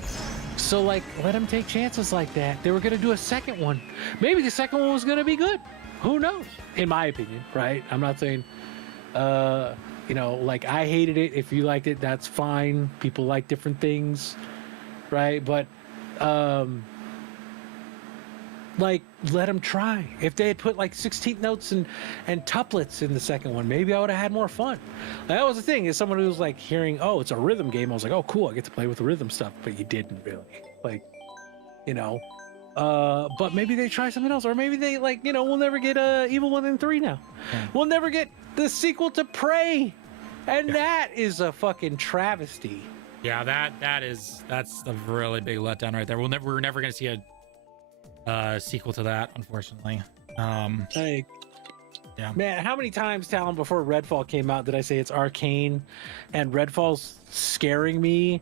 So, like, let them take chances like that. They were going to do a second one. Maybe the second one was going to be good. Who knows? In my opinion, right? I'm not saying, like, I hated it. If you liked it, that's fine. People like different things, right? But, like, let them try. If they had put like 16th notes and tuplets in the second one, maybe I would have had more fun. That was the thing, is someone who was like hearing, oh, it's a rhythm game. I was like, oh, cool, I get to play with the rhythm stuff, but you didn't really. Like, but maybe they try something else, or maybe they we'll never get Evil 1 and 3 now. Yeah. We'll never get the sequel to Prey, and that is a fucking travesty. Yeah, that's a really big letdown right there. We're never gonna see a sequel to that, unfortunately. Yeah. Man, how many times, Talon, before Redfall came out, did I say it's arcane and Redfall's scaring me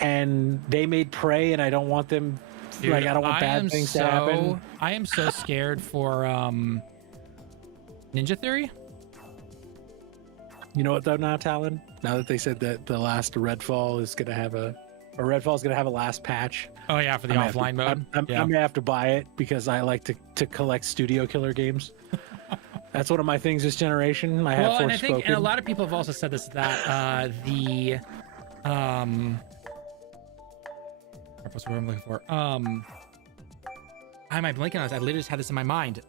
and they made Prey and I don't want them, Dude, like, I don't want bad things to happen? I am so scared for Ninja Theory. You know what, though, now, Talon? Now that they said that the last Redfall is going to have Redfall's going to have a last patch. Oh, yeah, for the offline mode. I'm going to have to buy it because I like to collect studio killer games. That's one of my things this generation. I have and I think, and a lot of people have also said this, that what's the word I'm looking for? I might blanking on this. I literally just had this in my mind.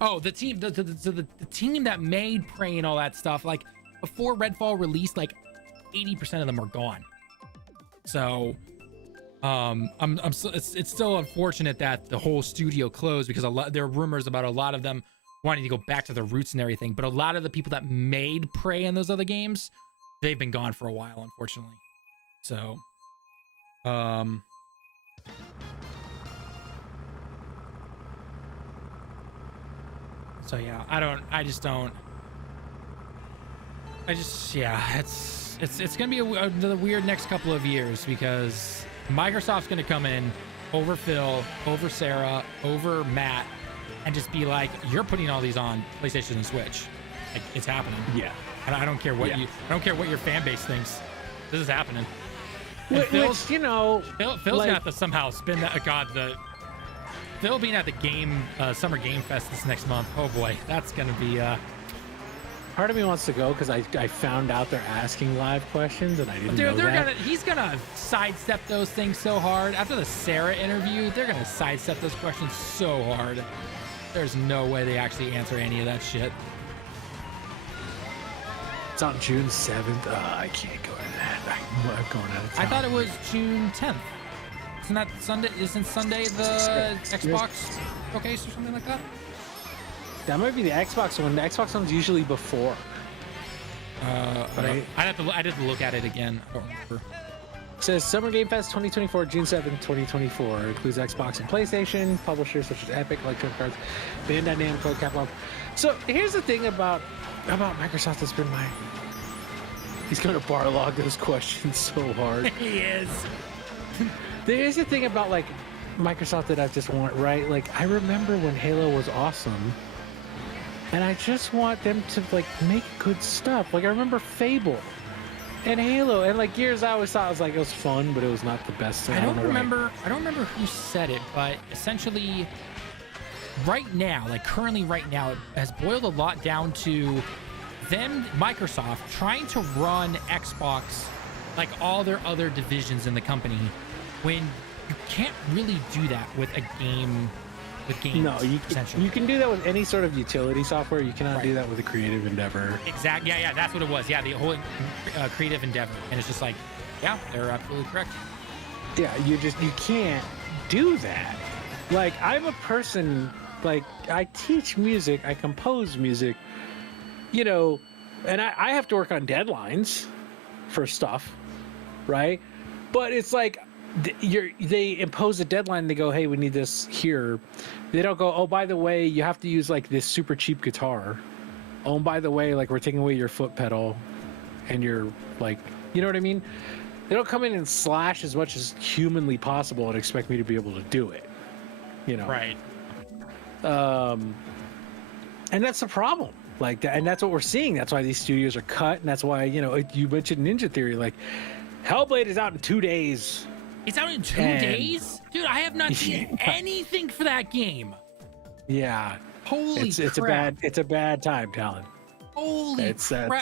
The team, the team that made Prey and all that stuff, like before Redfall released, like 80% of them are gone. So it's still unfortunate that the whole studio closed, because there are rumors about a lot of them wanting to go back to their roots and everything. But a lot of the people that made Prey and those other games, they've been gone for a while, unfortunately. So, yeah, it's gonna be another weird next couple of years, because Microsoft's gonna come in over Phil, over Sarah, over Matt, and just be like, you're putting all these on PlayStation and Switch. Like, it's happening. Yeah. And I don't care what I don't care what your fan base thinks. This is happening. Phil's gonna have to somehow spin that. Phil being at the Summer Game Fest this next month. Oh boy, that's gonna be. Part of me wants to go because I found out they're asking live questions and I didn't know that. He's gonna sidestep those things so hard. After the Sarah interview, they're gonna sidestep those questions so hard. There's no way they actually answer any of that shit. It's on June 7th. I can't go to that. I'm going out of town. I thought it was June 10th. Isn't that Sunday? Isn't Sunday the Xbox showcase or something like that? That might be the Xbox one. The Xbox one's usually before. Right? I'd have to look at it again. I don't remember. It says Summer Game Fest 2024, June 7th, 2024. It includes Xbox and PlayStation, publishers such as Epic, Electronic Arts, Bandai Namco, Capcom. So here's the thing about Microsoft that's been my... He's going to bar log those questions so hard. He is. There's the thing about, like, Microsoft that I just want, right? Like, I remember when Halo was awesome, and I just want them to, like, make good stuff. Like, I remember Fable and Halo, and, like, Gears, I always thought it was fun, but it was not the best. I don't remember who said it, but essentially right now, like currently right now, it has boiled a lot down to them, Microsoft, trying to run Xbox like all their other divisions in the company, when you can't really do that with a game, with games. No, you can do that with any sort of utility software. You cannot do that with a creative endeavor. Exactly. Yeah, that's what it was. Yeah, the whole creative endeavor. And it's just like, yeah, they're absolutely correct. Yeah, you can't do that. Like, I'm a person, like, I teach music, I compose music, you know, and I have to work on deadlines for stuff, right? But it's like, they impose a deadline. They go, hey, we need this here. They don't go, oh, by the way, you have to use like this super cheap guitar. Oh, and by the way, like, we're taking away your foot pedal and you're like, you know what I mean? They don't come in and slash as much as humanly possible and expect me to be able to do it, you know? Right. And that's the problem. Like that, and that's what we're seeing. That's why these studios are cut, and that's why, you know, you mentioned Ninja Theory. Like, Hellblade is out in 2 days. It's out in 2 days? Dude, I have not seen anything for that game. Yeah. Holy crap. It's a bad time, Talon. Holy crap.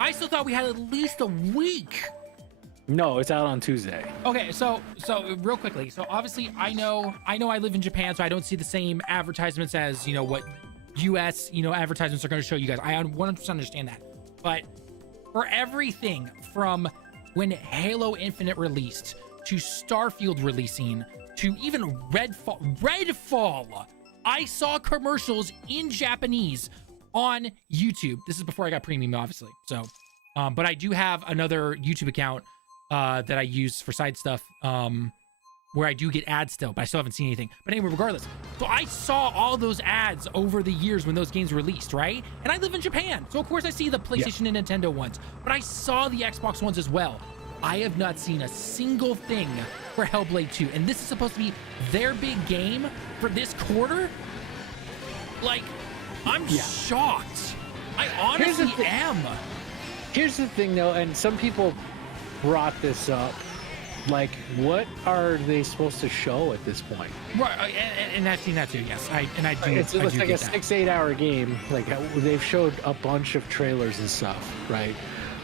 I still thought we had at least a week. No, it's out on Tuesday. Okay, so real quickly. So obviously I know I live in Japan, so I don't see the same advertisements as, you know, what US, you know, advertisements are going to show you guys. I 100% understand that. But for everything from when Halo Infinite released, to Starfield releasing, to even Redfall, I saw commercials in Japanese on YouTube. This is before I got premium, obviously. So, but I do have another YouTube account that I use for side stuff. where I do get ads still, but I still haven't seen anything. But anyway, regardless, so I saw all those ads over the years when those games released, right? And I live in Japan, so of course I see the PlayStation and Nintendo ones, but I saw the Xbox ones as well. I have not seen a single thing for Hellblade 2, and this is supposed to be their big game for this quarter? Like, I'm shocked. I honestly am. Here's the thing, though, and some people brought this up. Like, what are they supposed to show at this point? Right, and I've seen that too. Yes, I do. It's like a 6-8 hour game. Like, they've showed a bunch of trailers and stuff, right?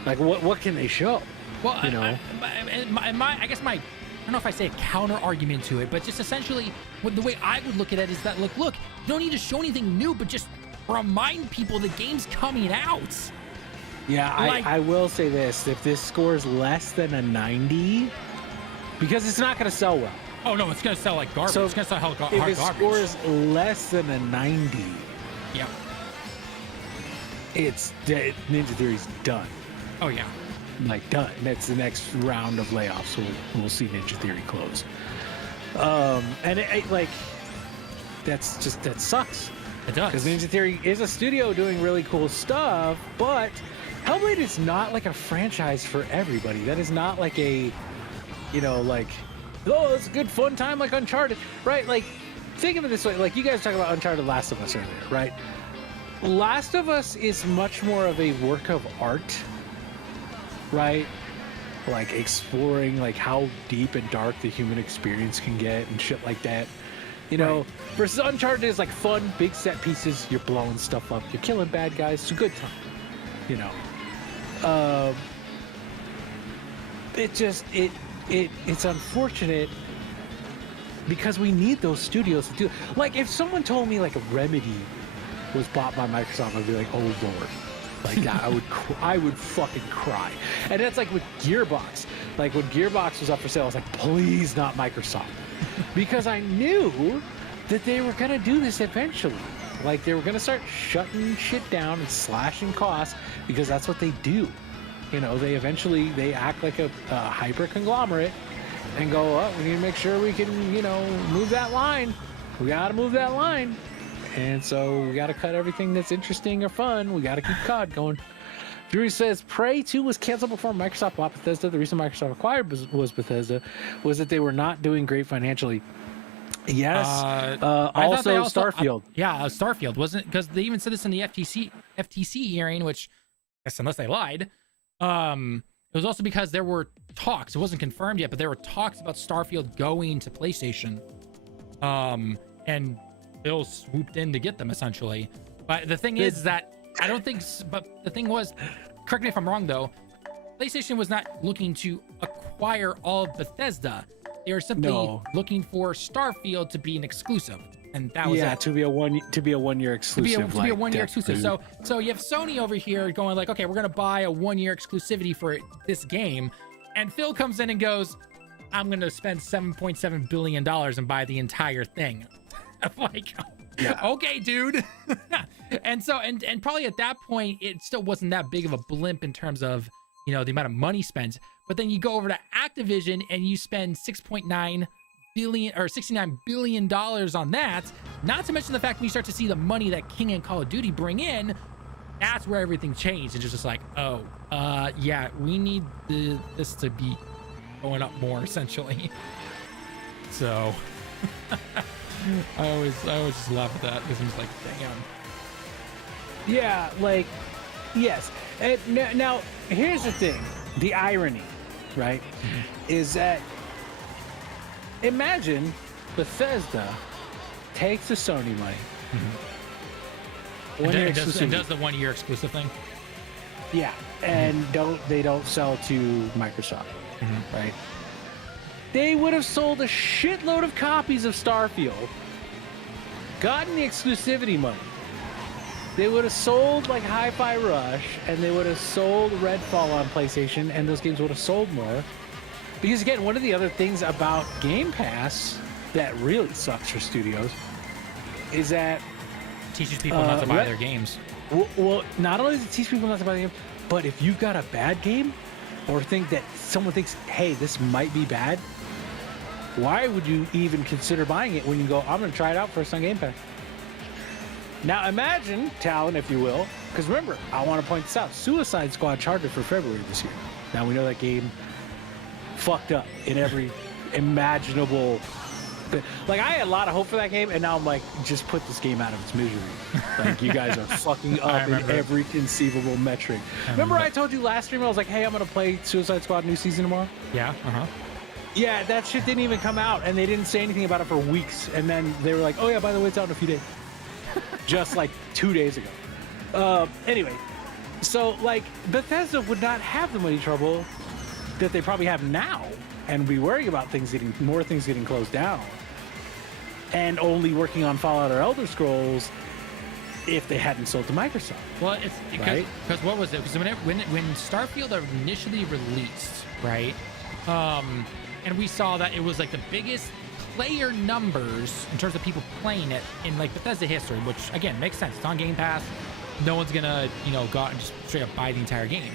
Like, what can they show? Well, you know, I guess my, I don't know if I say a counter argument to it, but just essentially the way I would look at it is that look, you don't need to show anything new, but just remind people the game's coming out. Yeah, like, I will say this: if this scores less than a 90. Because it's not going to sell well. Oh, no, it's going to sell like garbage. So it's going to sell hard if garbage. If it scores less than a 90, yeah, it's dead. Ninja Theory's done. Oh, yeah. Like, done. That's the next round of layoffs. We'll see Ninja Theory close. And like, that sucks. It does. Because Ninja Theory is a studio doing really cool stuff, but Hellblade is not like a franchise for everybody. That is not like a... You know, like, oh, it's a good fun time like Uncharted, right? Like, think of it this way. Like, you guys talk about Uncharted Last of Us earlier, right? Last of Us is much more of a work of art, right? Like, exploring, like, how deep and dark the human experience can get and shit like that. You know, right. Versus Uncharted is, like, fun, big set pieces. You're blowing stuff up. You're killing bad guys. It's a good time, you know? It's unfortunate because we need those studios to do. Like, if someone told me like a Remedy was bought by Microsoft, I'd be like, oh Lord, like I would fucking cry. And that's like with Gearbox. Like when Gearbox was up for sale, I was like, please not Microsoft, because I knew that they were gonna do this eventually. Like they were gonna start shutting shit down and slashing costs because that's what they do. You know, they act like a hyper conglomerate and go, oh, we need to make sure we can, you know, move that line. We got to move that line. And so we got to cut everything that's interesting or fun. We got to keep COD going. Drew says, Prey 2 was canceled before Microsoft bought Bethesda. The reason Microsoft acquired was Bethesda was that they were not doing great financially. Yes. Also Starfield. Starfield wasn't, because they even said this in the FTC hearing, which I guess unless they lied. It was also because there were talks. It wasn't confirmed yet, but there were talks about Starfield going to PlayStation. And Bill swooped in to get them essentially. But the thing is that I don't think. But the thing was, correct me if I'm wrong though. PlayStation was not looking to acquire all of Bethesda. They were simply looking for Starfield to be an exclusive. And that was it. to be a 1 year exclusive. To be a 1 year exclusive. So you have Sony over here going like, okay, we're gonna buy a 1 year exclusivity for this game, and Phil comes in and goes, I'm gonna spend $7.7 billion and buy the entire thing. I'm like, okay, dude. and probably at that point it still wasn't that big of a blimp in terms of, you know, the amount of money spent. But then you go over to Activision and you spend $69 billion on that, not to mention the fact when you start to see the money that King and Call of Duty bring in, that's where everything changed. It's just like, we need this to be going up more essentially. So I always just laugh at that because I'm just like, damn. Yeah, like, yes. And now here's the thing, the irony, right, is that imagine Bethesda takes the Sony money. It does the 1 year exclusive thing. Yeah, and they don't sell to Microsoft, right? They would have sold a shitload of copies of Starfield, gotten the exclusivity money. They would have sold like Hi-Fi Rush, and they would have sold Redfall on PlayStation, and those games would have sold more. Because again, one of the other things about Game Pass that really sucks for studios is that it teaches people not to buy their games. Well, not only does it teach people not to buy the game, but if you've got a bad game or think that someone thinks, hey, this might be bad, why would you even consider buying it when you go, I'm going to try it out first on Game Pass? Now imagine, Talon, if you will, because remember, I want to point this out, Suicide Squad charted for February this year. Now we know that game fucked up in every imaginable... Like, I had a lot of hope for that game, and now I'm like, just put this game out of its misery. Like, you guys are fucking up in every conceivable metric. Remember I told you last stream, I was like, hey, I'm going to play Suicide Squad new season tomorrow? Yeah, Yeah, that shit didn't even come out, and they didn't say anything about it for weeks. And then they were like, oh, yeah, by the way, it's out in a few days. Just like 2 days ago. Anyway, so, like, Bethesda would not have the money trouble that they probably have now and be worrying about more things getting closed down and only working on Fallout or Elder Scrolls if they hadn't sold to Microsoft. Well, it's because what was it? Because when Starfield initially released, right? And we saw that it was like the biggest player numbers in terms of people playing it in like Bethesda history, which again makes sense. It's on Game Pass. No one's gonna go out and just straight up buy the entire game.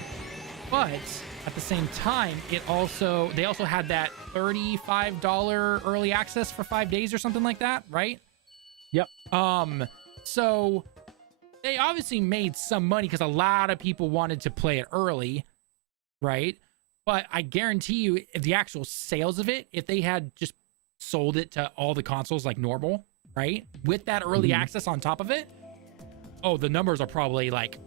But at the same time, they also had that $35 early access for 5 days or something like that, right? Yep. So they obviously made some money because a lot of people wanted to play it early, right? But I guarantee you, if the actual sales of it, if they had just sold it to all the consoles like normal, right? With that early access on top of it, the numbers are probably like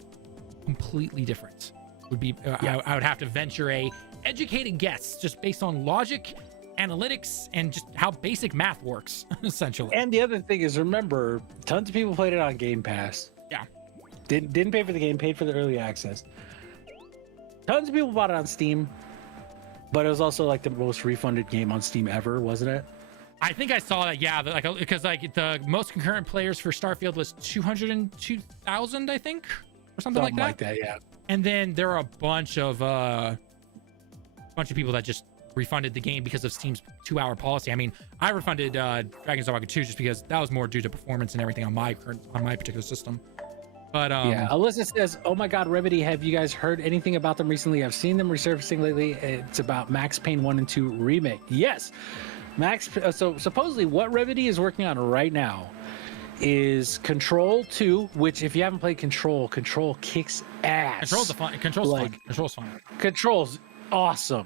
completely different. Would be I would have to venture a educated guess just based on logic, analytics, and just how basic math works, essentially. And the other thing is, remember, tons of people played it on Game Pass. Yeah. Didn't pay for the game, paid for the early access. Tons of people bought it on Steam, but it was also like the most refunded game on Steam ever, wasn't it? I think I saw that, yeah, because like the most concurrent players for Starfield was 202,000, I think, or something like that. Like that, yeah. And then there are a bunch of people that just refunded the game because of Steam's 2-hour policy. I mean, I refunded Dragon's Dogma 2 just because that was more due to performance and everything on my particular system. But yeah, Alyssa says, "Oh my God, Remedy! Have you guys heard anything about them recently? I've seen them resurfacing lately. It's about Max Payne 1 and 2 remake. Yes, So supposedly, what Remedy is working on right now is Control 2, which if you haven't played Control kicks ass. Control's fun. Control's fun. Control's awesome.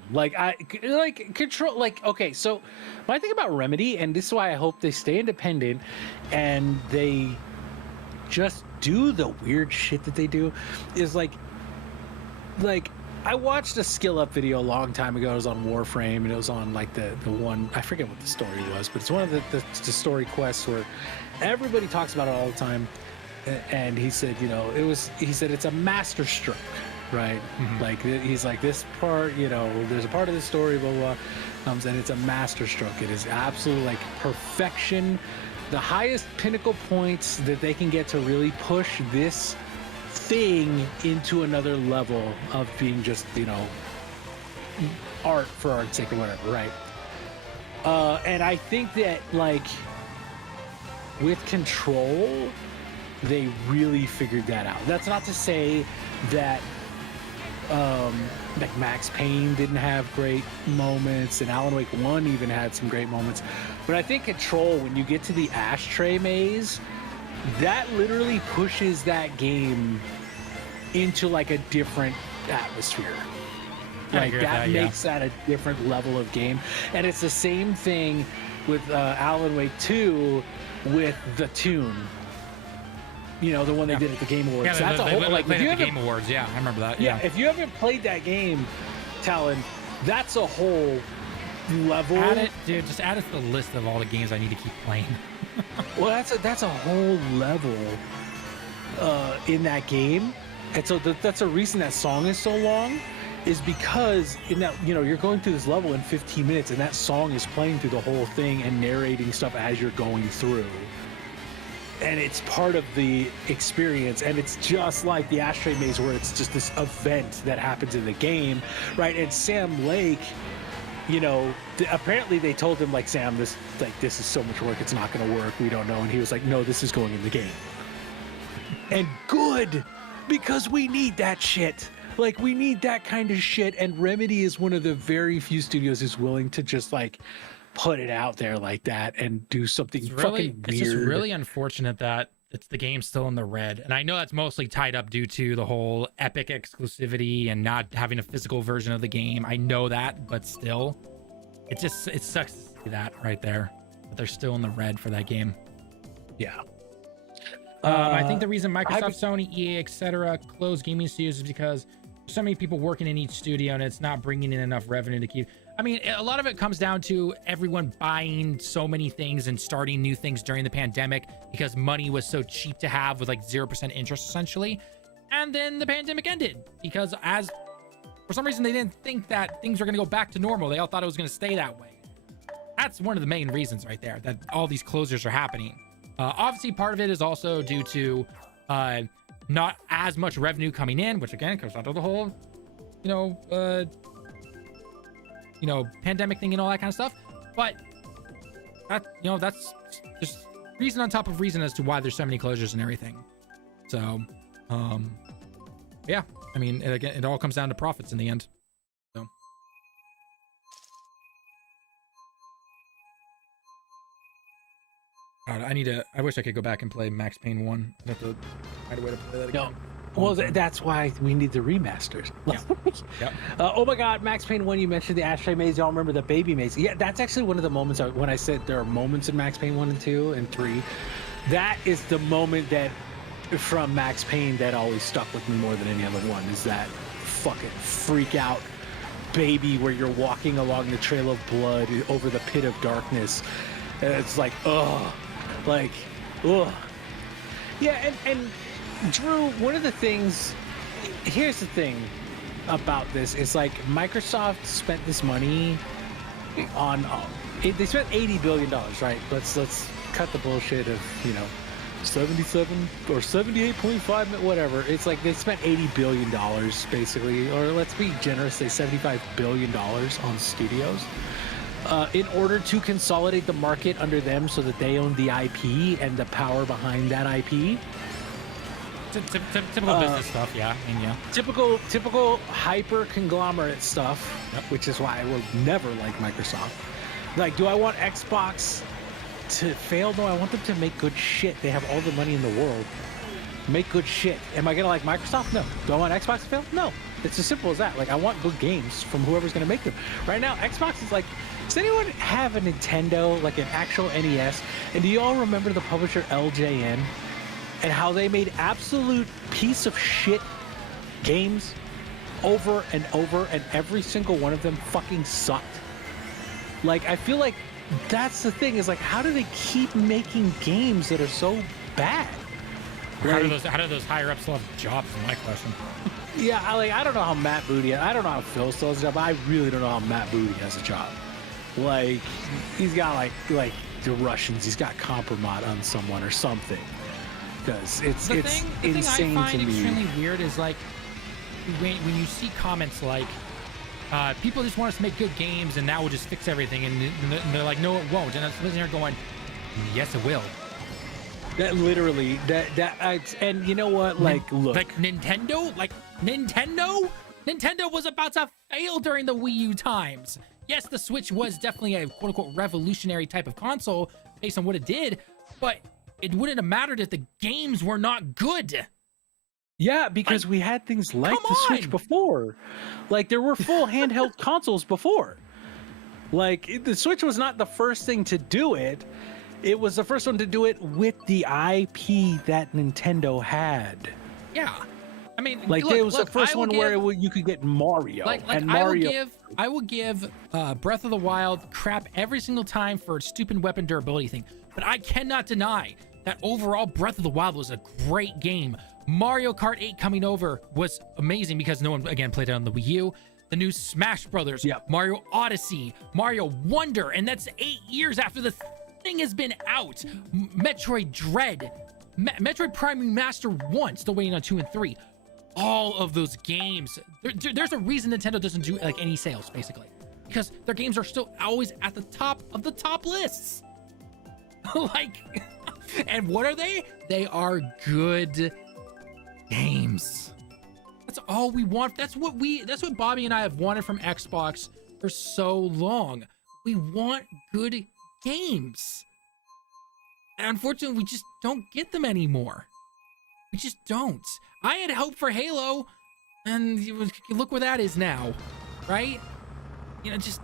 Okay, so my thing about Remedy, and this is why I hope they stay independent and they just do the weird shit that they do, is like I watched a skill up video a long time ago. It was on Warframe, and it was on like the one, I forget what the story was, but it's one of the story quests where everybody talks about it all the time. And he said, he said it's a master stroke, right? Mm-hmm. Like he's like, this part, there's a part of the story, blah blah, and it's a master stroke. It is absolute like perfection, the highest pinnacle points that they can get to really push this thing into another level of being just art for art's sake or whatever, right? And I think that like with Control, they really figured that out. That's not to say that like Max Payne didn't have great moments, and Alan Wake 1 even had some great moments, but I think Control, when you get to the ashtray maze, that literally pushes that game into like a different atmosphere. Like that makes that a different level of game. And it's the same thing with Alan Wake 2 with the tune. The one they did at the Game Awards. Yeah, that's a whole like at the Game Awards. Yeah, I remember that. Yeah, if you haven't played that game, Talon, that's a whole level. Just add it to the list of all the games I need to keep playing. Well, that's a whole level in that game, and so that's a reason that song is so long, is because in that you're going through this level in 15 minutes, and that song is playing through the whole thing and narrating stuff as you're going through, and it's part of the experience. And it's just like the Ashtray Maze, where it's just this event that happens in the game, right? And Sam Lake, apparently they told him, like, Sam, this is so much work, it's not going to work, we don't know. And he was like, no, this is going in the game. And good, because we need that shit. Like, we need that kind of shit. And Remedy is one of the very few studios who's willing to just like put it out there like that and do something It's fucking it's weird. just really unfortunate that it's the game's still in the red. And I know that's mostly tied up due to the whole Epic exclusivity and not having a physical version of the game. I know that, but still, it sucks to see that right there. But they're still in the red for that game. Yeah. I think the reason Microsoft, Sony, EA, etc. close gaming studios is because there's so many people working in each studio and it's not bringing in enough revenue to keep. I mean, a lot of it comes down to everyone buying so many things and starting new things during the pandemic because money was so cheap to have with like 0% interest essentially. And then the pandemic ended because for some reason they didn't think that things were going to go back to normal. They all thought it was going to stay that way. That's one of the main reasons right there that all these closures are happening. Obviously, part of it is also due to not as much revenue coming in, which again comes down to the whole, pandemic thing and all that kind of stuff. But that's just reason on top of reason as to why there's so many closures and everything. So, yeah, I mean, again, it all comes down to profits in the end. So. God, I wish I could go back and play Max Payne 1. I'd have to find a way to play that again. No. Well, that's why we need the remasters. Yeah. Yep. Oh my God, Max Payne 1, you mentioned the ashtray maze. Y'all remember the baby maze? Yeah, that's actually one of the moments when I said there are moments in Max Payne 1 and 2 and 3. That is the moment that from Max Payne that always stuck with me more than any other one, is that fucking freak out baby where you're walking along the trail of blood over the pit of darkness. And it's like, ugh. Like, ugh. Yeah, and Drew, one of the things, here's the thing about this, is like Microsoft spent this money on, they spent $80 billion, right? Let's cut the bullshit of, 77 or 78.5, whatever. It's like they spent $80 billion basically, or let's be generous, say $75 billion on studios. In order to consolidate the market under them so that they own the IP and the power behind that IP. Typical business stuff, yeah. I mean, yeah. Typical hyper conglomerate stuff, yep. Which is why I will never like Microsoft. Like, do I want Xbox to fail? No, I want them to make good shit. They have all the money in the world. Make good shit. Am I gonna like Microsoft? No. Do I want Xbox to fail? No. It's as simple as that. Like, I want good games from whoever's gonna make them. Right now, Xbox is like, does anyone have a Nintendo, like an actual NES? And do you all remember the publisher LJN? And how they made absolute piece of shit games over and over, and every single one of them fucking sucked. Like, I feel like that's the thing, is like, how do they keep making games that are so bad? Like, how do those higher ups still have jobs, is my question. Yeah, I don't know how Matt Booty, I don't know how Phil still has a job, but I really don't know how Matt Booty has a job. Like, he's got like the Russians, he's got compromise on someone or something. Because it's insane to me. The thing I find extremely weird is like when you see comments like people just want us to make good games and now we'll just fix everything, and they're like, no, it won't. And I'm sitting here going, yes, it will. That literally and you know what? Like, look, like Nintendo was about to fail during the Wii U times. Yes, the Switch was definitely a quote unquote revolutionary type of console based on what it did, but it wouldn't have mattered if the games were not good. Yeah, because we had things like the Switch before. Like, there were full handheld consoles before. Like, the Switch was not the first thing to do it. It was the first one to do it with the IP that Nintendo had. Yeah. I mean, like, it was the first one where you could get Mario. And Mario. I will give Breath of the Wild crap every single time for its stupid weapon durability thing. But I cannot deny that overall Breath of the Wild was a great game. Mario Kart 8 coming over was amazing because no one, again, played it on the Wii U. The new Smash Brothers, yep. Mario Odyssey, Mario Wonder, and that's 8 years after the thing has been out. Metroid Dread, Metroid Prime Remaster 1, still waiting on 2 and 3. All of those games, there's a reason Nintendo doesn't do like any sales, basically, because their games are still always at the top of the top lists. Like, and what are they? They are good games. That's all we want. That's what Bobby and I have wanted from Xbox for so long. We want good games. And unfortunately, we just don't get them anymore. We just don't. I had hope for Halo, and look where that is now, right? Just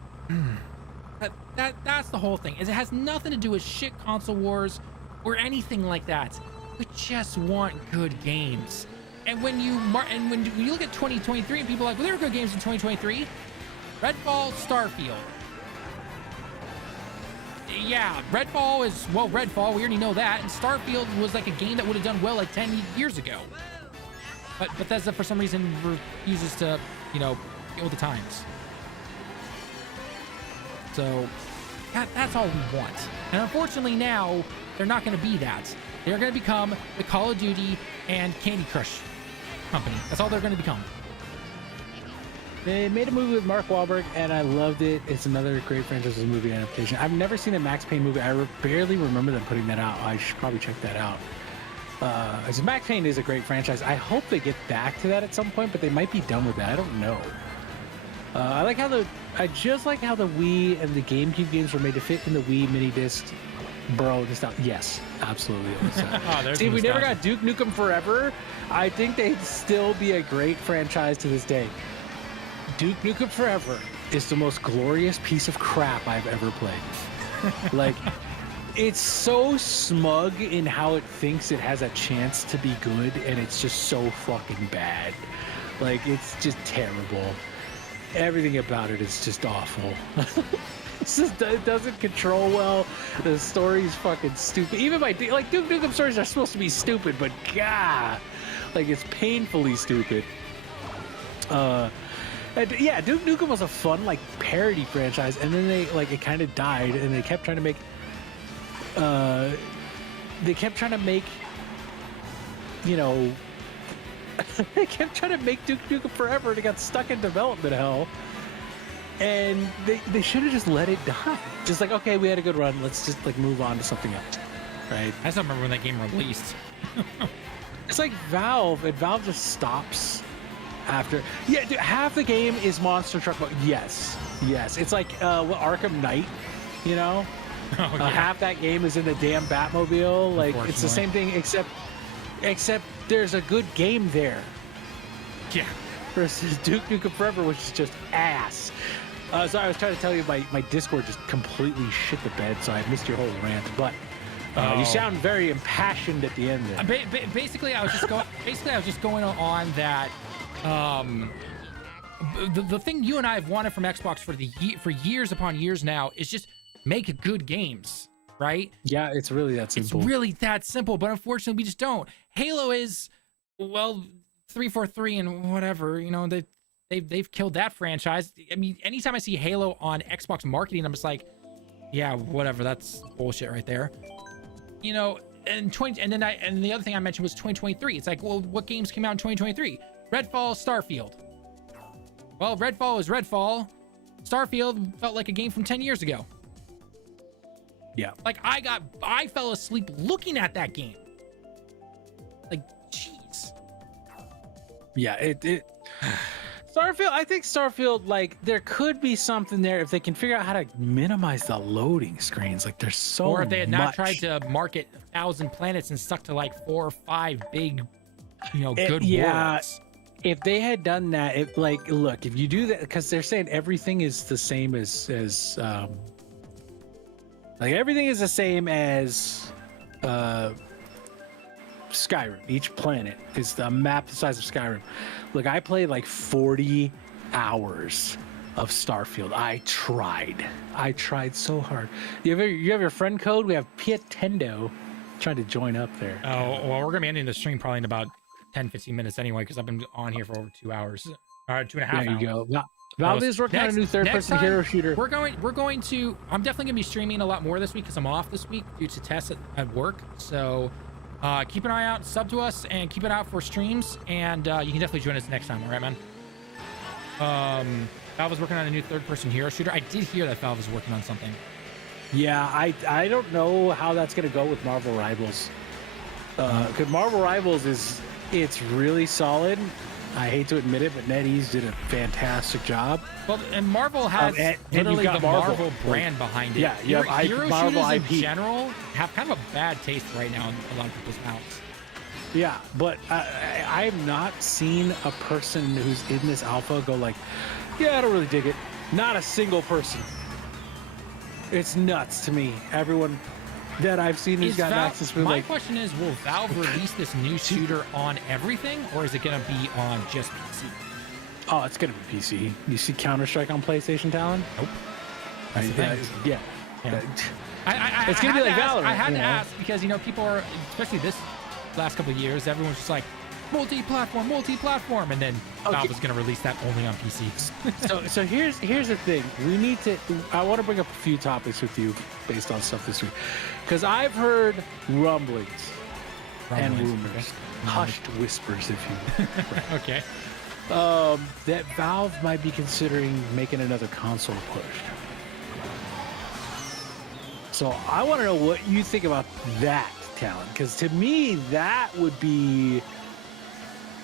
that's the whole thing. Is it has nothing to do with shit console wars or anything like that. We just want good games. And when you look at 2023, and people are like, well, there were good games in 2023. Redfall, Starfield. Yeah, Redfall is, well, Redfall, we already know that. And Starfield was like a game that would have done well like 10 years ago. But Bethesda, for some reason, refuses to, get with the times. So, that's all we want. And unfortunately now, they're not going to be that. They're going to become the Call of Duty and Candy Crush company. That's all they're going to become. They made a movie with Mark Wahlberg, and I loved it. It's another great franchise movie adaptation. I've never seen a Max Payne movie. I barely remember them putting that out. I should probably check that out. Max Payne is a great franchise. I hope they get back to that at some point, but they might be done with that. I don't know. I just like how the Wii and the GameCube games were made to fit in the Wii mini disc. Bro, yes, absolutely. See, if we never got Duke Nukem Forever, I think they'd still be a great franchise to this day. Duke Nukem Forever is the most glorious piece of crap I've ever played. Like, it's so smug in how it thinks it has a chance to be good, and it's just so fucking bad. Like, it's just terrible. Everything about it is just awful. It doesn't control well. The story's fucking stupid. Even like Duke Nukem stories are supposed to be stupid, but God, like it's painfully stupid. And yeah, Duke Nukem was a fun like parody franchise, and then it kind of died, and they kept trying to make. They kept trying to make. They kept trying to make Duke Nukem Forever, and it got stuck in development hell. And they should have just let it die. Just like, okay, we had a good run. Let's just like move on to something else, right? I still remember when that game released. It's like Valve, and Valve just stops after. Yeah, dude, half the game is Monster Truck Mode. Yes. It's like Arkham Knight, Oh, yeah. Half that game is in the damn Batmobile. Like it's the same thing, except there's a good game there. Yeah. Versus Duke Nukem Forever, which is just ass. So I was trying to tell you, my Discord just completely shit the bed, so I missed your whole rant. But you sound very impassioned at the end there. Basically, I was just going on that. The thing you and I have wanted from Xbox for years upon years now is just make good games, right? Yeah, it's really that simple. It's really that simple, but unfortunately, we just don't. Halo is, well, 343 and whatever, they've killed that franchise. I mean, anytime I see Halo on Xbox marketing, I'm just like, yeah, whatever, that's bullshit right there. And the other thing I mentioned was 2023. It's like, well, what games came out in 2023? Redfall, Starfield. Well, Redfall is Redfall. Starfield felt like a game from 10 years ago. Yeah. Like I fell asleep looking at that game. Like, jeez. Yeah, Starfield, I think Starfield, like, there could be something there if they can figure out how to minimize the loading screens. Like, there's so much. Or if they had not tried to market 1,000 planets and stuck to like 4 or 5 big, good worlds. If they had done that, look, if you do that, because they're saying everything is the same as everything is the same as Skyrim. Each planet is the map the size of Skyrim. Look, I played like 40 hours of Starfield. I tried so hard. You have your friend code? We have Pietendo trying to join up there. Oh, well, we're gonna be ending the stream probably in about 10-15 minutes anyway, because I've been on here for over 2 hours. 2.5 hours. There you go. Valve is working on a new third-person hero shooter. I'm definitely gonna be streaming a lot more this week because I'm off this week due to tests at work. So keep an eye out, sub to us, and keep it out for streams. And you can definitely join us next time. All right, man. Valve is working on a new third-person hero shooter. I did hear that Valve is working on something. Yeah, I don't know how that's gonna go with Marvel Rivals. Because Marvel Rivals it's really solid, I hate to admit it, but NetEase did a fantastic job. Well, and Marvel has and literally you've got the Marvel Marvel brand behind it. Yeah, you have Hero Marvel shooters IP. in general have kind of a bad taste right now in a lot of people's mouths. Yeah, but I have not seen a person who's in this alpha go like, yeah, I don't really dig it. Not a single person. It's nuts to me. Everyone that I've seen who's got access to, my question is, will Valve release this new shooter on everything, or is it going to be on just PC? Oh, it's going to be PC. You see Counter-Strike on PlayStation, Talon? Nope. That's the thing. Yeah. It's going to be like Valorant. I had to ask because, people are, especially this last couple of years, everyone's just like, multi-platform, and then Valve is going to release that only on PC. so here's the thing. I want to bring up a few topics with you based on stuff this week, because I've heard rumblings and rumors, okay. hushed whispers, if you will. Okay. That Valve might be considering making another console push. So I want to know what you think about that, Talon, because to me that would be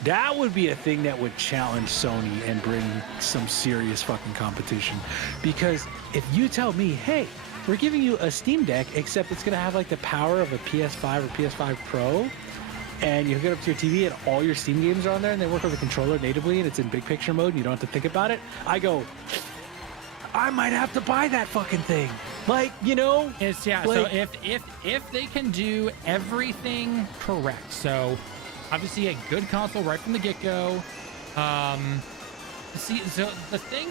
a thing that would challenge Sony and bring some serious fucking competition. Because if you tell me, hey, we're giving you a Steam Deck, except it's going to have like the power of a PS5 or PS5 Pro, and you hook it up to your TV and all your Steam games are on there and they work with the controller natively and it's in big picture mode and you don't have to think about it, I go, I might have to buy that fucking thing. Like, It's like, so if they can do everything correct, so obviously a good console right from the get-go. The thing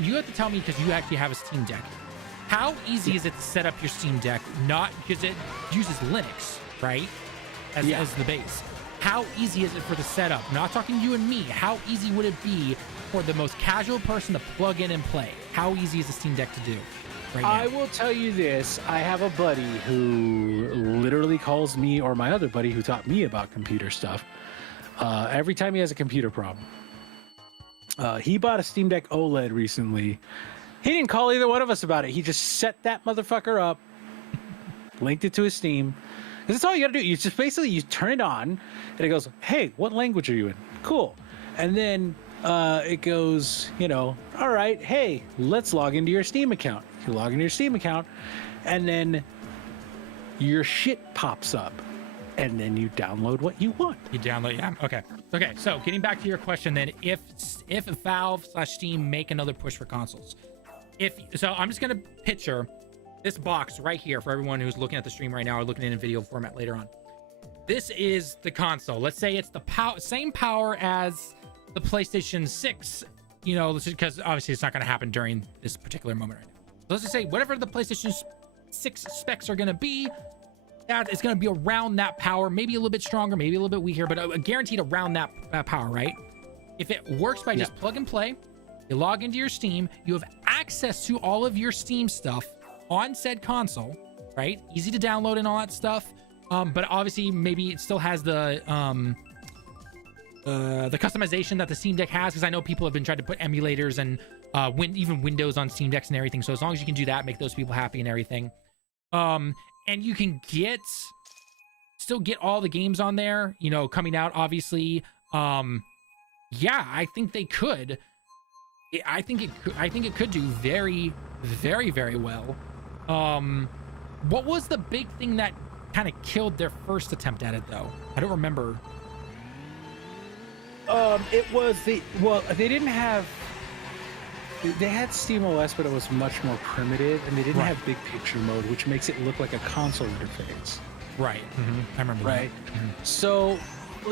you have to tell me, because you actually have a Steam Deck, how easy is it to set up your Steam Deck? Not because it uses Linux, right? As the base. How easy is it for the setup? Not talking you and me. How easy would it be for the most casual person to plug in and play? How easy is a Steam Deck to do? Right now? I will tell you this. I have a buddy who literally calls me, or my other buddy who taught me about computer stuff, every time he has a computer problem. He bought a Steam Deck OLED recently. He didn't call either one of us about it. He just set that motherfucker up, linked it to his Steam. That's all you gotta do. You just basically, you turn it on, and it goes, hey, what language are you in? Cool. And then it goes, all right, hey, let's log into your Steam account. You log into your Steam account, and then your shit pops up, and then you download what you want. You download, yeah. Okay. So getting back to your question, then, if Valve/Steam make another push for consoles, I'm just gonna picture this box right here for everyone who's looking at the stream right now or looking in video format later on. This is the console. Let's say it's the same power as the PlayStation 6, because obviously it's not going to happen during this particular moment right now. So let's just say whatever the PlayStation 6 specs are going to be, that is going to be around that power, maybe a little bit stronger, maybe a little bit weaker, but guaranteed around that power, right? If it works by just plug and play, you log into your Steam, you have access to all of your Steam stuff on said console, right? Easy to download and all that stuff. But obviously maybe it still has the customization that the Steam Deck has, because I know people have been trying to put emulators and even Windows on Steam Decks and everything. So as long as you can do that, make those people happy and everything. And you can still get all the games on there, coming out, obviously. I think they could. I think it could do very, very, very well. What was the big thing that kind of killed their first attempt at it, though? I don't remember. It was they didn't have. They had SteamOS, but it was much more primitive, and they didn't have big picture mode, which makes it look like a console interface. Right. Mm-hmm. I remember. Right. That. Mm-hmm. So,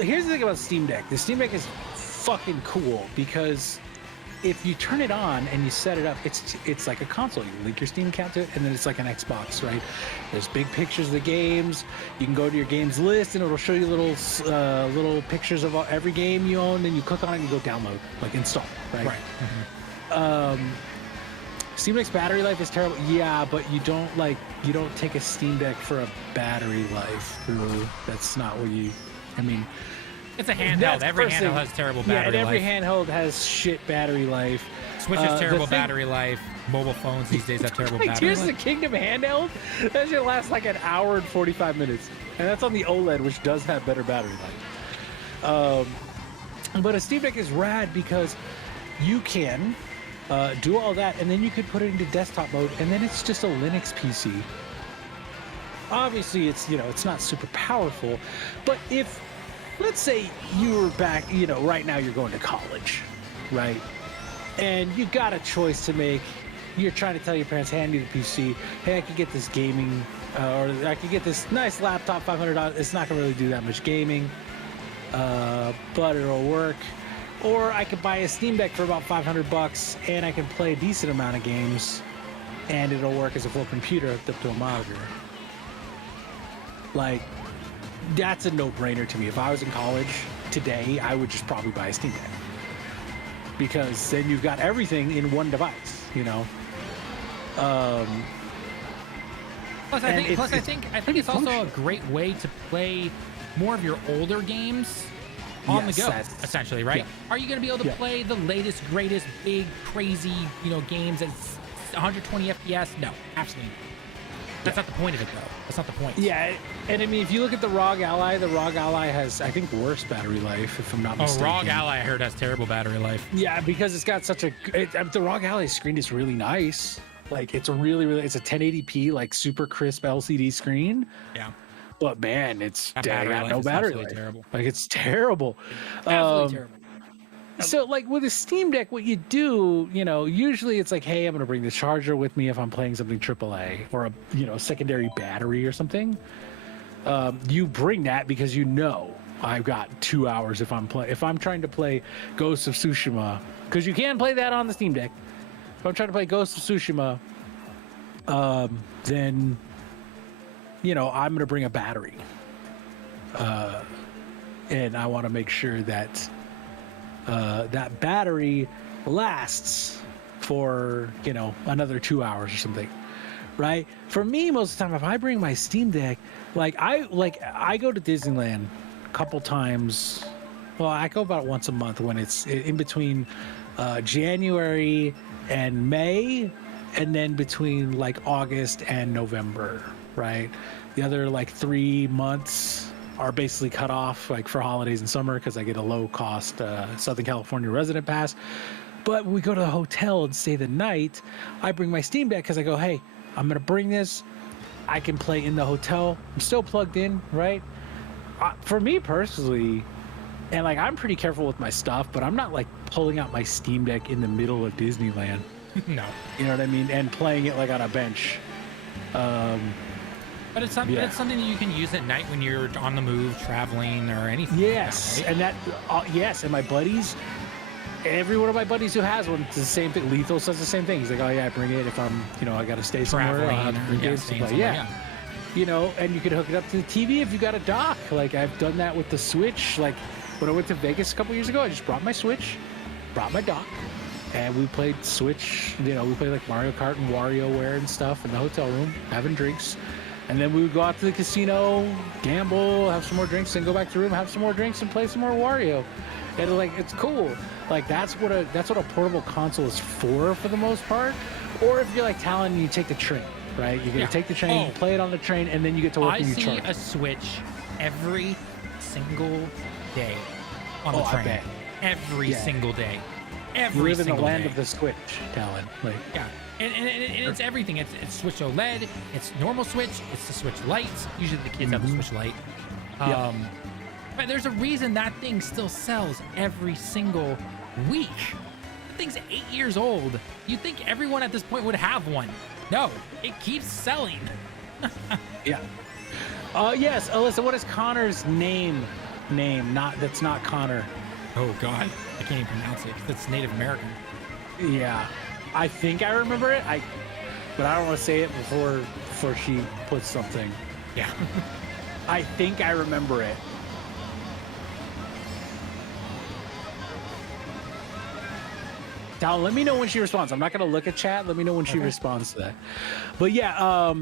here's the thing about Steam Deck. The Steam Deck is fucking cool because if you turn it on and you set it up, it's like a console. You link your Steam account to it, and then it's like an Xbox, right? There's big pictures of the games. You can go to your games list, and it'll show you little pictures of every game you own. Then you click on it and you go download, like install, right? Right. Mm-hmm. Steam Deck's battery life is terrible. Yeah, but you don't take a Steam Deck for a battery life. That's not what you. I mean. It's a handheld. Every handheld has terrible battery life. Every handheld has shit battery life. Switch has terrible battery life. Mobile phones these days have terrible battery life. Here's the Kingdom handheld. That should last like an hour and 45 minutes. And that's on the OLED, which does have better battery life. But a Steam Deck is rad because you can do all that, and then you could put it into desktop mode, and then it's just a Linux PC. Obviously, it's not super powerful, but if, let's say you were back, right now you're going to college, right? And you got a choice to make. You're trying to tell your parents, hey, I need a PC. Hey, I could get this gaming, or I could get this nice laptop, $500. It's not going to really do that much gaming, but it'll work. Or I could buy a Steam Deck for about $500, and I can play a decent amount of games, and it'll work as a full computer hooked up to a monitor. Like, that's a no-brainer to me. If I was in college today, I would just probably buy a Steam Deck. Because then you've got everything in one device, Plus, I think it's also a great way to play more of your older games on the go, essentially, right? Yeah. Are you going to be able to play the latest, greatest, big, crazy, games at 120 FPS? No, absolutely not. That's not the point of it, though. That's not the point. Yeah, and I mean, if you look at the ROG Ally, has, I think, worse battery life, if I'm not mistaken. ROG Ally, I heard, has terrible battery life. Yeah, because it's got such the ROG Ally screen is really nice. Like, it's a it's a 1080p, like, super crisp LCD screen. Yeah. But, man, it's no battery life. Terrible. Like, it's terrible. Absolutely terrible. So, like, with a Steam Deck, what you do, usually it's like, hey, I'm going to bring the charger with me if I'm playing something AAA or a, secondary battery or something. You bring that because I've got 2 hours if I'm trying to play Ghost of Tsushima, because you can play that on the Steam Deck. If I'm trying to play Ghost of Tsushima, then, I'm going to bring a battery. And I want to make sure that that battery lasts for another 2 hours or something, right? For me, most of the time, if I bring my Steam Deck, I go to Disneyland a couple times. Well, I go about once a month when it's in between January and May, and then between August and November, right? The other 3 months are basically cut off for holidays and summer because I get a low cost Southern California resident pass. But when we go to the hotel and stay the night, I bring my Steam Deck because I go, hey, I'm going to bring this. I can play in the hotel. I'm still plugged in, right? For me personally, and I'm pretty careful with my stuff, but I'm not pulling out my Steam Deck in the middle of Disneyland. No. You know what I mean? And playing it on a bench. But it's something that you can use at night when you're on the move, traveling, or anything. Yes, like that, right? And my buddies, every one of my buddies who has one, it's the same thing. Lethal says the same thing. He's like, oh yeah, I bring it if I'm, I got to stay somewhere. And you can hook it up to the TV if you got a dock. I've done that with the Switch. When I went to Vegas a couple years ago, I just brought my Switch, brought my dock, and we played Switch. We played Mario Kart and WarioWare and stuff in the hotel room, having drinks. And then we would go out to the casino, gamble, have some more drinks, and go back to the room, have some more drinks, and play some more Wario. And it's cool. That's what a portable console is for the most part. Or if you're Tallen, you take the train, right? You're gonna take the train, play it on the train, and then you get to work and you charge. I see a Switch every single day on the train. Every single day. You live in the land of the Switch, Tallen. Yeah. And it's everything. It's Switch OLED. It's normal Switch. It's the Switch Lite. Usually the kids have the Switch Lite. But there's a reason that thing still sells every single week. That thing's 8 years old. You'd think everyone at this point would have one. No, it keeps selling. Yeah. Yes, Alyssa, what is Connor's name? That's not Connor. Oh God, I can't even pronounce it. It's Native American. Yeah. I think I remember it. But I don't want to say it before she puts something. Yeah. I think I remember it. Tallen, let me know when she responds. I'm not going to look at chat. Let me know when she responds to that. But yeah,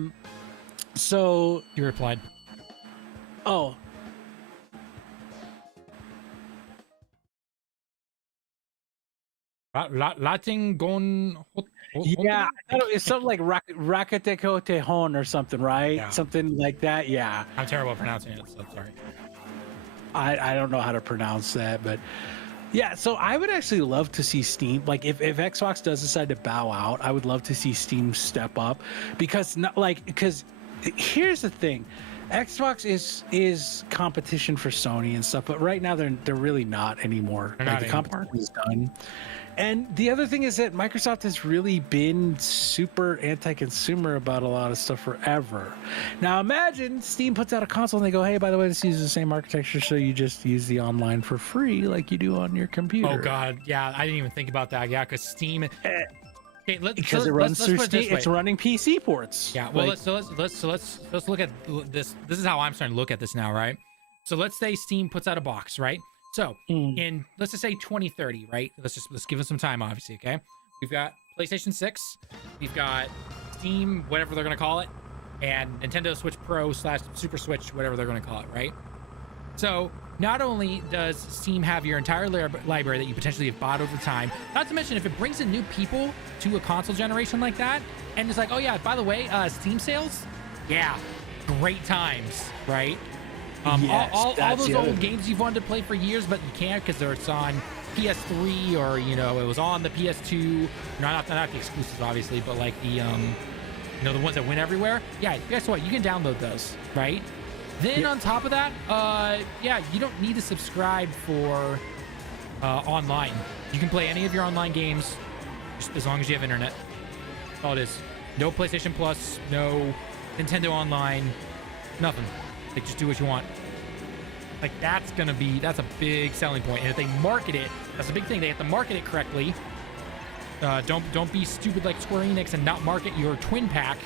so you replied. Oh. Latin gon. Yeah, it's something like Rakateko Tejon or something, right? Yeah. Something like that. Yeah. I'm terrible at pronouncing it, so sorry. I don't know how to pronounce that, but Yeah, so I would actually love to see Steam, like if Xbox does decide to bow out, I would love to see Steam step up because here's the thing. Xbox is competition for Sony and stuff, but right now they're really not anymore. They're like not the competition is done. And the other thing is that Microsoft has really been super anti-consumer about a lot of stuff forever. Now imagine Steam puts out a console and they go, hey, by the way, this uses the same architecture, so you just use the online for free like you do on your computer. Oh God, yeah, I didn't even think about that. Yeah, because Steam. Okay, because it runs through Steam, it's running PC ports. Yeah, well, let's look at this. This is how I'm starting to look at this now, right? So let's say Steam puts out a box, right? So in let's just say 2030, right? Let's give it some time, obviously. Okay, we've got PlayStation 6, we've got Steam, whatever they're gonna call it, and Nintendo Switch Pro / Super Switch, whatever they're gonna call it, right? So not only does Steam have your entire library that you potentially have bought over time, not to mention if it brings in new people to a console generation like that, and it's like, oh yeah, by the way, Steam sales, yeah, great times, right? Yes, all those old games you've wanted to play for years, but you can't because it's on PS3 or it was on the PS2. Not the exclusives, obviously, but like the the ones that went everywhere. Yeah, guess what? You can download those, right? Then on top of that, you don't need to subscribe for online. You can play any of your online games just as long as you have internet. That's all it is. No PlayStation Plus, no Nintendo Online, nothing. Like, just do what you want. Like, that's a big selling point. And if they market it, that's a big thing. They have to market it correctly. Don't be stupid like Square Enix and not market your twin pack.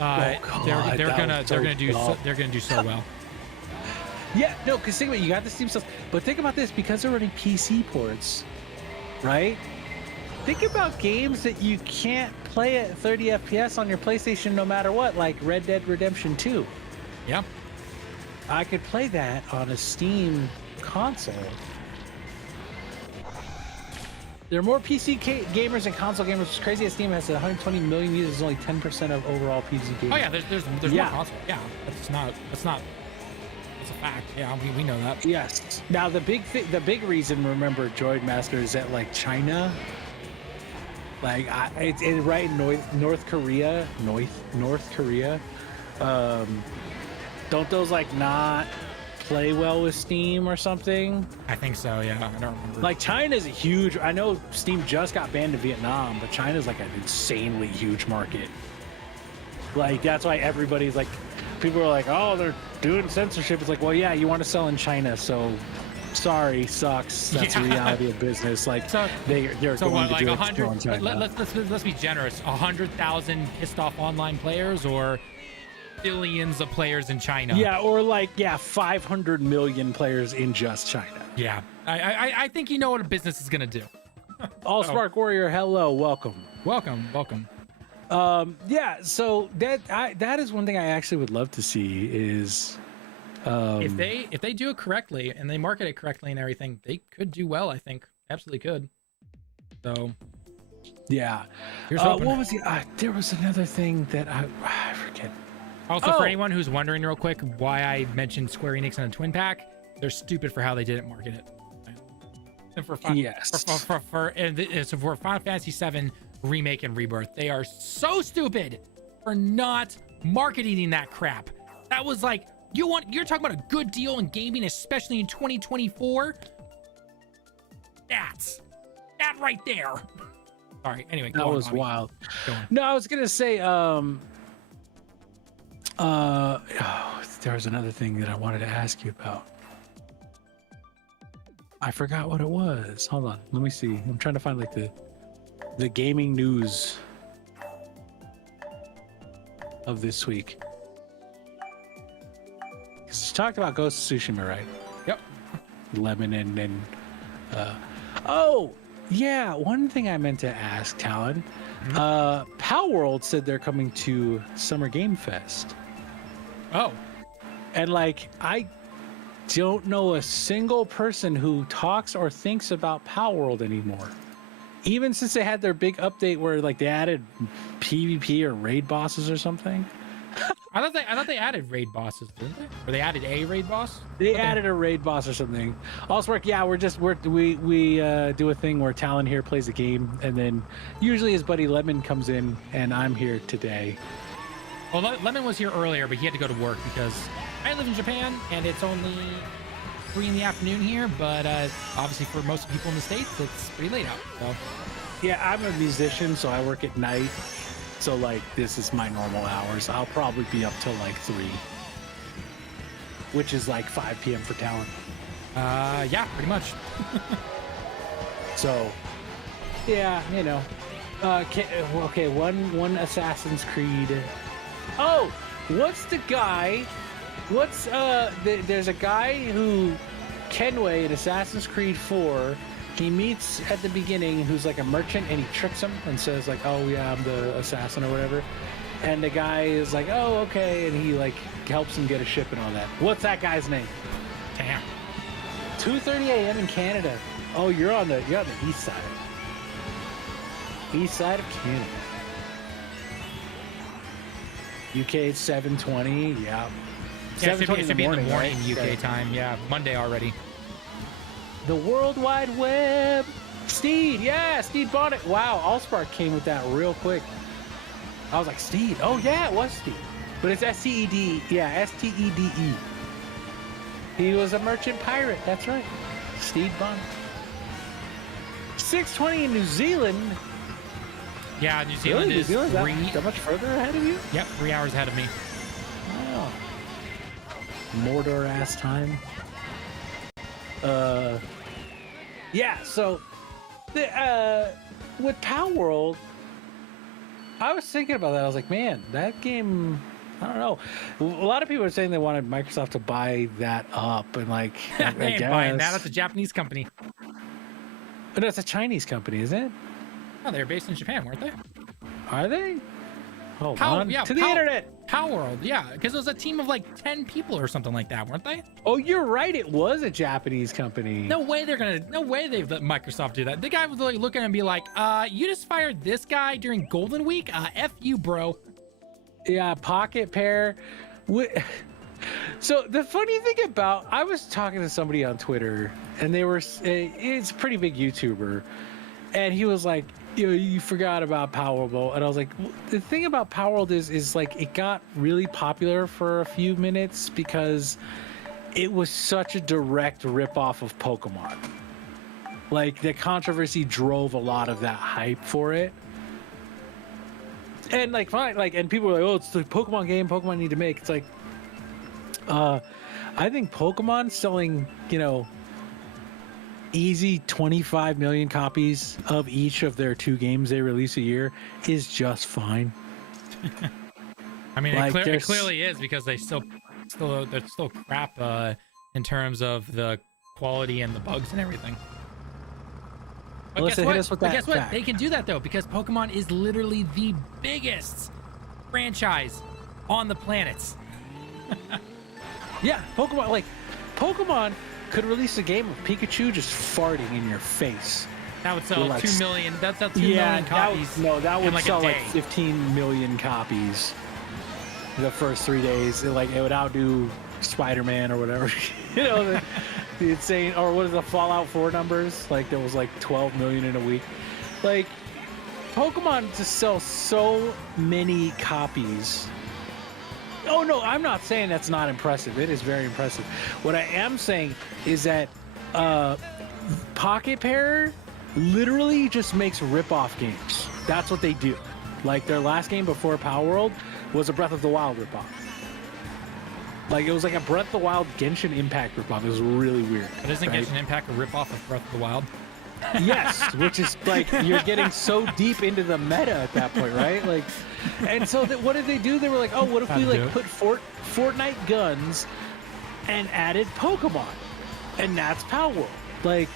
They're gonna do so well. Yeah, no, because think about it, you got the Steam stuff, but think about this, because they're running PC ports, right? Think about games that you can't play at 30 FPS on your PlayStation no matter what, like Red Dead Redemption 2. Yeah. I could play that on a Steam console. There are more PC gamers than console gamers. It's crazy that Steam has 120 million users, only 10% of overall PC gamers. Oh yeah, there's more console. Yeah, that's a fact. Yeah, we know that. Yes. Now the big reason, remember, Droid Master, is that like China, like it's right in North Korea. Don't those like not play well with Steam or something? I think so, yeah. I don't remember. Like, China's a huge, I know Steam just got banned in Vietnam, but China's like an insanely huge market. Like, that's why everybody's like, people are like, oh, they're doing censorship. It's like, well, yeah, you want to sell in China, so sorry, sucks. That's the reality of business. Like, they're going to do it in China. Let's be generous. 100,000 pissed off online players, or billions of players in China. Yeah, or like 500 million players in just China. Yeah, I think you know what a business is gonna do. Allspark Warrior, hello, welcome. Yeah, so that is one thing I actually would love to see is if they do it correctly and they market it correctly and everything, they could do well. I think absolutely could. So yeah, what was there was another thing that I forget. Also, for anyone who's wondering real quick why I mentioned Square Enix and a twin pack, they're stupid for how they didn't market it. And for Final Fantasy VII Remake and Rebirth, they are so stupid for not marketing that crap. That was like, you're talking about a good deal in gaming, especially in 2024. That right there. Sorry. Anyway, that was wild. No, I was gonna say, there was another thing that I wanted to ask you about. I forgot what it was. Hold on, let me see. I'm trying to find like the gaming news of this week. Because you talked about Ghost of Tsushima, right? Yep. Lemon and oh yeah, one thing I meant to ask, Talon. Power World said they're coming to Summer Game Fest. Oh. And like, I don't know a single person who talks or thinks about Power World anymore. Even since they had their big update where like they added PvP or raid bosses or something. I thought they added raid bosses, didn't they? Or they added a raid boss? They added a raid boss or something. Also, yeah, we do a thing where Tallen here plays a game, and then usually his buddy Lemon comes in, and I'm here today. Well, Lemon was here earlier, but he had to go to work because I live in Japan, and it's only 3 in the afternoon here. But obviously, for most people in the States, it's pretty late out. So. Yeah, I'm a musician, so I work at night. So, like, this is my normal hours. I'll probably be up till, like, 3. Which is, like, 5 p.m. for Talent. Yeah, pretty much. So, yeah, you know. Okay, one Assassin's Creed. Oh! What's the guy... there's a guy who... Kenway in Assassin's Creed 4... He meets at the beginning who's like a merchant, and he tricks him and says like, oh yeah, I'm the assassin or whatever. And the guy is like, oh, okay. And he like helps him get a ship and all that. What's that guy's name? Damn. 2:30 a.m. in Canada. Oh, you're on the east side. East side of Canada. UK it's 7:20. Yeah. Yeah, it should be in the morning right? UK time. Yeah, Monday already. The World Wide Web. Steed, yeah, Steed bought it. Wow, Allspark came with that real quick. I was like, Steed. Oh, yeah, it was Steed. But it's S-T-E-D. Yeah, S-T-E-D-E. He was a merchant pirate. That's right. Steed Bond. 6:20 in New Zealand. Yeah, New Zealand really? is New Zealand's that much further ahead of you? Yep, 3 hours ahead of me. Wow. Mordor ass time. Yeah, so with Power World, I was thinking about that. I was like, man, that game, I don't know. A lot of people are saying they wanted Microsoft to buy that up, and like, They ain't buying that. That's a Japanese company. But it's a Chinese company, isn't it? Oh, they were based in Japan, weren't they? Are they? Hold on. Yeah, to the internet. Power World, yeah, because it was a team of like 10 people or something like that, weren't they? Oh, you're right. It was a Japanese company. No way they've let Microsoft do that. The guy was like looking and be like, you just fired this guy during Golden Week? F you, bro. Yeah, Pocket Pair. So the funny thing about, I was talking to somebody on Twitter, and they were, it's a pretty big YouTuber, and he was like, you forgot about Power World. And I was like, the thing about Power World is like, it got really popular for a few minutes because it was such a direct ripoff of Pokemon. Like, the controversy drove a lot of that hype for it. And like, fine, like, and people were like, oh, it's the Pokemon game Pokemon need to make. It's like, I think Pokemon selling, easy 25 million copies of each of their 2 games they release a year is just fine. I mean, like, it clearly is, because they're still crap in terms of the quality and the bugs and everything. But guess what? They can do that though, because Pokemon is literally the biggest franchise on the planet. Yeah, Pokemon could release a game of Pikachu just farting in your face. That would sell 2 million. That's 2 million copies. That would like sell like 15 million copies the first 3 days. It would outdo Spider-Man or whatever. The insane, or what is the Fallout 4 numbers? Like, there was like 12 million in a week. Like, Pokemon just sells so many copies. Oh no, I'm not saying that's not impressive. It is very impressive. What I am saying is that Pocket Pair literally just makes rip-off games. That's what they do. Like, their last game before Power World was a Breath of the Wild rip-off. Like, it was like a Breath of the Wild Genshin Impact rip-off. It was really weird. But isn't Genshin Impact a rip-off of Breath of the Wild? Yes, which is like, you're getting so deep into the meta at that point, right? Like, and so what did they do? They were like, oh, what if we like put Fortnite guns and added Pokemon, and that's Power World. Like,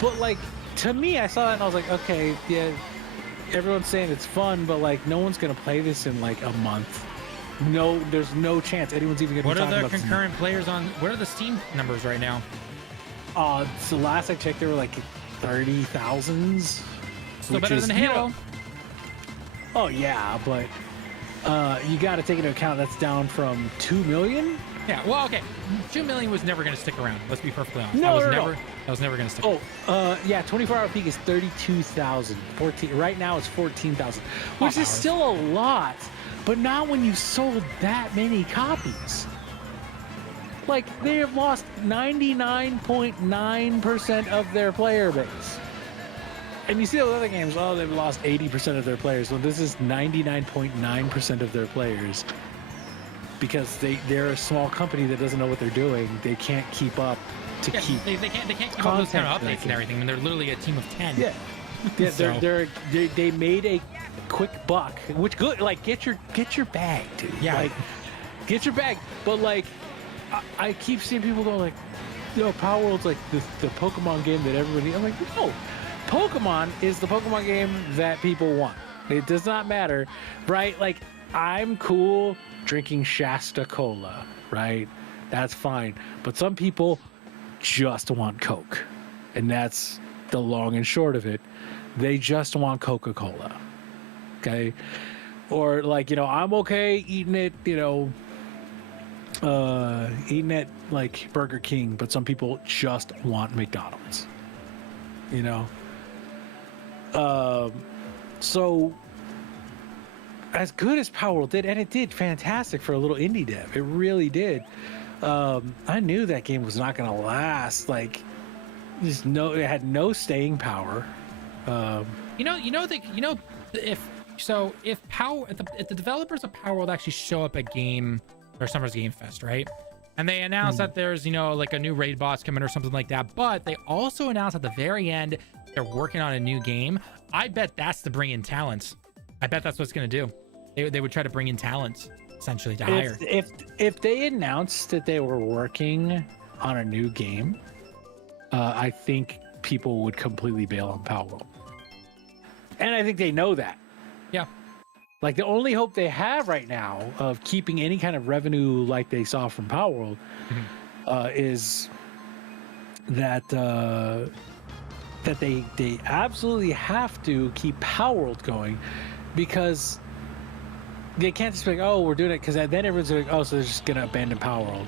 but like, to me, I saw that and I was like, okay, yeah, everyone's saying it's fun, but like, no one's gonna play this in like a month. No, there's no chance anyone's even gonna. What are the concurrent players on? What are the Steam numbers right now? So last I checked, there were like 30,000s. Still better than Halo. Oh yeah, but You got to take into account that's down from 2 million. Yeah, well, okay. 2 million was never going to stick around. Let's be perfectly honest. No, that no. was never going to stick around. Yeah, 24-hour peak is 32,000. Right now it's 14,000, which is still a lot. But not when you've sold that many copies. Like, they have lost 99.9% of their player base. And you see those other games, oh, they've lost 80% of their players. Well, this is 99.9% of their players. Because they're a small company that doesn't know what they're doing. They can't keep up to keep. They can't keep up with those kind of updates and everything. And they're literally a team of 10. Yeah. Yeah, So- they made a quick buck, which good. Like, get your bag, dude. Yeah. Like, get your bag. But like, I keep seeing people go like, yo, Power World's like the Pokemon game that everybody. I'm like, no, Pokemon is the Pokemon game that people want. It does not matter, right? Like, I'm cool drinking Shasta Cola, right? That's fine. But some people just want Coke, and that's the long and short of it. They just want Coca-Cola. Okay. Or like, I'm okay eating it, eating it like Burger King, but some people just want McDonald's, so as good as Power World did, and it did fantastic for a little indie dev, it really did. I knew that game was not going to last. Like, it had no staying power. If the developers of Power World actually show up at Summer's Game Fest, right? And they announce that there's, like a new raid boss coming or something like that, but they also announce at the very end they're working on a new game. I bet that's to bring in talents. I bet that's what it's going to do. They would try to bring in talents essentially to hire. If they announced that they were working on a new game, I think people would completely bail on Power World. And I think they know that. Yeah. Like, the only hope they have right now of keeping any kind of revenue like they saw from Power World is that they absolutely have to keep Power World going, because they can't just be like, oh, we're doing it, because then everyone's like, oh, so they're just going to abandon Power World.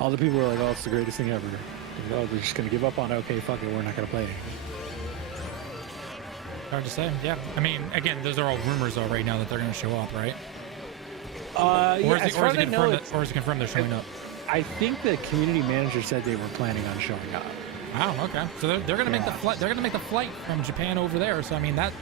All the people are like, oh, it's the greatest thing ever. Oh, they're just going to give up on it. Okay, fuck it, we're not going to play it. Hard to say. Yeah. I mean, again, those are all rumors though right now that they're going to show up, right? Or is it confirmed they're showing up? I think the community manager said they were planning on showing up. Oh, okay. So they're going to make the flight. They're going to make the flight from Japan over there. So I mean that.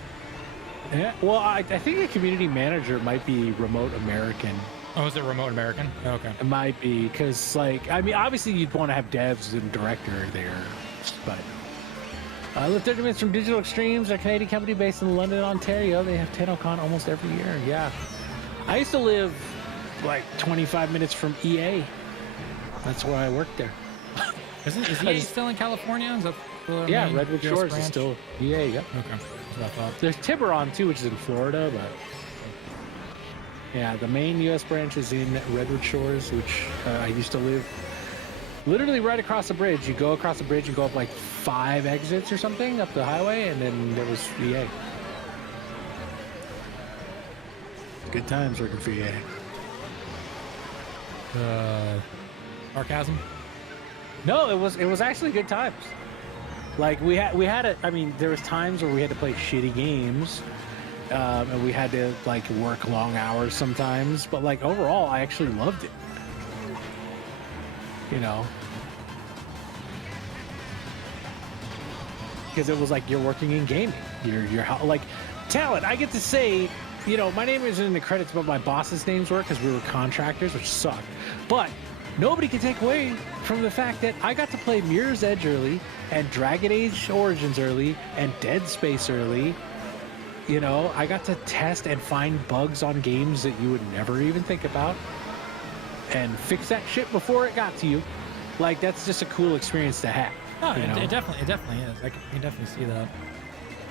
Yeah. Well, I think the community manager might be remote American. Oh, is it remote American? Okay. It might be, because, like, I mean, obviously you'd want to have devs and director there, but. Lift Entertainment's from Digital Extremes, a Canadian company based in London, Ontario. They have TennoCon almost every year. Yeah. I used to live like 25 minutes from EA. That's where I worked there. Is EA still in California? Is that yeah, Redwood Shores branch? Is still EA, yeah. Okay. That's what I thought. There's Tiburon too, which is in Florida, but yeah, the main US branch is in Redwood Shores, which I used to live literally right across the bridge. You go across the bridge, you go up like 5 exits or something up the highway, and then there was EA. Good times working for EA. Sarcasm? No, it was actually good times. Like, we had it. I mean, there was times where we had to play shitty games, and we had to like work long hours sometimes. But like overall, I actually loved it. Because it was like you're working in gaming. You're like Tallen. I get to say, my name isn't in the credits, but my boss's names were, because we were contractors, which sucked. But nobody can take away from the fact that I got to play Mirror's Edge early, and Dragon Age Origins early, and Dead Space early. I got to test and find bugs on games that you would never even think about, and fix that shit before it got to you. Like, that's just a cool experience to have. Oh, it definitely is. I can definitely see that.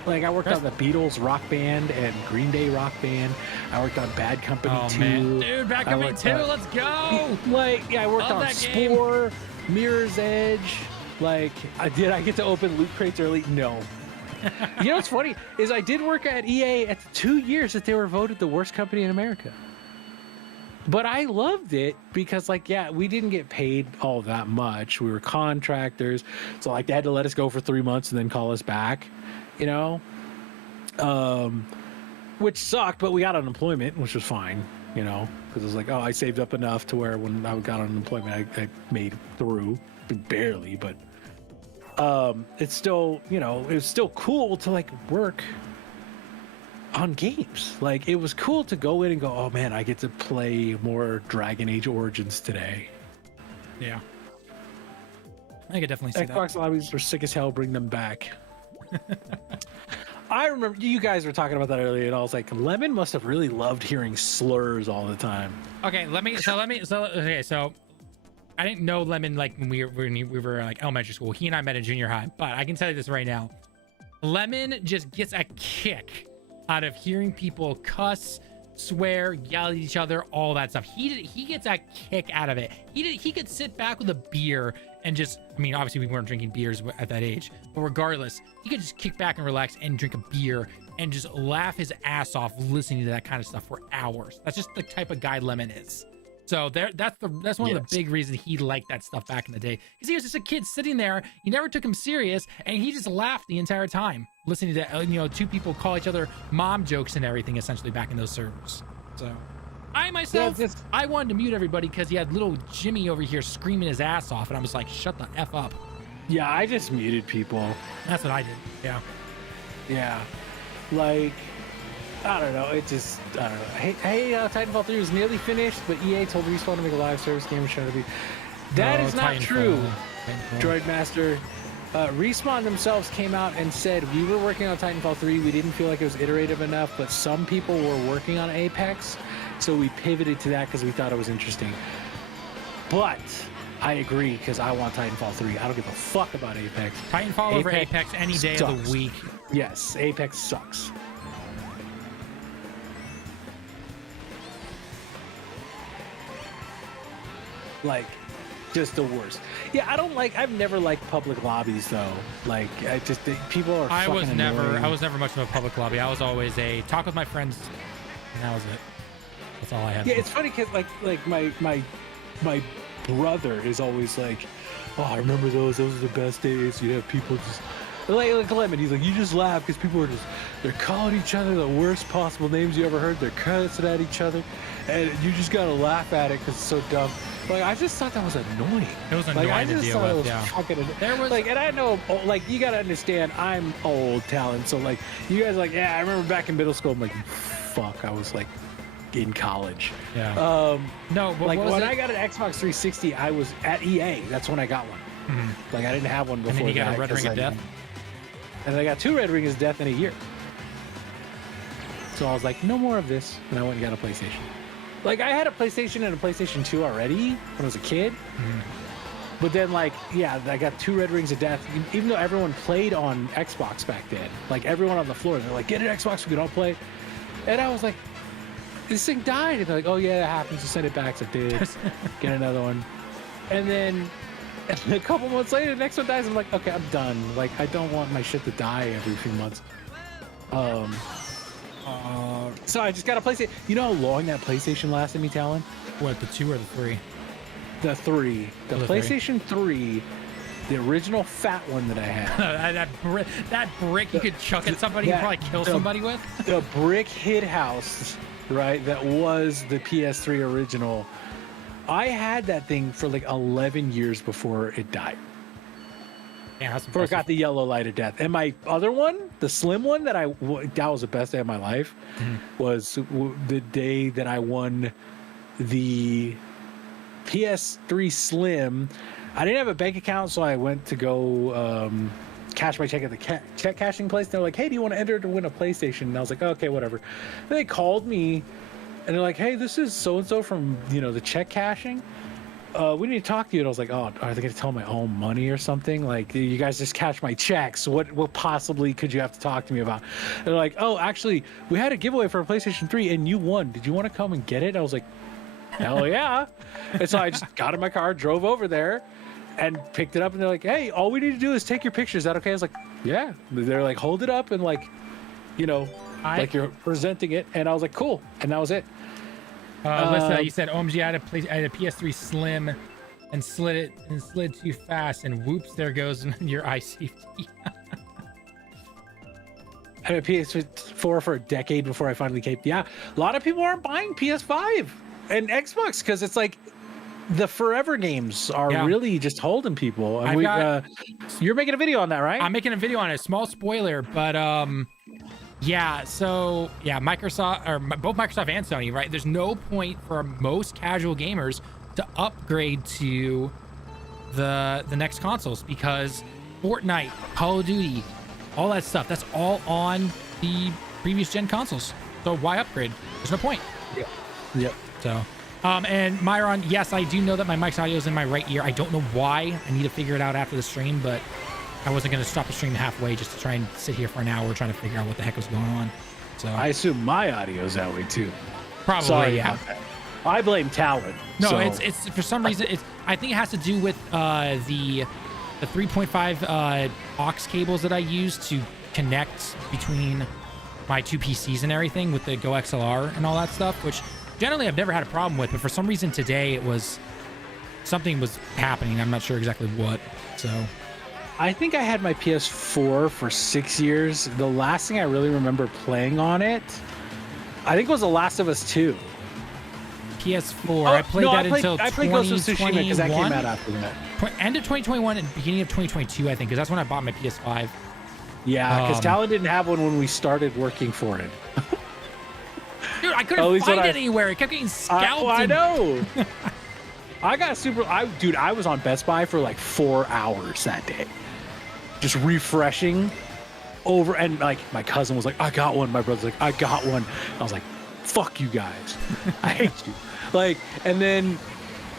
Like, I worked on the Beatles Rock Band and Green Day Rock Band. I worked on Bad Company 2. Man. Dude, Bad Company 2, let's go! I worked on Spore, Mirror's Edge. Like, did I get to open loot crates early? No. What's funny is I did work at EA at the 2 years that they were voted the worst company in America. But I loved it because, like, yeah, we didn't get paid all that much. We were contractors, so like they had to let us go for 3 months and then call us back, you know, which sucked. But we got unemployment, which was fine, you know, because it was like, oh, I saved up enough to where when I got unemployment, I made it through, barely, but it's still, you know, it was still cool to like work on games. Like it was cool to go in and go, oh man, I get to play more Dragon Age Origins today. Yeah, I could definitely see Xbox lobbies were sick as hell. Bring them back. I remember you guys were talking about that earlier, and I was like, Lemon must have really loved hearing slurs all the time. Okay, so I didn't know Lemon like when we were like elementary school. He and I met in junior high, but I can tell you this right now. Lemon just gets a kick out of hearing people cuss, swear, yell at each other, all that stuff. He gets a kick out of it. He could sit back with a beer and just, I mean, obviously we weren't drinking beers at that age, but regardless, he could just kick back and relax and drink a beer and just laugh his ass off listening to that kind of stuff for hours. That's just the type of guy Lemon is. So that's one of the big reasons he liked that stuff back in the day, because he was just a kid sitting there. You never took him serious, and he just laughed the entire time listening to you know, two people call each other mom jokes and everything, essentially back in those servers. So I myself, I wanted to mute everybody because he had little Jimmy over here screaming his ass off, and I was like, shut the F up. Yeah, I just muted people. That's what I did. Yeah, like, I don't know. I don't know. Hey, Titanfall 3 was nearly finished, but EA told Respawn to make a live service game and try to be. That is not true. Droid Master. Respawn themselves came out and said, we were working on Titanfall 3. We didn't feel like it was iterative enough, but some people were working on Apex, so we pivoted to that because we thought it was interesting. But I agree, because I want Titanfall 3. I don't give a fuck about Apex. Titanfall over Apex any day of the week. Yes, Apex sucks. Like, just the worst. Yeah, I've never liked public lobbies though. Like, people are I was never annoying. much of a public lobby. I was always a talk with my friends, and that was it. That's all I had. Yeah, it's funny because like my brother is always like, oh, I remember those are the best days. You have people just like Lemon. He's like, you just laugh because people are they're calling each other the worst possible names you ever heard. They're cussing at each other, and you just gotta laugh at it because it's so dumb. Like, I just thought that was annoying. It was annoying to deal with. Yeah. There was like, and I know, like, you gotta understand, I'm old, Tallen. So like, you guys like, yeah, I remember back in middle school. I'm like, fuck, I was like in college. Yeah. No, but like when I got an Xbox 360, I was at EA. That's when I got one. Mm-hmm. Like, I didn't have one before. And then you got a Red Ring of Death. And I got 2 Red Rings of Death in a year. So I was like, no more of this, and I went and got a PlayStation. Like, I had a PlayStation and a PlayStation 2 already when I was a kid. Mm-hmm. But then, like, yeah, I got 2 Red Rings of Death, even though everyone played on Xbox back then. Like, everyone on the floor, they're like, get an Xbox, we can all play. And I was like, this thing died. And they're like, oh, yeah, that happens. Just send it back. So I did. Get another one. And then a couple months later, the next one dies. I'm like, okay, I'm done. Like, I don't want my shit to die every few months. So I just got a PlayStation. You know how long that PlayStation lasted me, Talon? What, the 2 or the 3? The 3. The PlayStation 3, the original fat one that I had. that brick you could chuck at somebody and probably kill somebody with? The brick hid house, right, that was the PS3 original. I had that thing for like 11 years before it died. Yeah, before it got the yellow light of death. And my other one, the slim one that was the best day of my life, was the day that I won the PS3 Slim. I didn't have a bank account, so I went to go cash my check at the check cashing place. They're like, hey, do you want to enter to win a PlayStation? And I was like, okay, whatever. Then they called me, and they're like, hey, this is so-and-so from, the check cashing. We need to talk to you. And I was like, oh, are they going to tell my own money or something? Like, you guys just cash my checks. What possibly could you have to talk to me about? And they're like, oh, actually, we had a giveaway for a PlayStation 3 and you won. Did you want to come and get it? I was like, hell yeah. And so I just got in my car, drove over there and picked it up. And they're like, hey, all we need to do is take your picture. Is that okay? I was like, yeah. They're like, hold it up and like, like you're presenting it. And I was like, cool. And that was it. Alyssa, you said OMG, I had a PS3 Slim and slid too fast, and whoops, there goes your eye safety. I had a PS4 for a decade before I finally came. Yeah, a lot of people aren't buying PS5 and Xbox because it's like the forever games are really just holding people. And you're making a video on that, right? I'm making a video on it. Small spoiler, but yeah. So yeah, Microsoft or both Microsoft and Sony, right? There's no point for most casual gamers to upgrade to the next consoles because Fortnite, Call of Duty, all that stuff, that's all on the previous gen consoles. So why upgrade? There's no point. Yep. So, and Myron, yes, I do know that my mic's audio is in my right ear. I don't know why. I need to figure it out after the stream, but I wasn't going to stop the stream halfway just to try and sit here for an hour trying to figure out what the heck was going on. So I assume my audio is that way too. Probably, Sorry yeah. about that. I blame Tallen. No, so. it's for some reason. I think it has to do with the 3.5 aux cables that I use to connect between my two PCs and everything with the Go XLR and all that stuff, which generally I've never had a problem with, but for some reason today something was happening. I'm not sure exactly what. So I think I had my PS4 for 6 years. The last thing I really remember playing on it, I think, was The Last of Us 2. PS4. I played until 2021. I played Ghost of Tsushima because that came out after that. End of 2021 and beginning of 2022, I think, because that's when I bought my PS5. Yeah, because Tallen didn't have one when we started working for it. Dude, I couldn't find it anywhere. It kept getting scalped. I know. I was on Best Buy for like 4 hours that day, just refreshing over. And like my cousin was like, "I got one." My brother's like, "I got one." I was like, "Fuck you guys, I hate you." Like, and then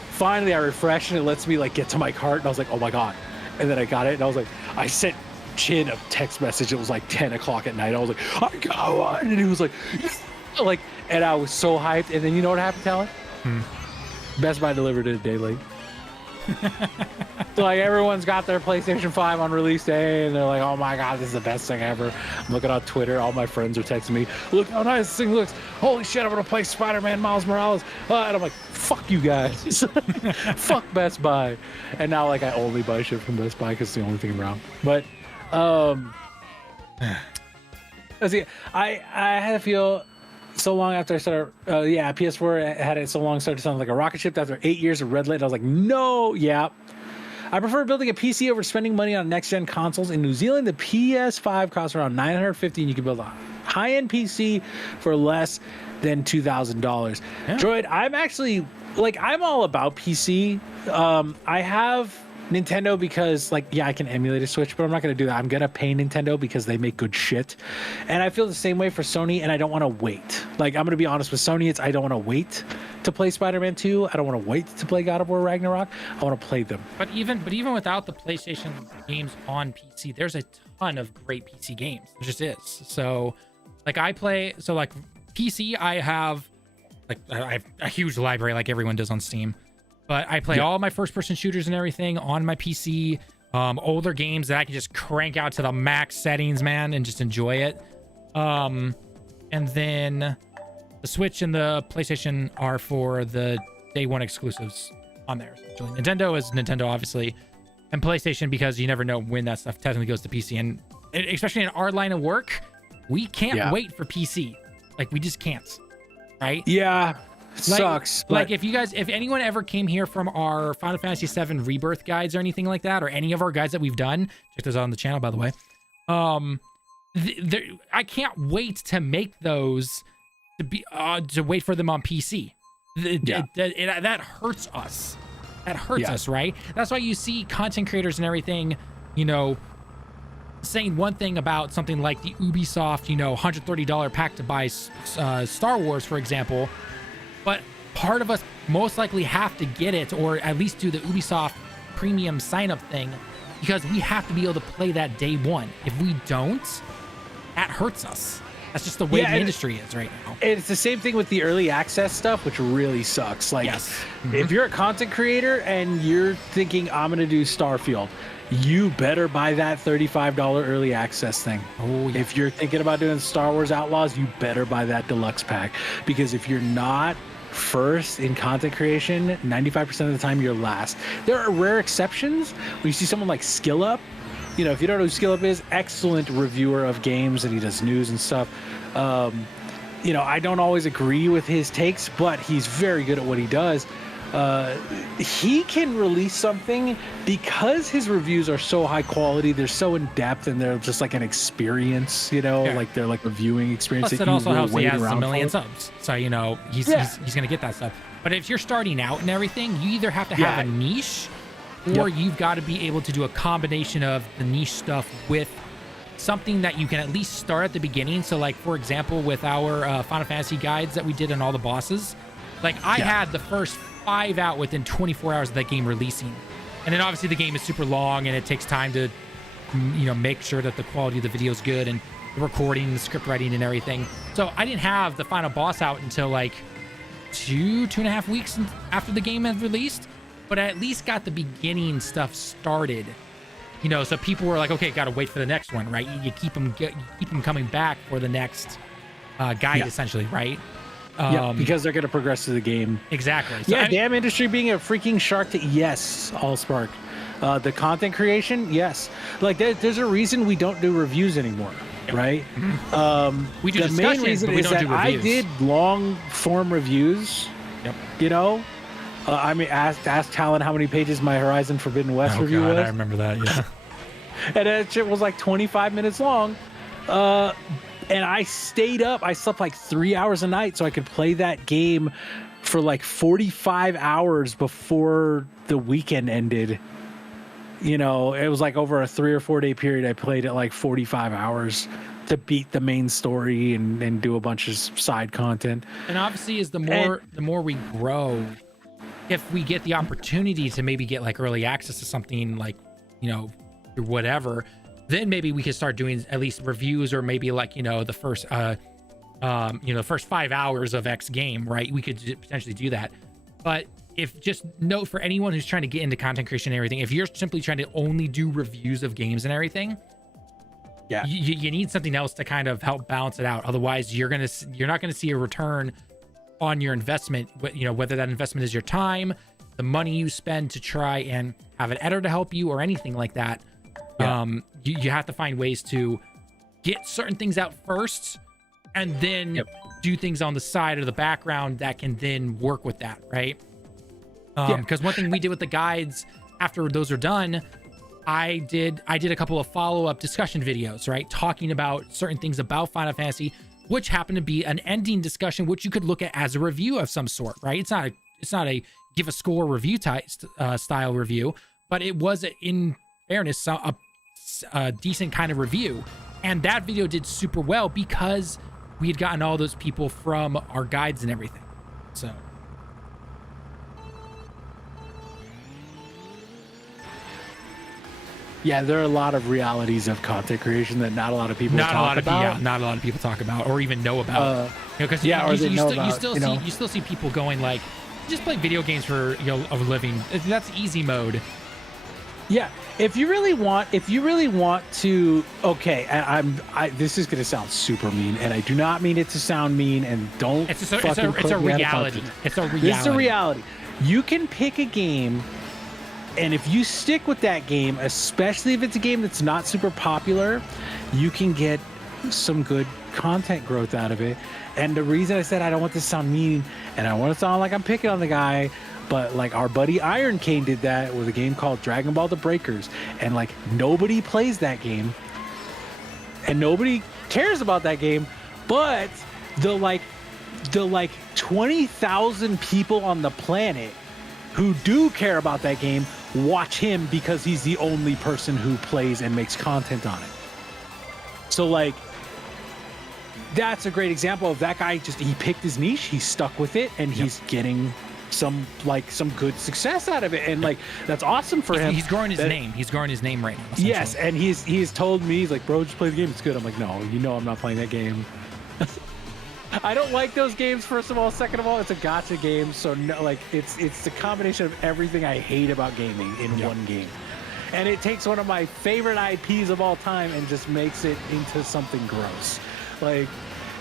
finally I refreshed and it lets me like get to my cart, and I was like, "Oh my god!" And then I got it, and I was like, I sent Chin a text message. It was like 10 o'clock at night. I was like, "I got one," and he was like, like, and I was so hyped. And then you know what happened, Tallen? Best Buy delivered it a day late. So like everyone's got their PlayStation 5 on release day, and they're like, "Oh my god, this is the best thing ever." I'm looking on Twitter, all my friends are texting me, "Look how nice this thing looks. Holy shit, I'm gonna play Spider-Man Miles Morales." And I'm like, "Fuck you guys." Fuck Best Buy. And now like I only buy shit from Best Buy because it's the only thing around. But see, I had to feel so long after I started, PS4 had it so long, started to sound like a rocket ship. After 8 years of red light, I was like, no, yeah. I prefer building a PC over spending money on next-gen consoles. In New Zealand, the PS5 costs around $950, and you can build a high-end PC for less than $2,000. Yeah. Droid, I'm actually, like, I'm all about PC. I have Nintendo because, like, yeah, I can emulate a Switch, but I'm not going to do that. I'm going to pay Nintendo because they make good shit. And I feel the same way for Sony, and I don't want to wait. Like, I'm going to be honest with Sony, I don't want to wait to play Spider-Man 2. I don't want to wait to play God of War Ragnarok. I want to play them. But even without the PlayStation games on PC, there's a ton of great PC games. There just is. So, like, PC, I have a huge library like everyone does on Steam. But I play all my first-person shooters and everything on my PC. Older games that I can just crank out to the max settings, man, and just enjoy it. And then the Switch and the PlayStation are for the day one exclusives on there. So Nintendo is Nintendo, obviously, and PlayStation because you never know when that stuff technically goes to PC. And especially in our line of work, we can't wait for PC. Like, we just can't, right? Yeah. Sucks. Like if anyone ever came here from our Final Fantasy VII Rebirth guides or anything like that, or any of our guides that we've done, check those out on the channel, by the way. I can't wait to make those to wait for them on PC. That hurts us. That hurts us, right? That's why you see content creators and everything, saying one thing about something like the Ubisoft, $130 pack to buy Star Wars, for example. But part of us most likely have to get it, or at least do the Ubisoft premium sign-up thing, because we have to be able to play that day one. If we don't, that hurts us. That's just the way the industry is right now. It's the same thing with the early access stuff, which really sucks. Like, if you're a content creator and you're thinking, I'm going to do Starfield, you better buy that $35 early access thing. Oh, yeah. If you're thinking about doing Star Wars Outlaws, you better buy that deluxe pack. Because if you're not first in content creation, 95% of the time you're last. There are rare exceptions when you see someone like Skill Up. You know, if you don't know who Skill Up is, excellent reviewer of games, and he does news and stuff. You know, I don't always agree with his takes, but he's very good at what he does. He can release something because his reviews are so high quality. They're so in depth, and they're just like an experience, you know, like they're like a viewing experience. Plus, it also helps he has a million subs. So, you know, he's going to get that stuff. But if you're starting out and everything, you either have to have a niche, or you've got to be able to do a combination of the niche stuff with something that you can at least start at the beginning. So, like, for example, with our Final Fantasy guides that we did on all the bosses, like, I had the first 5 out within 24 hours of that game releasing. And then obviously the game is super long, and it takes time to, you know, make sure that the quality of the video is good, and the recording, the script writing, and everything. So I didn't have the final boss out until like 2.5 weeks after the game had released, but I at least got the beginning stuff started. You know, so people were like, okay, got to wait for the next one, right? You keep them coming back for the next guide, essentially, right? Because they're going to progress through the game. Exactly. So, damn industry being a freaking shark. Yes, Allspark. The content creation, yes. Like, there's a reason we don't do reviews anymore, right? We do the main reason but we is don't that do reviews. I did long form reviews. You know, I mean, asked Tallen how many pages my Horizon Forbidden West review was. I remember that. Yeah. And that shit was like 25 minutes long. And I stayed up. I slept like 3 hours a night so I could play that game for like 45 hours before the weekend ended. You know, it was like over a 3 or 4 day period. I played it like 45 hours to beat the main story and do a bunch of side content. And obviously, as the more we grow, if we get the opportunity to maybe get like early access to something, like, you know, or whatever, then maybe we could start doing at least reviews, or maybe like, you know, the first the first 5 hours of X game, right? We could potentially do that. But if, just note for anyone who's trying to get into content creation and everything, if you're simply trying to only do reviews of games and everything, you need something else to kind of help balance it out. Otherwise, you're not gonna see a return on your investment. You know, whether that investment is your time, the money you spend to try and have an editor to help you, or anything like that. You have to find ways to get certain things out first, and then do things on the side or the background that can then work with that, right? Because one thing we did with the guides, after those are done, I did a couple of follow-up discussion videos, right, talking about certain things about Final Fantasy, which happened to be an ending discussion, which you could look at as a review of some sort, right? It's not a give a score review style review, but it was, in fairness, a decent kind of review. And that video did super well because we had gotten all those people from our guides and everything. So there are a lot of realities of content creation that not a lot of people talk about. Not a lot of people talk about or even know about. Because you still see people going like, just play video games for, you know, a living. That's easy mode. Yeah, if you really want to, okay, this is gonna sound super mean, and I do not mean it to sound mean, and don't. It's a reality. It's a reality. This is a reality. You can pick a game, and if you stick with that game, especially if it's a game that's not super popular, you can get some good content growth out of it. And the reason I said I don't want this to sound mean, and I don't want to sound like I'm picking on the guy, but like our buddy Iron Cane did that with a game called Dragon Ball The Breakers, and like nobody plays that game and nobody cares about that game, but the 20,000 people on the planet who do care about that game watch him because he's the only person who plays and makes content on it. So like, that's a great example of that guy. He picked his niche, he stuck with it, and he's getting some good success out of it, and like that's awesome for him. He's growing his name. He's growing his name right now. Yes, and he's told me, he's like, bro, just play the game. It's good. I'm like, no, you know, I'm not playing that game. I don't like those games. First of all, second of all, it's a gacha game, so no, like it's the combination of everything I hate about gaming in one game. And it takes one of my favorite IPs of all time and just makes it into something gross. Like,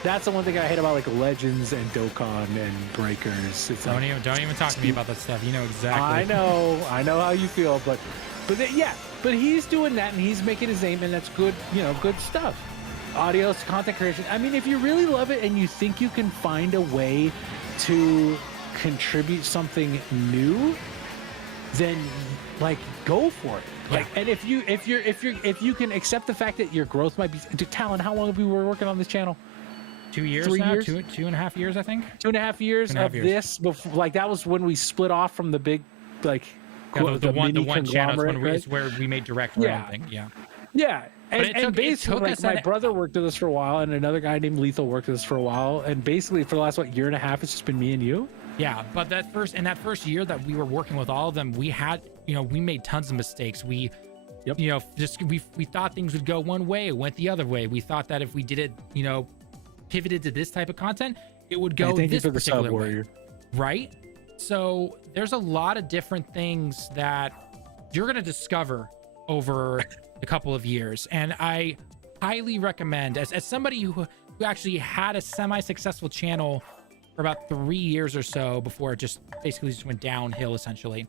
That's the one thing I hate about like Legends and Dokkan and Breakers. It's Don't even talk to me about that stuff. You know exactly. I know how you feel, but he's doing that and he's making his name, and that's good, good stuff. Audio, content creation. I mean, if you really love it and you think you can find a way to contribute something new, then like go for it. Like, and if you can accept the fact that your growth might be, Tallen, how long have we been working on this channel? 2 years 3 now? years? 2.5 years, I think. 2.5 years of this. Before, like that was when we split off from the big, like the one channel right? where we made direct everything. Yeah. And basically, like, my brother worked with us for a while, and another guy named Lethal worked with us for a while, and basically for the last year and a half, it's just been me and you. Yeah, but that first year that we were working with all of them, we had, we made tons of mistakes. We, we thought things would go one way, it went the other way. We thought that if we did it, pivoted to this type of content, it would go this particular way, right? So there's a lot of different things that you're going to discover over a couple of years, and I highly recommend, as somebody who actually had a semi-successful channel for about 3 years or so before it just basically went downhill, essentially,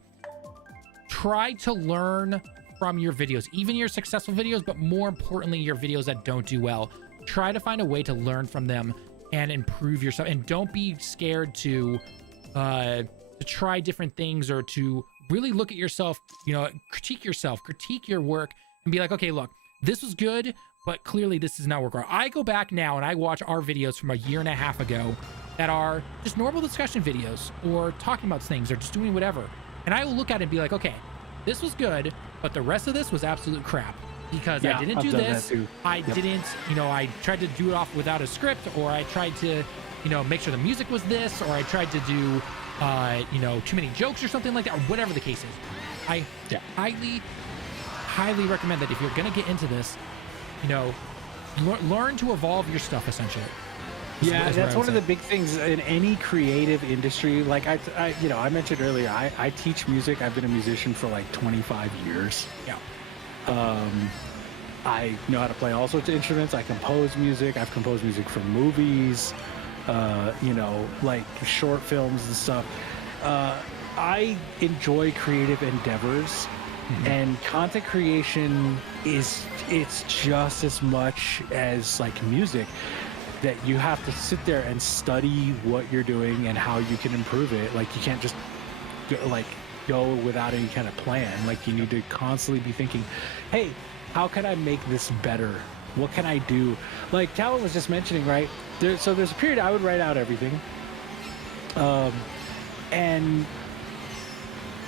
try to learn from your videos, even your successful videos, but more importantly your videos that don't do well. Try to find a way to learn from them and improve yourself, and don't be scared to try different things, or to really look at yourself, critique your work, and be like, okay, look, this was good, but clearly this is not working. I go back now and I watch our videos from a year and a half ago that are just normal discussion videos, or talking about things, or just doing whatever, and I will look at it and be like, okay, this was good, but the rest of this was absolute crap, because I didn't do this. I didn't, I tried to do it off without a script, or I tried to, make sure the music was this, or I tried to do, too many jokes or something like that, or whatever the case is. I highly recommend that if you're going to get into this, learn to evolve your stuff, essentially. That's one of the big things in any creative industry. Like I mentioned earlier, I teach music. I've been a musician for like 25 years. I know how to play all sorts of instruments. I compose music. I've composed music for movies, like short films and stuff. I enjoy creative endeavors, and content creation it's just as much as like music, that you have to sit there and study what you're doing and how you can improve it. Like you can't just go without any kind of plan. Like you need to constantly be thinking, hey, how can I make this better? What can I do? Like Tallen was just mentioning, right? There's a period I would write out everything. And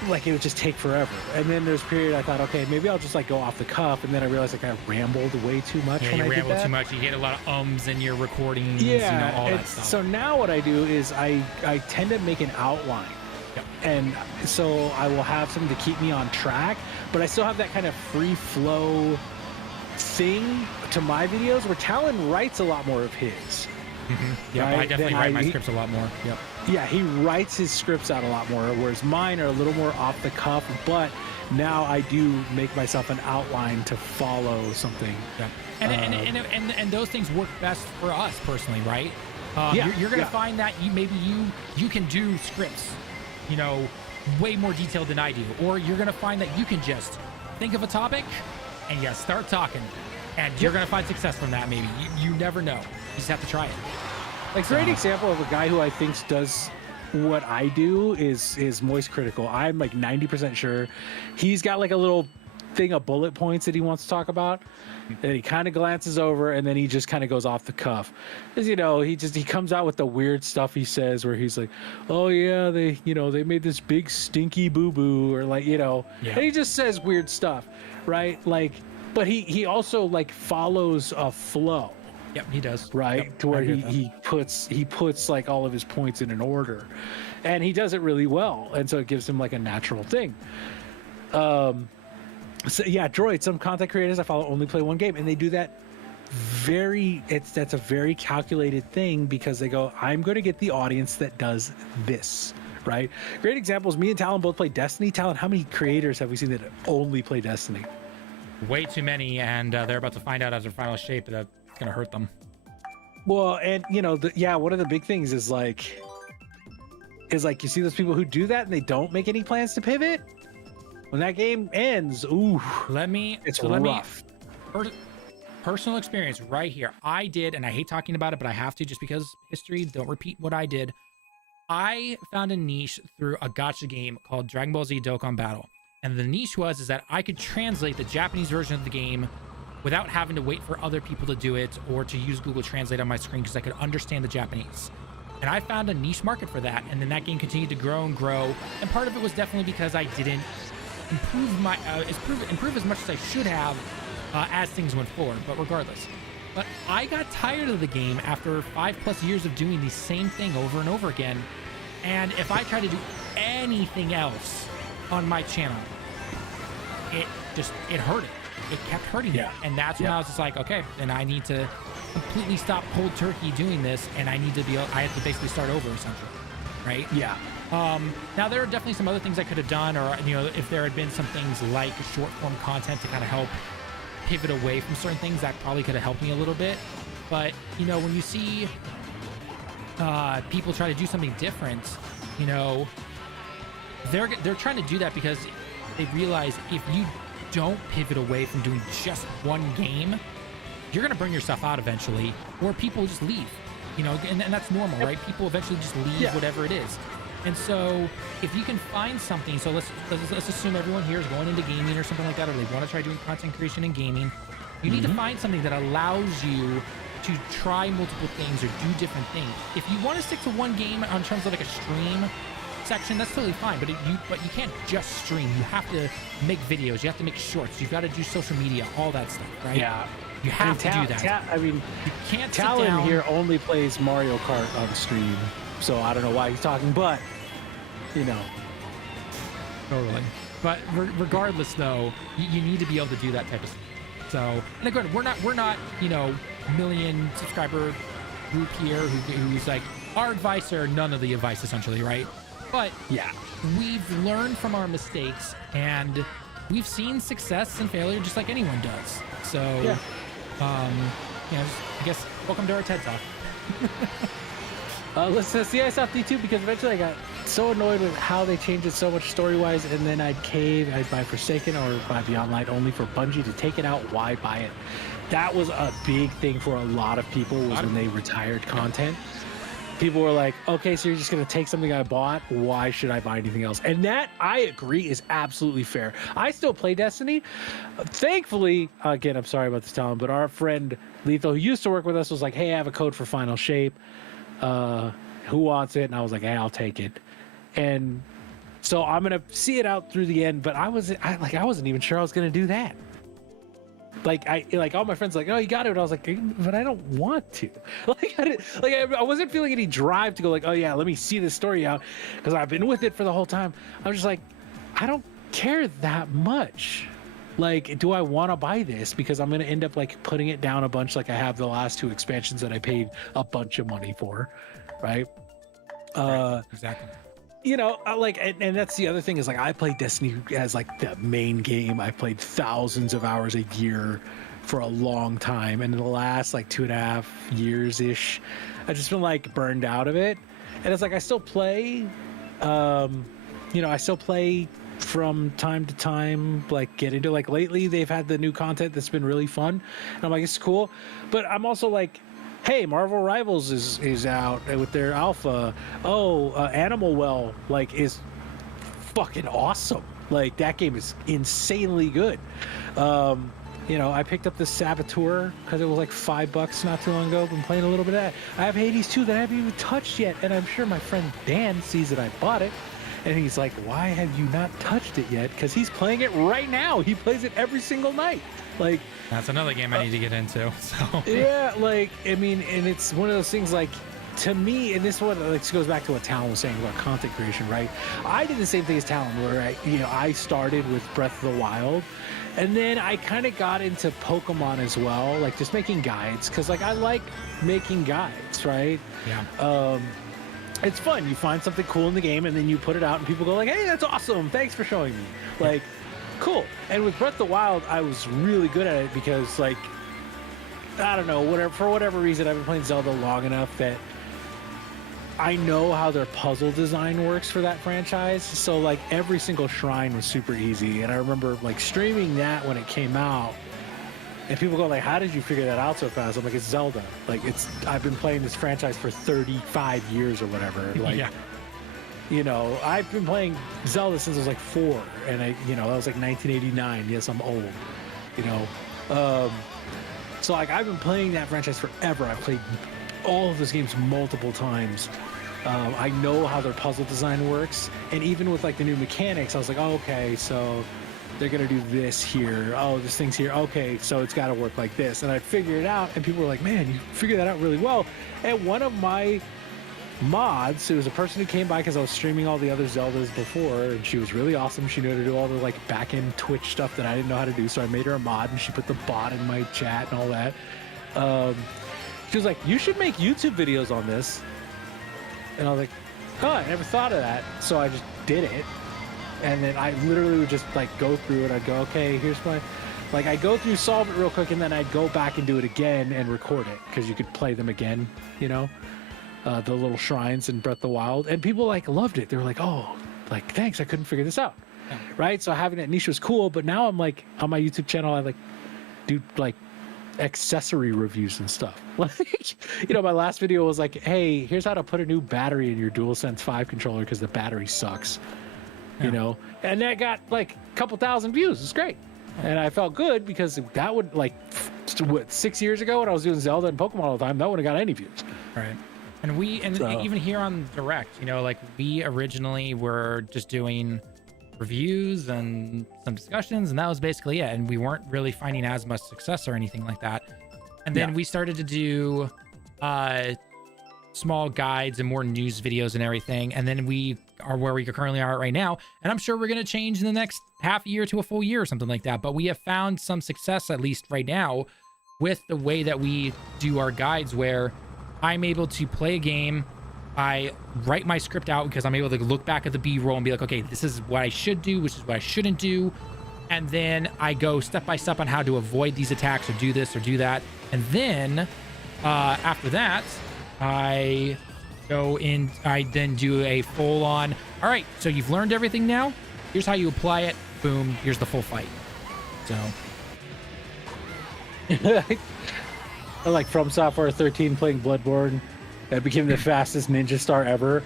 like it would just take forever. And then there's a period I thought, okay, maybe I'll just like go off the cuff. And then I realized like I rambled way too much. Yeah, you rambled too much. You get a lot of ums in your recordings. Yeah, all that stuff. So now what I do is I tend to make an outline. Yep. And so I will have something to keep me on track, but I still have that kind of free flow thing to my videos, where Tallen writes a lot more of his. Yeah, right? I definitely write my scripts a lot more. Yep. Yeah, he writes his scripts out a lot more, whereas mine are a little more off the cuff, but now I do make myself an outline to follow something. Yeah. And those things work best for us personally, right? You're going to find that you can do scripts, way more detailed than I do, or you're going to find that you can just think of a topic and start talking, and you're going to find success from that. Maybe you never know. You just have to try it. Like, great example of a guy who I think does what I do is Moist Critical. I'm like 90% sure he's got like a little thing of bullet points that he wants to talk about, and he kind of glances over, and then he just kind of goes off the cuff. As he comes out with the weird stuff he says, where he's like, oh yeah, they made this big stinky boo-boo, or like, and he just says weird stuff, right? Like, but he also like follows a flow. Yep, he does. Right, yep, to where he puts like all of his points in an order, and he does it really well, and so it gives him like a natural thing. So yeah, Droid, some content creators I follow only play one game, and they do that that's a very calculated thing, because they go, I'm going to get the audience that does this, right? Great examples, me and Tallen both play Destiny. Tallen, how many creators have we seen that only play Destiny? Way too many, and they're about to find out as their final shape that it's going to hurt them. Well, and you know, one of the big things is like you see those people who do that and they don't make any plans to pivot. When that game ends, ooh, it's rough. Personal experience right here. I did, and I hate talking about it, but I have to just because history, don't repeat what I did. I found a niche through a gacha game called Dragon Ball Z Dokkan Battle. And the niche is that I could translate the Japanese version of the game without having to wait for other people to do it or to use Google Translate on my screen because I could understand the Japanese. And I found a niche market for that. And then that game continued to grow and grow. And part of it was definitely because I didn't improve as much as I should have as things went forward. But regardless. But I got tired of the game after 5+ years of doing the same thing over and over again. And if I tried to do anything else on my channel, it hurt it. It kept hurting it. And that's when I was just like, okay, then I need to completely stop cold turkey doing this, and I have to basically start over essentially, right? Yeah. Now there are definitely some other things I could have done, or if there had been some things like short form content to kind of help pivot away from certain things, that probably could have helped me a little bit. But when you see people try to do something different, they're trying to do that because they realize if you don't pivot away from doing just one game, you're going to burn yourself out eventually, or people just leave, and that's normal, right? People eventually just leave whatever it is. And so if you can find something, so let's assume everyone here is going into gaming or something like that, or they want to try doing content creation in gaming, you need to find something that allows you to try multiple things or do different things. If you want to stick to one game on terms of like a stream section, that's totally fine, but you can't just stream. You have to make videos, you have to make shorts, you've got to do social media, all that stuff, right? Yeah. You have to do that. You can't Tallen here only plays Mario Kart on stream, so I don't know why he's talking, but Totally. But regardless, though, you need to be able to do that type of stuff. So, and again, we're not million subscriber group here who's like, our advice or none of the advice, essentially, right? But we've learned from our mistakes, and we've seen success and failure just like anyone does. So, I guess welcome to our TED Talk. Listen to I stopped D2 because eventually I got so annoyed with how they changed it so much story-wise, and then I'd buy Forsaken or buy Beyond Light only for Bungie to take it out. Why buy it? That was a big thing for a lot of people, was when they retired content. People were like, okay, so you're just going to take something I bought? Why should I buy anything else? And that, I agree, is absolutely fair. I still play Destiny. Thankfully, again, I'm sorry about this, Tallen, but our friend Lethal, who used to work with us, was like, hey, I have a code for Final Shape. Who wants it? And I was like, hey, I'll take it. And so I'm going to see it out through the end, but I wasn't even sure I was going to do that. Like all my friends like, oh, you got it. And I was like, but I don't want to. I wasn't feeling any drive to go like, oh yeah, let me see this story out, because I've been with it for the whole time. I was just like, I don't care that much. Like, do I want to buy this? Because I'm going to end up like putting it down a bunch, like I have the last 2 expansions that I paid a bunch of money for, right? Exactly. And that's the other thing is like I played Destiny as like the main game. I played thousands of hours a year for a long time, and in the last like 2.5 years ish, I've just been like burned out of it. And it's like I still play, I still play from time to time, like get into like lately they've had the new content that's been really fun, and I'm like, it's cool, but I'm also like, hey, Marvel Rivals is out with their alpha. Animal Well like is fucking awesome. Like that game is insanely good. I picked up the Saboteur because it was like $5 not too long ago. Been playing a little bit of that. I have Hades 2 that I haven't even touched yet, and I'm sure my friend Dan sees that I bought it, and he's like, why have you not touched it yet? Because he's playing it right now. He plays it every single night. Like, that's another game I need to get into. So yeah, and it's one of those things like, to me, and this one like goes back to what Tallen was saying about content creation, right? I did the same thing as Tallen, where I started with Breath of the Wild, and then I kind of got into Pokemon as well, like just making guides, because like I like making guides, right? Yeah. It's fun. You find something cool in the game, and then you put it out, and people go like, hey, that's awesome, thanks for showing me. Like, cool. And with Breath of the Wild, I was really good at it because like I don't know, for whatever reason, I've been playing Zelda long enough that I know how their puzzle design works for that franchise. So like every single shrine was super easy. And I remember like streaming that when it came out. And people go like, how did you figure that out so fast? I'm like, it's Zelda. Like I've been playing this franchise for 35 years or whatever. Like, Yeah. you know, I've been playing Zelda since I was like 4. And that was like 1989. Yes, I'm old, you know. So like I've been playing that franchise forever. I've played all of those games multiple times. I know how their puzzle design works. And even with like the new mechanics, I was like, oh, okay, so they're gonna do this here. Oh, this thing's here. Okay, so it's got to work like this. And I figured it out, and people were like, "Man, you figured that out really well." And one of my mods, it was a person who came by because I was streaming all the other Zeldas before, and she was really awesome. She knew how to do all the like back-end Twitch stuff that I didn't know how to do, so I made her a mod, and she put the bot in my chat and all that. She was like, "You should make YouTube videos on this," and I was like, "Oh, I never thought of that." So I just did it. And then I literally would just like go through it. I'd go, okay, here's my, like I'd go through, solve it real quick, and then I'd go back and do it again and record it because you could play them again, you know, the little shrines in Breath of the Wild. And people like loved it. They were like, oh, like thanks, I couldn't figure this out, yeah. Right? So having that niche was cool. But now I'm like on my YouTube channel, I like do like accessory reviews and stuff. Like, you know, my last video was like, hey, here's how to put a new battery in your DualSense 5 controller because the battery sucks. You know, and that got like a couple thousand views. It's great. And I felt good because that would like, what, 6 years ago when I was doing Zelda and Pokemon all the time, that wouldn't have got any views. Right. And even here on Direct, you know, like we originally were just doing reviews and some discussions, and that was basically it. And we weren't really finding as much success or anything like that. And then we started to do small guides and more news videos and everything. And then we are where we currently are right now. And I'm sure we're going to change in the next half year to a full year or something like that. But we have found some success, at least right now, with the way that we do our guides, where I'm able to play a game. I write my script out because I'm able to look back at the B-roll and be like, okay, this is what I should do, which is what I shouldn't do. And then I go step by step on how to avoid these attacks or do this or do that. And then after that, I then do a full on, all right, so you've learned everything now. Here's how you apply it. Boom. Here's the full fight. So. I like From Software 13 playing Bloodborne. That became the fastest ninja star ever.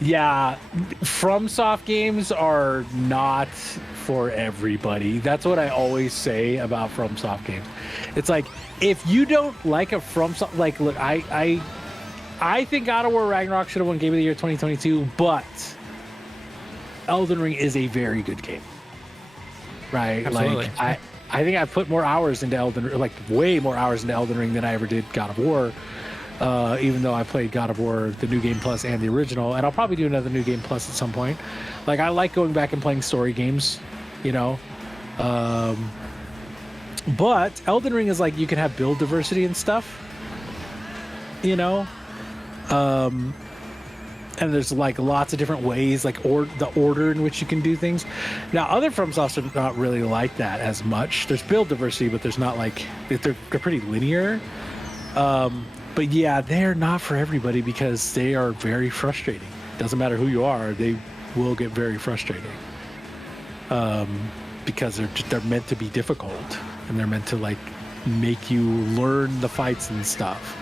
Yeah, FromSoft games are not for everybody. That's what I always say about FromSoft games. It's like, if you don't like a FromSoft, like, look, I think God of War Ragnarok should have won Game of the Year 2022, but Elden Ring is a very good game, right? Absolutely. Like, I think I've put more hours into Elden Ring, like way more hours into Elden Ring than I ever did God of War, even though I played God of War, the New Game Plus and the original, and I'll probably do another New Game Plus at some point. Like, I like going back and playing story games, you know? But Elden Ring is like, you can have build diversity and stuff, you know? And there's like lots of different ways, like the order in which you can do things. Now, other FromSofts are not really like that as much. There's build diversity, but there's not like, they're pretty linear. But yeah, they're not for everybody because they are very frustrating. Doesn't matter who you are, they will get very frustrating. Because they're meant to be difficult, and they're meant to like make you learn the fights and stuff.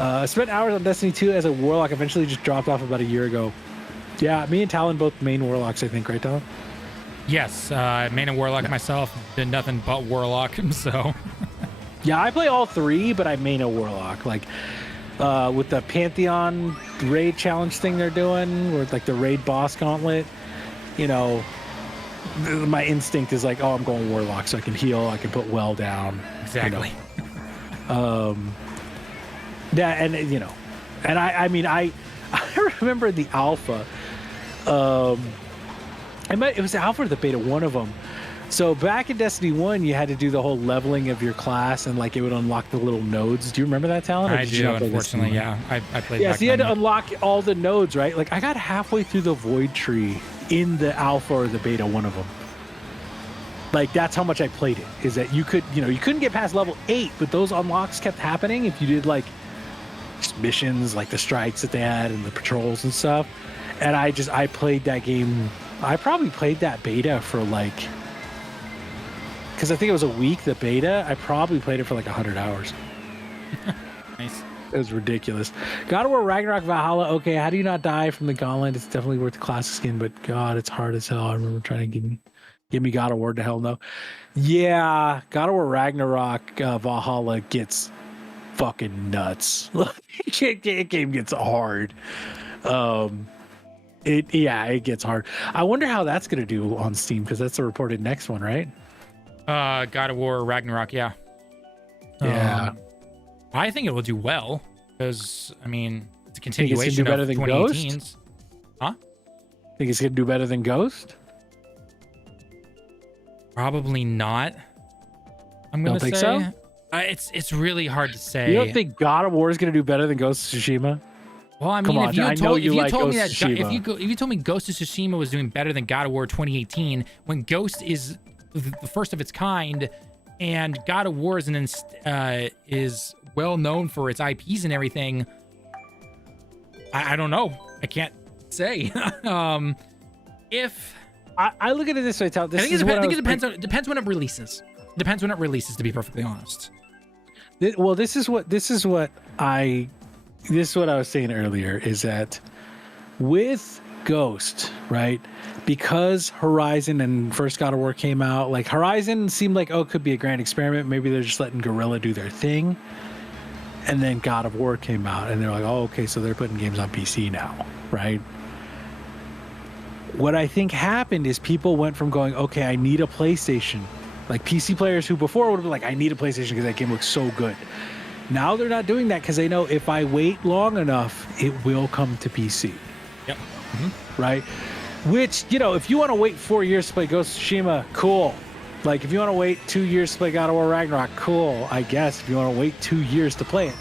I spent hours on Destiny 2 as a Warlock. Eventually just dropped off about a year ago. Yeah, me and Tallen both main Warlocks, I think, right, Tallen? Yes, main and Warlock myself. Did nothing but Warlock, so... Yeah, I play all three, but I main a Warlock. Like, with the Pantheon raid challenge thing they're doing, with like the raid boss gauntlet, you know, my instinct is like, oh, I'm going Warlock so I can heal, I can put well down. Exactly. You know. Yeah, and you know, and I mean, I remember the alpha. It was the alpha or the beta, one of them. So back in Destiny 1, you had to do the whole leveling of your class, and like it would unlock the little nodes. Do you remember that, Tallen? I do, unfortunately. Yeah, I played. Yeah, so you had to unlock all the nodes, right? Like I got halfway through the Void Tree in the alpha or the beta, one of them. Like that's how much I played it. Is that you couldn't get past level 8, but those unlocks kept happening if you did like missions, like the strikes that they had and the patrols and stuff. And I played that game. I probably played that beta for like, because I think it was a week, the beta. I probably played it for like 100 hours. Nice. It was ridiculous. God of War Ragnarok Valhalla. Okay, how do you not die from the gauntlet? It's definitely worth the classic skin, but God, it's hard as hell. I remember trying to give me God of War to hell no. Yeah, God of War Ragnarok Valhalla gets fucking nuts. It game gets hard. It gets hard. I wonder how that's gonna do on Steam, because that's the reported next one, right? God of War Ragnarok, yeah. I think it will do well, because I mean it's a continuation of 2018's. Huh? Think it's gonna do better than Ghost? Probably not. I'm gonna say. Think so? It's really hard to say. You don't think God of War is gonna do better than Ghost of Tsushima? Well, I mean, if you told me Ghost of Tsushima was doing better than God of War 2018, when Ghost is the first of its kind, and God of War is well known for its IPs and everything, I don't know. I can't say. If I look at it this way, Tal. I think it depends when it releases. Depends when it releases, to be perfectly honest. Well, this is what I was saying earlier, is that with Ghost, right? Because Horizon and first God of War came out, like Horizon seemed like, it could be a grand experiment. Maybe they're just letting Guerrilla do their thing. And then God of War came out and they're like, okay, so they're putting games on PC now, right? What I think happened is people went from going, okay, I need a PlayStation. Like PC players who before would have been like, I need a PlayStation because that game looks so good. Now they're not doing that because they know if I wait long enough, it will come to PC. Yep. Mm-hmm. Right? Which, if you want to wait 4 years to play Ghost of Tsushima, cool. Like, if you want to wait 2 years to play God of War Ragnarok, cool, I guess, if you want to wait 2 years to play it.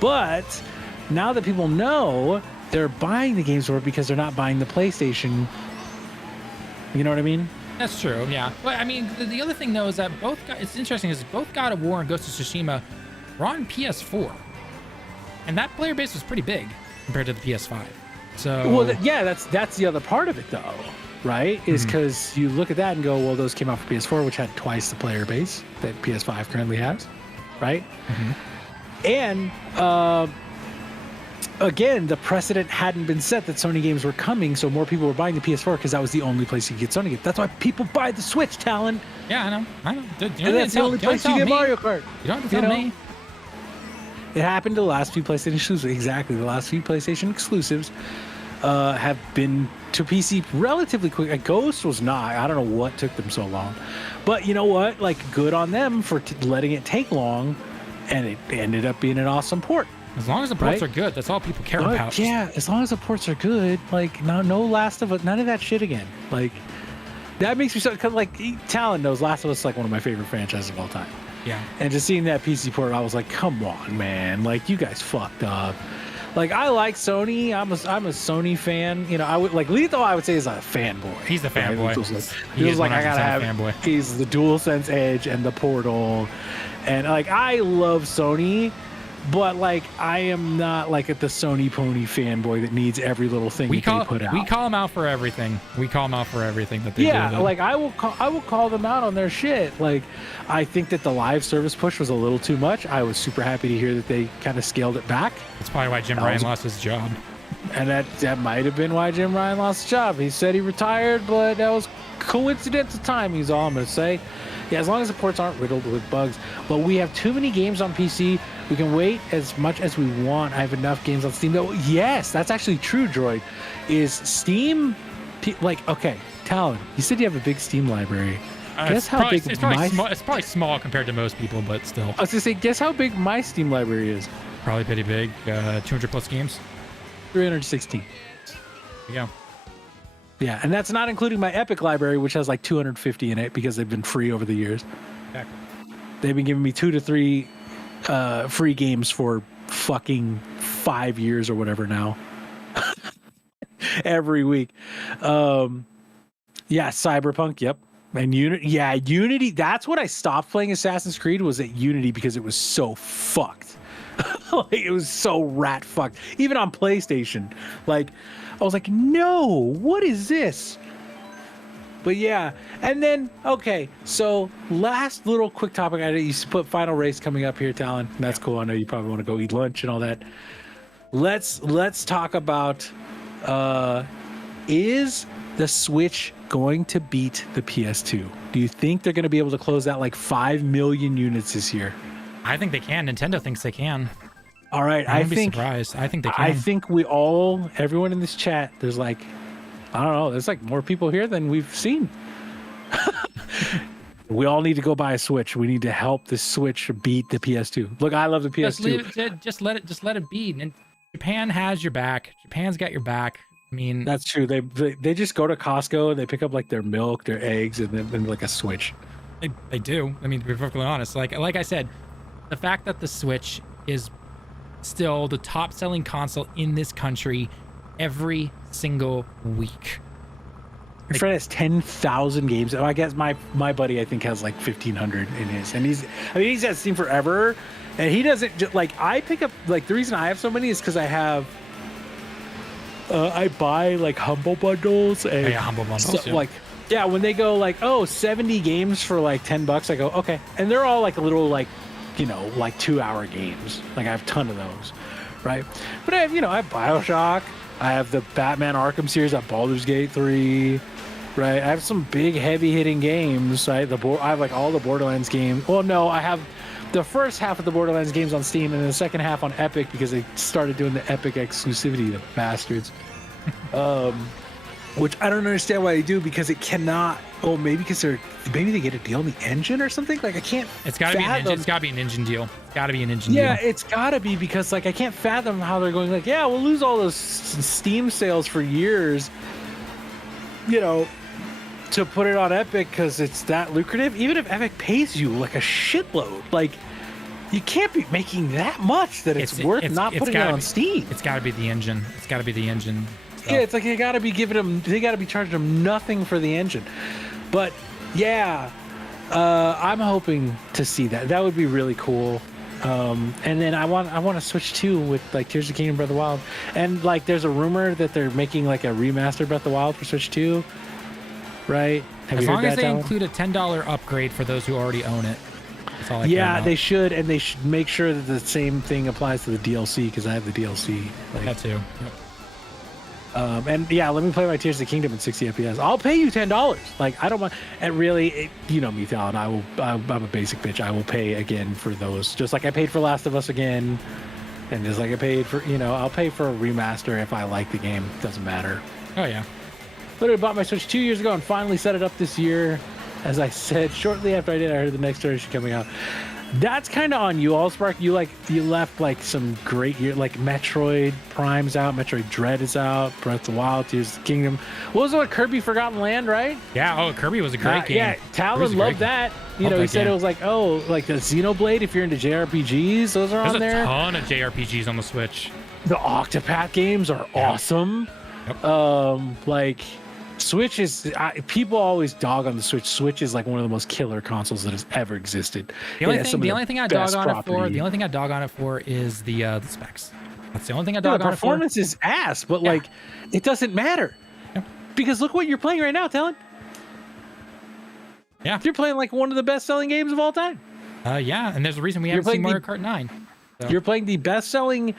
But now that people know, they're buying the games for it because they're not buying the PlayStation. You know what I mean? That's true, yeah. But, I mean, the other thing, though, is that it's interesting, is both God of War and Ghost of Tsushima were on PS4. And that player base was pretty big compared to the PS5. So, well, that's the other part of it, though, right? Is because you look at that and go, well, those came out for PS4, which had twice the player base that PS5 currently has, right? And again, the precedent hadn't been set that Sony games were coming, so more people were buying the PS4 because that was the only place you could get Sony games. That's why people buy the Switch, Tallen. Yeah, I know. And that's the only place you get Mario Kart. You don't have to tell me. It happened to the last few PlayStation exclusives. Exactly. The last few PlayStation exclusives have been to PC relatively quick. Ghost was not. I don't know what took them so long. But you know what? Like, good on them for letting it take long, and it ended up being an awesome port. As long as the ports are good, that's all people care about. Yeah, as long as the ports are good. Like, no Last of Us, none of that shit again. Like, that makes me so, because, like, Talon knows Last of Us is like one of my favorite franchises of all time. Yeah. And just seeing that PC port, I was like, come on, man. Like, you guys fucked up. Like, I like Sony. I'm a Sony fan. I would like Lethal. I would say is a fanboy. He's the fanboy. He was like, I gotta have. Fanboy. He's the DualSense Edge and the Portal, and like I love Sony, but like I am not like the Sony pony fanboy that needs every little thing they put out. We call them out for everything. That they do. Yeah, like I will call them out on their shit. Like, I think that the live service push was a little too much. I was super happy to hear that they kind of scaled it back. That's probably why Jim Ryan lost his job. And that might have been why Jim Ryan lost his job. He said he retired, but that was coincidental timing, is all I'm going to say. Yeah, as long as the ports aren't riddled with bugs. But we have too many games on PC. We can wait as much as we want. I have enough games on Steam. Yes, that's actually true, Droid. Is Steam, like, okay, Talon, you said you have a big Steam library. Guess how big it's probably small compared to most people, but still. I was going to say, guess how big my Steam library is? Probably pretty big. 200 plus games. 316. There you go. Yeah, and that's not including my Epic library, which has like 250 in it because they've been free over the years. Exactly. They've been giving me 2 to 3 free games for fucking 5 years or whatever now. Every week. Yeah, Cyberpunk. Yep. And Unity. That's what I stopped playing Assassin's Creed, was at Unity, because it was so fucked. Like, it was so rat fucked. Even on PlayStation, like, I was like, no, what is this? But yeah, and then okay, so last little quick topic. I used to put final race coming up here, Talon. That's cool. I know you probably want to go eat lunch and all that. Let's talk about is the Switch going to beat the PS2? Do you think they're going to be able to close out like 5 million units this year? I think they can. Nintendo thinks they can. All right, I wouldn't be surprised. I think they can. I think everyone in this chat, there's like, I don't know, there's like more people here than we've seen. We all need to go buy a Switch. We need to help the Switch beat the PS2. Look, I love the PS2. Just let it be. And Japan has your back. Japan's got your back. I mean, that's true. They just go to Costco and they pick up like their milk, their eggs, and then like a Switch. They do. I mean, to be perfectly honest, like I said, the fact that the Switch is still the top selling console in this country every single week. My friend has 10,000 games. I guess my buddy, I think, has like 1,500 in his, and he's had Steam forever, and he doesn't just like, I pick up, like, the reason I have so many is because I buy like Humble Bundles and Humble Bundles, so, like, yeah, when they go like, 70 games for like $10, I go, okay, and they're all like a little like, like 2-hour games. Like, I have a ton of those, right? But I have, I have BioShock, I have the Batman Arkham series, I have Baldur's Gate 3, right? I have some big heavy hitting games, right? I have like all the Borderlands games. Well, no, I have the first half of the Borderlands games on Steam and then the second half on Epic, because they started doing the Epic exclusivity, the bastards. Which I don't understand why they do, because it cannot. Oh, maybe they get a deal on the engine or something. Like, I can't. It's got to be an engine. It's got to be an engine deal. It's got to be an engine deal. Yeah, it's got to be, because like I can't fathom how they're going like, yeah, we'll lose all those Steam sales for years, to put it on Epic because it's that lucrative. Even if Epic pays you like a shitload, like, you can't be making that much that it's worth not putting it on Steam. It's got to be the engine. It's got to be the engine. So. Yeah, it's like they got to be charging them nothing for the engine. But yeah, I'm hoping to see that. That would be really cool. And then I want to Switch 2 with like Tears of the Kingdom, Breath of the Wild, and like there's a rumor that they're making like a remastered Breath of the Wild for Switch 2, right? As long as they include a $10 upgrade for those who already own it. That's all I care about. They should, and they should make sure that the same thing applies to the DLC, because I have the DLC. Like, that too. Yep. And yeah, let me play my Tears of the Kingdom at 60 FPS. I'll pay you $10. Like, I don't mind. And really, you know me, Tallen. I'm a basic bitch. I will pay again for those, just like I paid for Last of Us again, and just like I paid for, I'll pay for a remaster if I like the game. Doesn't matter. Oh yeah. Literally bought my Switch 2 years ago and finally set it up this year. As I said, shortly after I did, I heard the next generation coming out. That's kind of on you, Allspark. You left like some great year, like Metroid Prime's out, Metroid Dread is out, Breath of the Wild, Tears of the Kingdom. What was it, Kirby Forgotten Land, right? Yeah, Kirby was a great game. Yeah, Talon loved that. He said it was like, like the Xenoblade, if you're into JRPGs, those are on there. There's a ton of JRPGs on the Switch. The Octopath games are awesome. Yep. Like, Switch is, people always dog on the Switch. Switch is like one of the most killer consoles that has ever existed. The only thing I dog on it for is the specs. That's the only thing I dog on it for. The performance is ass, but like, it doesn't matter. Yeah. Because look what you're playing right now, Talon. Yeah. You're playing like one of the best-selling games of all time. Yeah, and there's a reason we haven't seen Mario Kart 9. So. You're playing the best-selling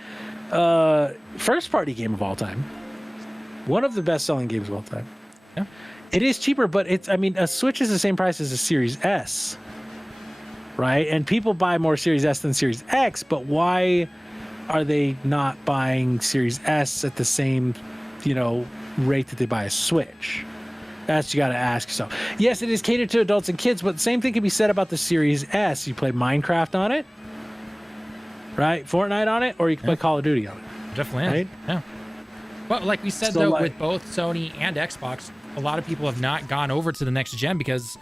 first-party game of all time. One of the best-selling games of all time. Yeah. It is cheaper, but a Switch is the same price as a Series S, right? And people buy more Series S than Series X, but why are they not buying Series S at the same, rate that they buy a Switch? That's what you got to ask yourself. Yes, it is catered to adults and kids, but the same thing can be said about the Series S. You play Minecraft on it, right? Fortnite on it, or you can play Call of Duty on it. Definitely, right? Yeah. Well, like we said, with both Sony and Xbox, a lot of people have not gone over to the next gen because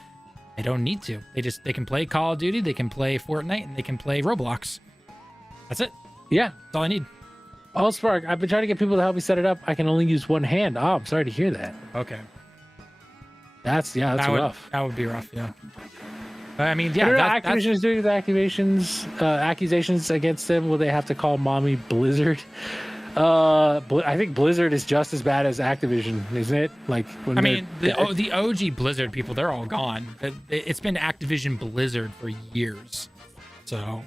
they don't need to. They can play Call of Duty, they can play Fortnite, and they can play Roblox. That's it. Yeah. That's all I need. Spark, I've been trying to get people to help me set it up. I can only use one hand. Oh, I'm sorry to hear that. Okay. That's rough. That would be rough. Yeah. I mean, yeah. Activision is doing the accusations against them. Will they have to call mommy Blizzard? I think Blizzard is just as bad as Activision, isn't it? Like, the OG Blizzard people, they're all gone. It's been Activision Blizzard for years. So,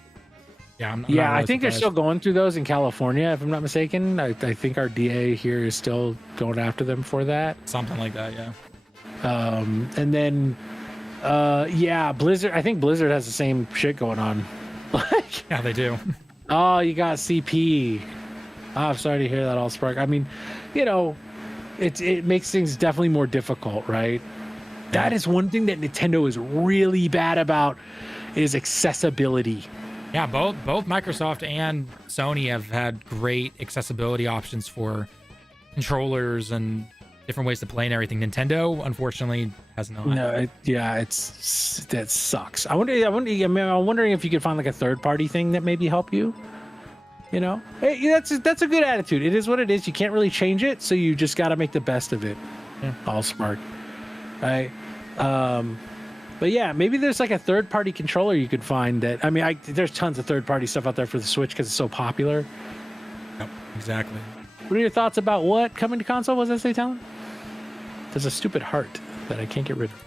yeah. I'm not really I think they're surprised. still going through those in California, if I'm not mistaken. I think our DA here is still going after them for that. Something like that, yeah. And then, Blizzard. I think Blizzard has the same shit going on. Yeah, they do. Oh, you got CP. Oh, I'm sorry to hear that, Allspark. I mean, it makes things definitely more difficult, right? Yeah. That is one thing that Nintendo is really bad about is accessibility. Yeah, both Microsoft and Sony have had great accessibility options for controllers and different ways to play and everything. Nintendo, unfortunately, has not. No, that sucks. I'm wondering if you could find like a third-party thing that maybe help you. Hey, that's a good attitude. It is what it is. You can't really change it, so you just got to make the best of it. Yeah. All smart, right? But yeah, maybe there's like a third-party controller you could find that. I mean, there's tons of third-party stuff out there for the Switch because it's so popular. Yep, exactly. What are your thoughts about what coming to console? Was that say, Tallen? There's a stupid heart that I can't get rid of.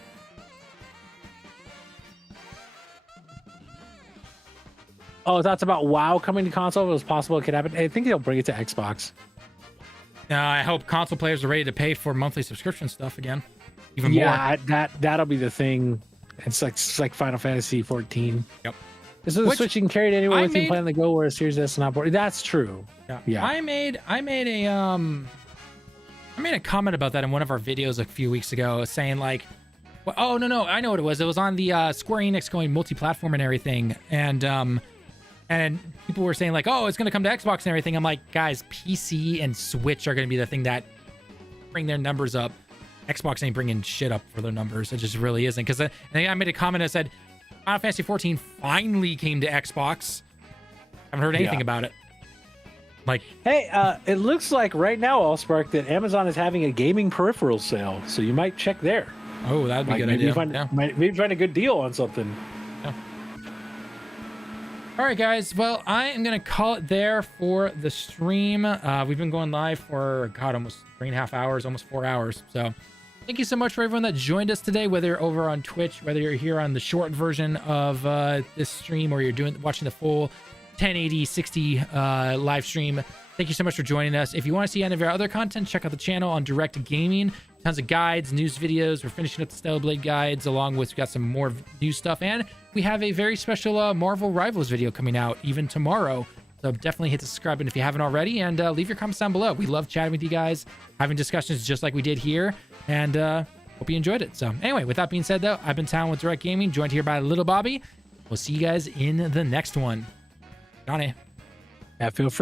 Oh, thoughts about WoW coming to console? If it was possible, it could happen. I think they'll bring it to Xbox. I hope console players are ready to pay for monthly subscription stuff again. Even more. Yeah, that'll be the thing. It's like Final Fantasy 14. Yep. This is the Switch you can carry it anywhere with you, play on the go, where a Series S is not board. That's true. Yeah. I made a comment about that in one of our videos a few weeks ago, saying like, well, oh no, I know what it was. It was on the Square Enix going multi-platform and everything, and people were saying like, oh, it's gonna come to Xbox and everything. I'm like, guys, PC and Switch are gonna be the thing that bring their numbers up. Xbox ain't bringing shit up for their numbers. It just really isn't. Because I made a comment that said, Final Fantasy 14 finally came to Xbox. Haven't heard anything about it. Like, hey, it looks like right now, Allspark, that Amazon is having a gaming peripheral sale, so you might check there. Oh, that'd be a good idea. Maybe find a good deal on something. Yeah. All right, guys. Well, I am going to call it there for the stream. We've been going live for, almost 3.5 hours, almost 4 hours. So thank you so much for everyone that joined us today, whether you're over on Twitch, whether you're here on the short version of this stream, or you're watching the full 1080, 60 live stream. Thank you so much for joining us. If you want to see any of our other content, check out the channel on Direct Gaming. Tons of guides, news videos. We're finishing up the Stellar Blade guides, along with we got some more new stuff, and we have a very special Marvel Rivals video coming out even tomorrow. So definitely hit the subscribe button if you haven't already, and leave your comments down below. We love chatting with you guys, having discussions just like we did here, and hope you enjoyed it. So anyway, with that being said, though, I've been Tallen with Direct Gaming, joined here by LittleBobby. We'll see you guys in the next one. Johnny. Yeah, feel free to